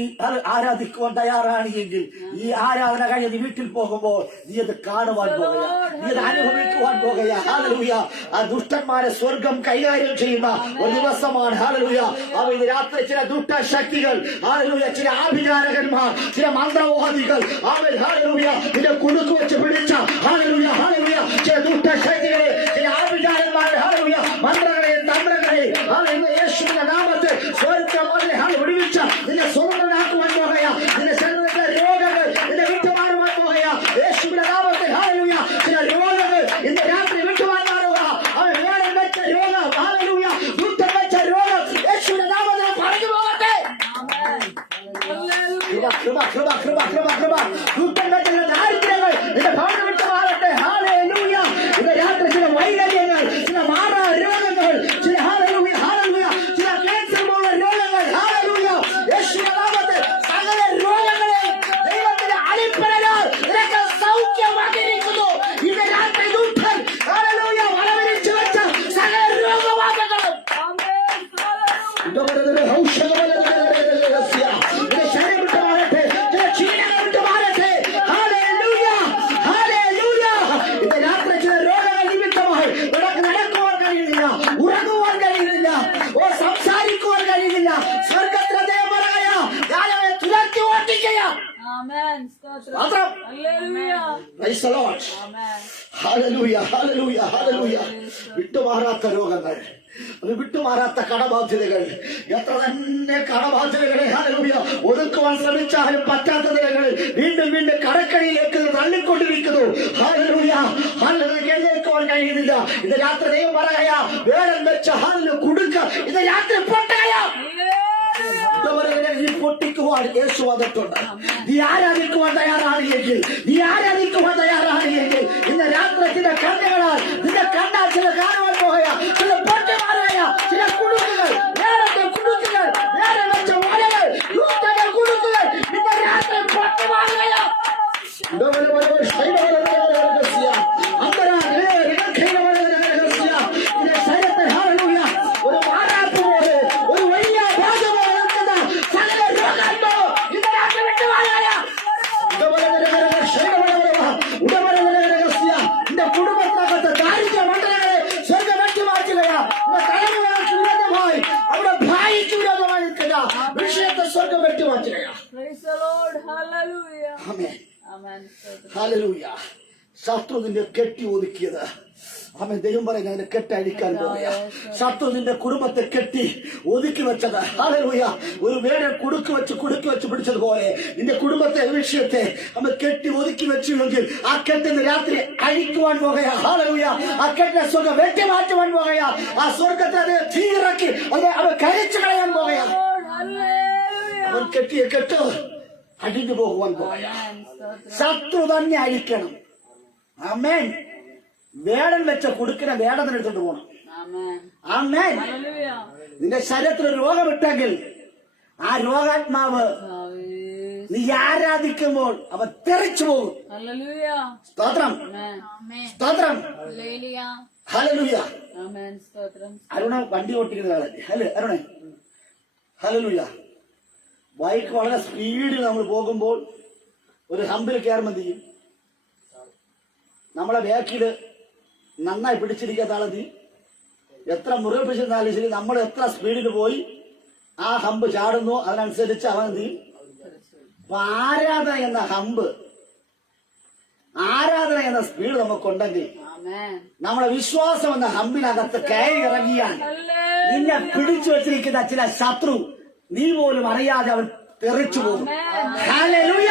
ആരാധിക്കുവാൻ തയ്യാറാണ് എങ്കിൽ ഈ ആരാധന കഴിഞ്ഞ് നീ വീട്ടിൽ പോകുമ്പോൾ നീ അത് കാണുവാൻ പോകുക, നീ അത് അനുഭവിക്കുവാൻ പോകുക. ഹല്ലേലൂയ. ആ ദുഷ്ടന്മാരെ സ്വർഗം കൈകാര്യം ചെയ്യുന്ന ഒരു ദിവസമാണ്. ഹല്ലേലൂയ. അവ ഇന്ന് രാത്രി ചില ദുഷ്ടശക്തികൾ, ഹല്ലേലൂയ, ചില ആഭിചാരകന്മാർ, ചില മന്ത്രവാദികൾ, അവൻ ഹല്ലേലൂയ നിന്നെ കുടുക്ക് വെച്ച് പിടിച്ച, ഹല്ലേലൂയ ഹല്ലേലൂയ, ചില ദുഷ്ടശക്തികളെ, ചില ആഭിചാരന്മാരെ, ഹല്ലേലൂയ, മന്ത്രങ്ങളെയും തന്ത്രങ്ങളെയും, ഹല്ലേലൂയ, യേശുവിന്റെ നാമത്തിൽ സ്വർഗം അവരെ വിടുവിച്ച നിന്നെ സ്വതന്ത്രനാക്കുവാൻ പോകുക. നിന്റെ ശരീരത്തിലെ രോഗങ്ങൾ നിന്നെ വിട്ടുമാറുവാൻ പോകുക. യേശുവിന്റെ നാമത്തിൽ ഹല്ലേലൂയ, ചില രോഗങ്ങൾ ഇന്ന് രാത്രി വിട്ടുമാൻ മാറുക. അവൻ വേടൻ വെച്ച രോഗം, ഹല്ലേലൂയ, ദുഷ്ടൻ വെച്ച രോഗം യേശുവിന്റെ നാമത്തിൽ പറഞ്ഞു പോകട്ടെ. കൃപ കൃപ കൃപ കൃപ കൃപ ദുഷ്ടൻ വെച്ച ദാരിദ്ര്യങ്ങൾ നിന്റെ ഭവനം വിട്ടു മാറട്ടെ. ഹല്ലേലൂയ. ഇന്ന് രാത്രി ചില വൈകല്യങ്ങൾ, ചില മാറാ രോഗങ്ങൾ, ചില ഹല്ലേലൂയ ഹല്ലേലൂയ, ചില ക്യാൻസർ പോലുള്ള രോഗങ്ങൾ, ഹല്ലേലൂയ, യേശുവിന്റെ നാമത്തിൽ സകല രോഗങ്ങളെ ദൈവത്തിന്റെ അടിപ്പിണരാൽ നിനക്ക് സൗഖ്യമാക്കിയിരിക്കുന്നു. ഇന്ന് രാത്രി ദുഷ്ടൻ, ഹല്ലേലൂയ, വളവിരിച്ചു വെച്ച സകല രോഗവാദങ്ങളും ശരീരം വിട്ടു മാറട്ടെ, ചില ക്ഷീണങ്ങൾ വിട്ടു മാറട്ടെ. Hallelujah hallelujah. ഇന്ന് രാത്രി ചില രോഗങ്ങൾ നിമിത്തമായി നിനക്ക് നടക്കുവാൻ കഴിയുന്നില്ല, ഉറങ്ങുവാൻ കഴിയുന്നില്ല, സംസാരിക്കുവാൻ കഴിയുന്നില്ല. സ്വർഗത്തിലെ ദേവനായ ഞാനവനെ തുരത്തി ഓട്ടിക്കുക. ആമേൻ. സ്തോത്രം. മാത്രം. Hallelujah. Praise the Lord. Amen. Hallelujah hallelujah hallelujah. വിട്ടുമാറാത്ത രോഗങ്ങൾ, അത് വിട്ടുമാറാത്ത കടബാധ്യതകൾ, എത്ര തന്നെ കടബാധ്യതകളെ, ഹല്ലേലൂയ, ഒതുക്കുവാൻ ശ്രമിച്ചാലും പറ്റാത്ത നിലകളിൽ വീണ്ടും വീണ്ടും കടക്കണിയിലേക്ക് തള്ളിക്കൊണ്ടിരിക്കുന്നു. ഹല്ലേലൂയ ഹല്ലേലൂയ, എഴുന്നേൽക്കുവാൻ കഴിയുന്നില്ല. ഇന്ന് രാത്രി ദൈവം പറയാ, വേടൻ വെച്ച ഹല്ലേലൂയ കുടുക്ക ഇന്ന് രാത്രി പൊട്ടകയാ. നീ പൊട്ടിക്കുവാൻ യേശു വന്നിട്ടുണ്ട്. നീ ആരാധിക്കുവാൻ തയ്യാറാണ് എങ്കിൽ, നീ ആരാധിക്കുവാൻ തയ്യാറാണ് എങ്കിൽ ഇന്ന് രാത്രി ചില കണ്ണുകളാൽ നിന്റെ കണ്ണാൽ ചില കാണുവാൻ പോകുക, ചില പൊട്ടിമാറുക, ചില കുടുക്കുകൾ, വേറെ കുടുക്കുകൾ, വേറെ വെച്ച വലകൾ, യൂത്തന്റെ കുടുക്കുകൾ ഇന്ന് രാത്രി പൊട്ടിമാറുകയാ. ഒരു മാറാപ്പ് പോലെ, ഒരു വലിയ ബാധ പോലെ നിൽക്കുന്ന സകല രോഗങ്ങളോ ഇന്ന് രാത്രി വിട്ടുമാറുകയാ. നിന്റെ കുടുംബത്തിനകത്ത് ദാരിദ്ര്യ മണ്ഡലങ്ങളെ സ്വർഗം വെട്ടിമാറ്റുകയാ. തലമുറകൾക്ക് വിരോധമായി, അവിടെ ഭായിക്ക് വിരോധമായി നിൽക്കുന്ന വിഷയത്തെ സ്വർഗം വെട്ടിമാറ്റുകയാ. Praise the Lord. Hallelujah. ആമേൻ ആമേൻ. സ്തോത്രം. ഹല്ലേലൂയ. ശത്രു നിന്നെ കെട്ടി ഒതുക്കിയത്, ആമേൻ, ദൈവം പറയുന്ന അതിനെ കെട്ടഴിക്കാൻ പോവുക. ശത്രു നിന്റെ കുടുംബത്തെ കെട്ടി ഒതുക്കി വെച്ചത്, ഹല്ലേലൂയ, ഒരു വേടൻ കുടുക്കി വെച്ച് പിടിച്ചതുപോലെ നിന്റെ കുടുംബത്തെ, വിഷയത്തെ നമ്മൾ കെട്ടി ഒതുക്കി വെച്ചുവെങ്കിൽ ആ കെട്ടിന് രാത്രി അഴിക്കുവാൻ പോകുക. ഹല്ലേലൂയ. ആ കെട്ടിനെ സ്വർഗം വെട്ടി മാറ്റുവാൻ പോകുക. ആ സ്വർഗത്തെ അത് തീയിറക്കി അവൻ കരിച്ചു കളയാൻ പോകുക. Hallelujah. അവൻ കെട്ടിയ കെട്ട് അടിഞ്ഞു പോകുവാൻ പോകുക. ശത്രു തന്നെ അഴിക്കണം. ആമേൻ. വേടൻ വെച്ച കുടുക്കിനെ വേടത്തിന് എടുത്തോണ്ട് പോകണം. ആമേൻ. ആമേൻ. Hallelujah. നിന്റെ ശരീരത്തിൽ രോഗമിട്ടെങ്കിൽ ആ രോഗാത്മാവ് നീ ആരാധിക്കുമ്പോൾ അവൻ തെറിച്ചു പോകും. Hallelujah. സ്തോത്രം ആമേൻ. സ്തോത്രം. ഹല്ലേലൂയ. ഹല്ലേലൂയ. ആമേൻ. സ്തോത്രം. അരുണ വണ്ടി ഓട്ടിക്കുന്ന ആളല്ലേ? ഹലോ അരുണേ. ഹല്ലേലൂയ. ബൈക്ക് വളരെ സ്പീഡിൽ നമ്മൾ പോകുമ്പോൾ ഒരു ഹമ്പിൽ കയറുമ്പോൾ എന്ത് ചെയ്യും? നമ്മളെ ബാക്കിൽ നന്നായി പിടിച്ചിരിക്കാത്ത ആളെ നീ എത്ര മുറുകെ പിടിച്ചിരുന്നാലും ശരി, നമ്മൾ എത്ര സ്പീഡിൽ പോയി ആ ഹമ്പ് ചാടുന്നു അതിനനുസരിച്ച് അവൻ എന്ത് ചെയ്യും? അപ്പൊ ആരാധന എന്ന ഹമ്പ്, ആരാധന എന്ന സ്പീഡ് നമുക്കുണ്ടെങ്കിൽ ആമേൻ. നമ്മളെ വിശ്വാസം എന്ന ഹമ്പിനകത്ത് കയറി ഇറങ്ങിയാൽ നിന്നെ പിടിച്ചു വെച്ചിരിക്കുന്ന ചില ശത്രു നീ പോലും അറിയാതെ അവൻ തെറിച്ചു പോകും. ഹല്ലേലൂയ.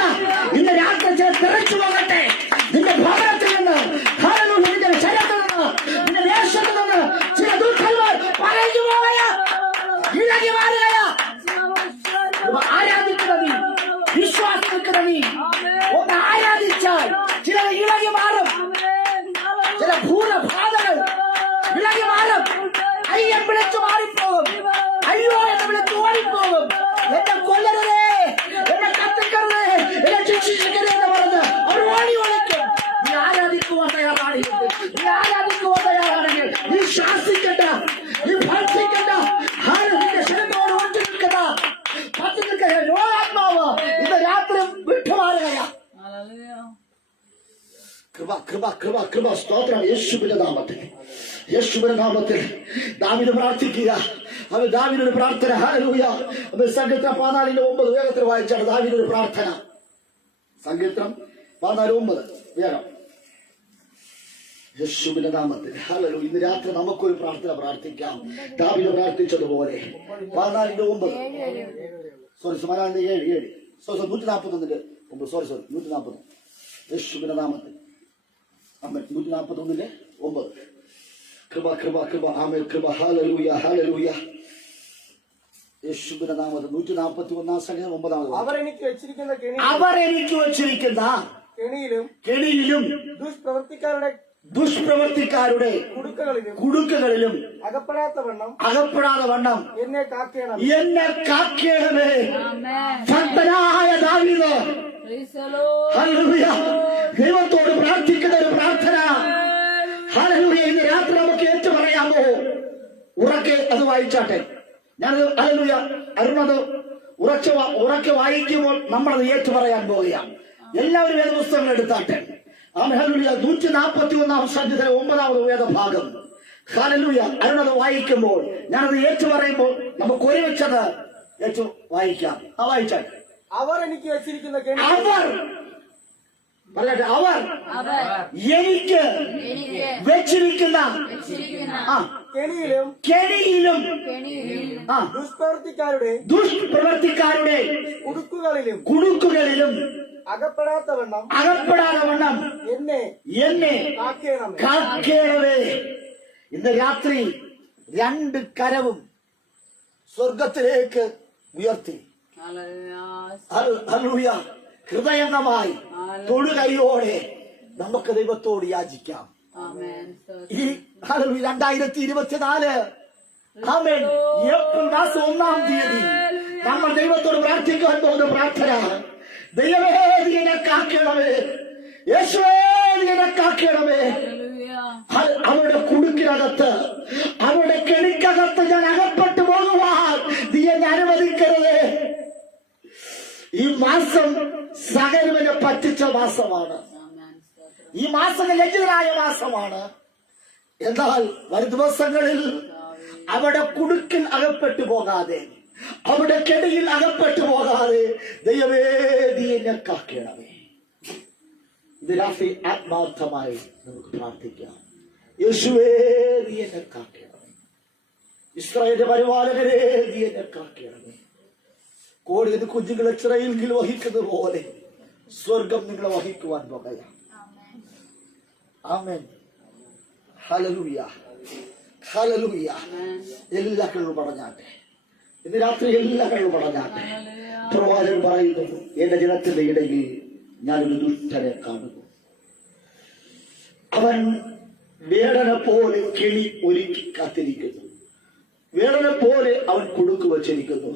ഇന്ന് രാത്രി ചില തെറിച്ചു പോകട്ടെ. നിന്റെ ഭവനത്തിൽ നിന്ന്, ഹല്ലേലൂയ, നിന്റെ ശരീരത്തിൽ നിന്ന്, നിന്റെ ദേശത്തിൽ നിന്ന് ചില ദുഃഖങ്ങൾ പറഞ്ഞു പോവുകയാ, ഇളകി മാറുകയാ. ആരാധിക്കുന്ന നീ, വിശ്വാസം നിൽക്കുന്ന നീ ഒന്ന് ആരാധിച്ചാൽ ചിലത് ഇളകി മാറും. ചില ഭൂതബാധകൾ ഇളകി മാറും. അയ്യം വിളിച്ചു മാറിപ്പോകും. അയ്യോ എന്ന് വിളിച്ച് ഓടിപ്പോകും. എന്നെ കൊല്ലരുതേ, എന്നെ കത്തിക്കരുതേ, എന്നെ ശിക്ഷിക്കരുത് എന്ന് പറഞ്ഞ് അവർ ഓടി ഒളിക്കും. നീ ആരാധിക്കുവാൻ തയ്യാറാണെങ്കിൽ, നീ ആരാധിക്കുവാൻ തയ്യാറാണെങ്കിൽ നീ ശ്വാസിക്കണ്ട, നീ ഭക്ഷിക്കണ്ട. നിന്റെ ശരീരത്തോട് ഒട്ടി നിൽക്കണ്ട, പത്തി നിൽക്ക കൃപ കൃപ കൃപ കൃപ സ്തോത്രം. യേശുവിന്റെ നാമത്തിൽ, യേശുവിന്റെ നാമത്തിൽ ദാവീദ് പ്രാർത്ഥിക്കുക. അവൻ ദാവീദിന്റെ പ്രാർത്ഥന. ഹല്ലേലൂയ. സങ്കീർത്തനം 14:9 വേഗത്തിൽ വായിച്ചാണ് ദാവീദിന്റെ പ്രാർത്ഥന. സങ്കീർത്തനം 14:9 വേഗം. യേശുവിന്റെ നാമത്തിൽ ഹല്ലേലൂയ. ഇന്ന് രാത്രി നമുക്കൊരു പ്രാർത്ഥന പ്രാർത്ഥിക്കാം, ദാവീദ് പ്രാർത്ഥിച്ചതുപോലെ. 14:9 സോറി 14:7 141 സോറി 140. യേശുവിന്റെ നാമത്തിൽ ആമേൻ. 141:9 കൃപ കൃപ കൃപ ആമേൻ കൃപ. Hallelujah hallelujah. യേശുവിന്റെ നാമത്തിൽ 141 സംഖ്യ 9. അവർ എനിക്ക് വെച്ചിരിക്കുന്ന കെണിയിലും ദുഷ്പ്രവർത്തിക്കാരുടെ കുടുക്കുകളിലും അകപ്പെടാതെ വണ്ണം എന്നെ കാക്കേണമേ. ഭക്തനായ ദാവീദ് ഹല്ലേലൂയ ദൈവത്തോട് പ്രാർത്ഥിക്കുന്ന ഒരു പ്രാർത്ഥന. ഹല്ലേലൂയ. ഇന്ന് രാത്രി നമുക്ക് ഏറ്റു പറയാമോ? ഉറക്കെ അത് വായിച്ചാട്ടെ. ഞാനത് ഹല്ലേലൂയ അരുണത് ഉറക്കെ വായിക്കുമ്പോൾ നമ്മളത് ഏറ്റു പറയാൻ പോവുകയാണ്. എല്ലാവരും വേദപുസ്തകങ്ങൾ എടുത്താട്ടെ. ഹല്ലേലൂയ. 141 സങ്കീർത്തനം 9 വേദഭാഗം. ഹല്ലേലൂയ. അരുണത് വായിക്കുമ്പോൾ ഞാനത് ഏറ്റു പറയുമ്പോൾ നമുക്ക് ഒരുമിച്ചത് ഏറ്റു വായിക്കാം. വായിച്ചാട്ടെ. അവർ എനിക്ക് വെച്ചിരിക്കുന്ന അവർ പറയട്ടെ. അവർ എനിക്ക് വെച്ചിരിക്കുന്ന കെണിയിലും ദുഷ്പ്രവർത്തിക്കാരുടെ കുടുക്കുകളിലും അകപ്പെടാതെ വണ്ണം എന്നെ കാക്കേണമേ. ഇന്ന് രാത്രി 2 കരവും സ്വർഗത്തിലേക്ക് ഉയർത്തി ഹല്ലേലൂയ ഹൃദയംഗമായി തൊഴുകൈയോടെ നമുക്ക് ദൈവത്തോട് യാചിക്കാം. ഈ 2024 ആമേൻ ഏപ്രിൽ മാസം 1-ാം തീയതി നമ്മൾ ദൈവത്തോട് പ്രാർത്ഥിക്കാൻ പോകുന്ന പ്രാർത്ഥന. ദൈവമേ നീ എന്നെ കാക്കണമേ, യേശുവേ നീ എന്നെ കാക്കണമേ. അവരുടെ കുടുക്കിനകത്ത്, അവരുടെ കെണിക്കകത്ത് ഞാൻ അകപ്പെട്ടു പോകുവാൻ നീ എന്നെ അനുവദിക്കരുത്. ഈ മാസം സകലവനെ പറ്റിച്ച മാസമാണ്. ഈ മാസം ലജ്ജിതരായ മാസമാണ്. എന്നാൽ വരും ദിവസങ്ങളിൽ അവിടെ കുടുക്കിൽ അകപ്പെട്ടു പോകാതെ, അവിടെ കെണിയിൽ അകപ്പെട്ടു പോകാതെ ദൈവമേ നീ എന്നെ കാക്കണമേ. ഇത് രാത്രി ആത്മാർത്ഥമായി നമുക്ക് പ്രാർത്ഥിക്കാം. യേശുവേ നീ എന്നെ കാക്കണമേ. ഇസ്രായേലിന്റെ പരിപാലകരെ നീ എന്നെ കാക്കണമേ. കോടിയുടെ കുഞ്ഞുങ്ങളെ ചിറയിൽ വഹിക്കുന്നത് പോലെ സ്വർഗം നിങ്ങളെ വഹിക്കുവാൻ പോകുകയാണ്. Amen hallelujah hallelujah. എല്ലാ കഴിവും പറഞ്ഞാട്ടെ. ഇന്ന് രാത്രി എല്ലാ കഴിവും പറഞ്ഞാട്ടെ. പ്രവാചകൻ പറയുന്നു, എന്റെ ജനത്തിന്റെ ഇടയിൽ ഞാനൊരു ദുഷ്ടനെ കാണുന്നു. അവൻ വേടനെ പോലെ കെണി ഒരുക്കി കാത്തിരിക്കുന്നു. വേടനെ പോലെ അവൻ കുടുക്ക് വച്ചിരിക്കുന്നു.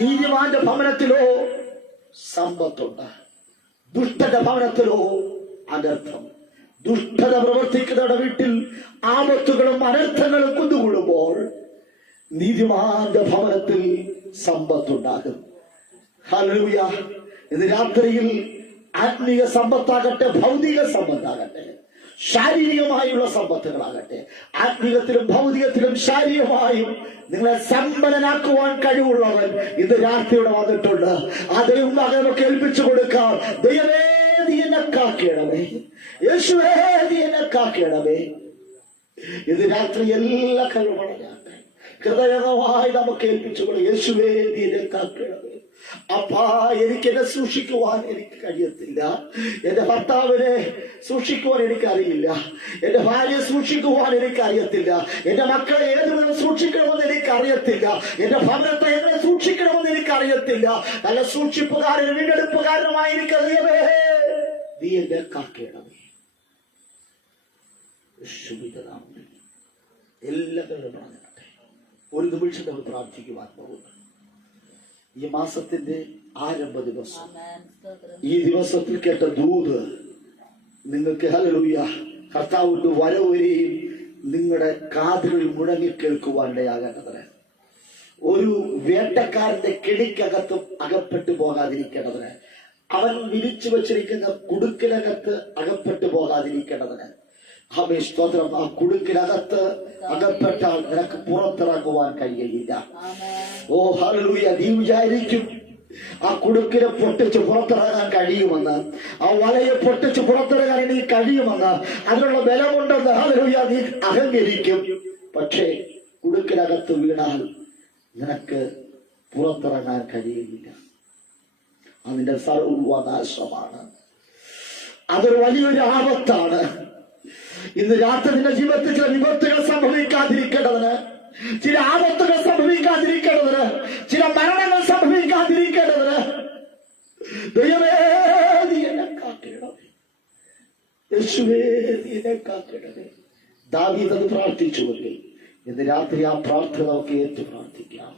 നീതിമാന്റെ ഭവനത്തിലോ സമ്പത്തുണ്ട്, ദുഷ്ടന്റെ ഭവനത്തിലോ അനർത്ഥം. ദുഷ്ടത പ്രവർത്തിക്കുന്നവരുടെ വീട്ടിൽ ആപത്തുകളും അനർത്ഥങ്ങളും കുന്നുകൂടുമ്പോൾ നീതിമാന്റെ ഭവനത്തിൽ സമ്പത്തുണ്ടാകും. ഹല്ലേലൂയ. ഇന്ന് രാത്രിയിൽ ആത്മീയ സമ്പത്താകട്ടെ, ഭൗതിക സമ്പത്താകട്ടെ, ശാരീരികമായുള്ള സമ്പത്തുകളാകട്ടെ, ആത്മീയത്തിലും ഭൗതികത്തിലും ശാരീരികമായും നിങ്ങളെ സമ്പന്നനാക്കുവാൻ കഴിവുള്ളവൻ ഇന്ന് രാത്രിയോടെ വന്നിട്ടുണ്ട്. ആ ദൈവം നമുക്ക് ഏൽപ്പിച്ചു കൊടുക്കാം. ദൈവമേ നീ എന്നെ കാക്കണമേ, യേശുവേ നീ എന്നെ കാക്കണമേ. ഇത് രാത്രി എല്ലാ കഴിവുകളാകട്ടെ ഹൃദയമായി നമുക്ക് ഏൽപ്പിച്ചു കൊടുക്കാം. യേശുവേ നീ എന്നെ കാക്കണമേ. അപ്പാ എനിക്കെന്നെ സൂക്ഷിക്കുവാൻ എനിക്ക് കഴിയത്തില്ല. എന്റെ ഭർത്താവിനെ സൂക്ഷിക്കുവാൻ എനിക്കറിയില്ല. എന്റെ ഭാര്യയെ സൂക്ഷിക്കുവാൻ എനിക്കറിയത്തില്ല. എന്റെ മക്കളെ ഏതുവിധം സൂക്ഷിക്കണമെന്ന് എനിക്കറിയത്തില്ല. എന്റെ ഭവനത്തെ എങ്ങനെ സൂക്ഷിക്കണമെന്ന് എനിക്കറിയത്തില്ല. നല്ല സൂക്ഷിപ്പുകാരനും വീണ്ടെടുപ്പുകാരനുമായി എനിക്കറിയമേ. നീ എന്നെ കാക്കണമേ. എല്ലാവരും പറഞ്ഞാട്ടെ. ഒരു നിമിഷം നമ്മൾ പ്രാർത്ഥിക്കുവാൻ പോകുന്നു. ഈ മാസത്തിന്റെ ആരംഭ ദിവസം, ഈ ദിവസത്തിൽ കേട്ട ദൂത് നിങ്ങൾക്ക് ഹല്ലേലൂയ കർത്താവിന്റെ വരവരെയും നിങ്ങളുടെ കാതുകളിൽ മുഴങ്ങി കേൾക്കുവാനിടയാകേണ്ടത്. ഒരു വേട്ടക്കാരന്റെ കെണിക്കകത്തും അകപ്പെട്ടു പോകാതിരിക്കേണ്ടതിന് അവൻ വിരിച്ചു വച്ചിരിക്കുന്ന കുടുക്കിനകത്ത് അകപ്പെട്ടു പോകാതിരിക്കേണ്ടതിന് ആമേൻ സ്തോത്രം. ആ കുടുക്കിനകത്ത് അകപ്പെട്ടാൽ നിനക്ക് പുറത്തിറങ്ങുവാൻ കഴിയുകയില്ല. ഓ ഹല്ലേലൂയ. നീ വിചാരിക്കും ആ കുടുക്കിനെ പൊട്ടിച്ച് പുറത്തിറങ്ങാൻ കഴിയുമെന്ന്, ആ വലയെ പൊട്ടിച്ച് പുറത്തിറങ്ങാൻ എനിക്ക് കഴിയുമെന്ന്, അതിനുള്ള ബലമുണ്ടെന്ന് ഹല്ലേലൂയ നീ അഹങ്കരിക്കും. പക്ഷേ കുടുക്കിനകത്ത് വീണാൽ നിനക്ക് പുറത്തിറങ്ങാൻ കഴിയുകയില്ല. അതിന്റെ സർവനാശമാണ്. അതൊരു വലിയൊരു ആപത്താണ്. ഇന്ന് രാത്രി നിന്റെ ജീവിതത്തിൽ ചില വിപത്തുകൾ സംഭവിക്കാതിരിക്കേണ്ടതിന്, ചില ആപത്തുകൾ സംഭവിക്കാതിരിക്കേണ്ടതിന്, ചില മരണങ്ങൾ സംഭവിക്കാതിരിക്കേണ്ടതിന് ദൈവമേ നീ എന്നെ കാക്കണമേ, യേശുവേ നീ എന്നെ കാക്കണമേ. ദാവീദ് അത് പ്രാർത്ഥിച്ചുവെങ്കിൽ ഇന്ന് രാത്രി ആ പ്രാർത്ഥന നമുക്ക് ഏറ്റു പ്രാർത്ഥിക്കാം.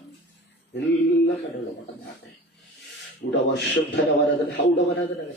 എല്ലാ കടകളും അടഞ്ഞാട്ടെ. ഉടവർഷം ധനവരതൻ ഹൗഡവനതൻ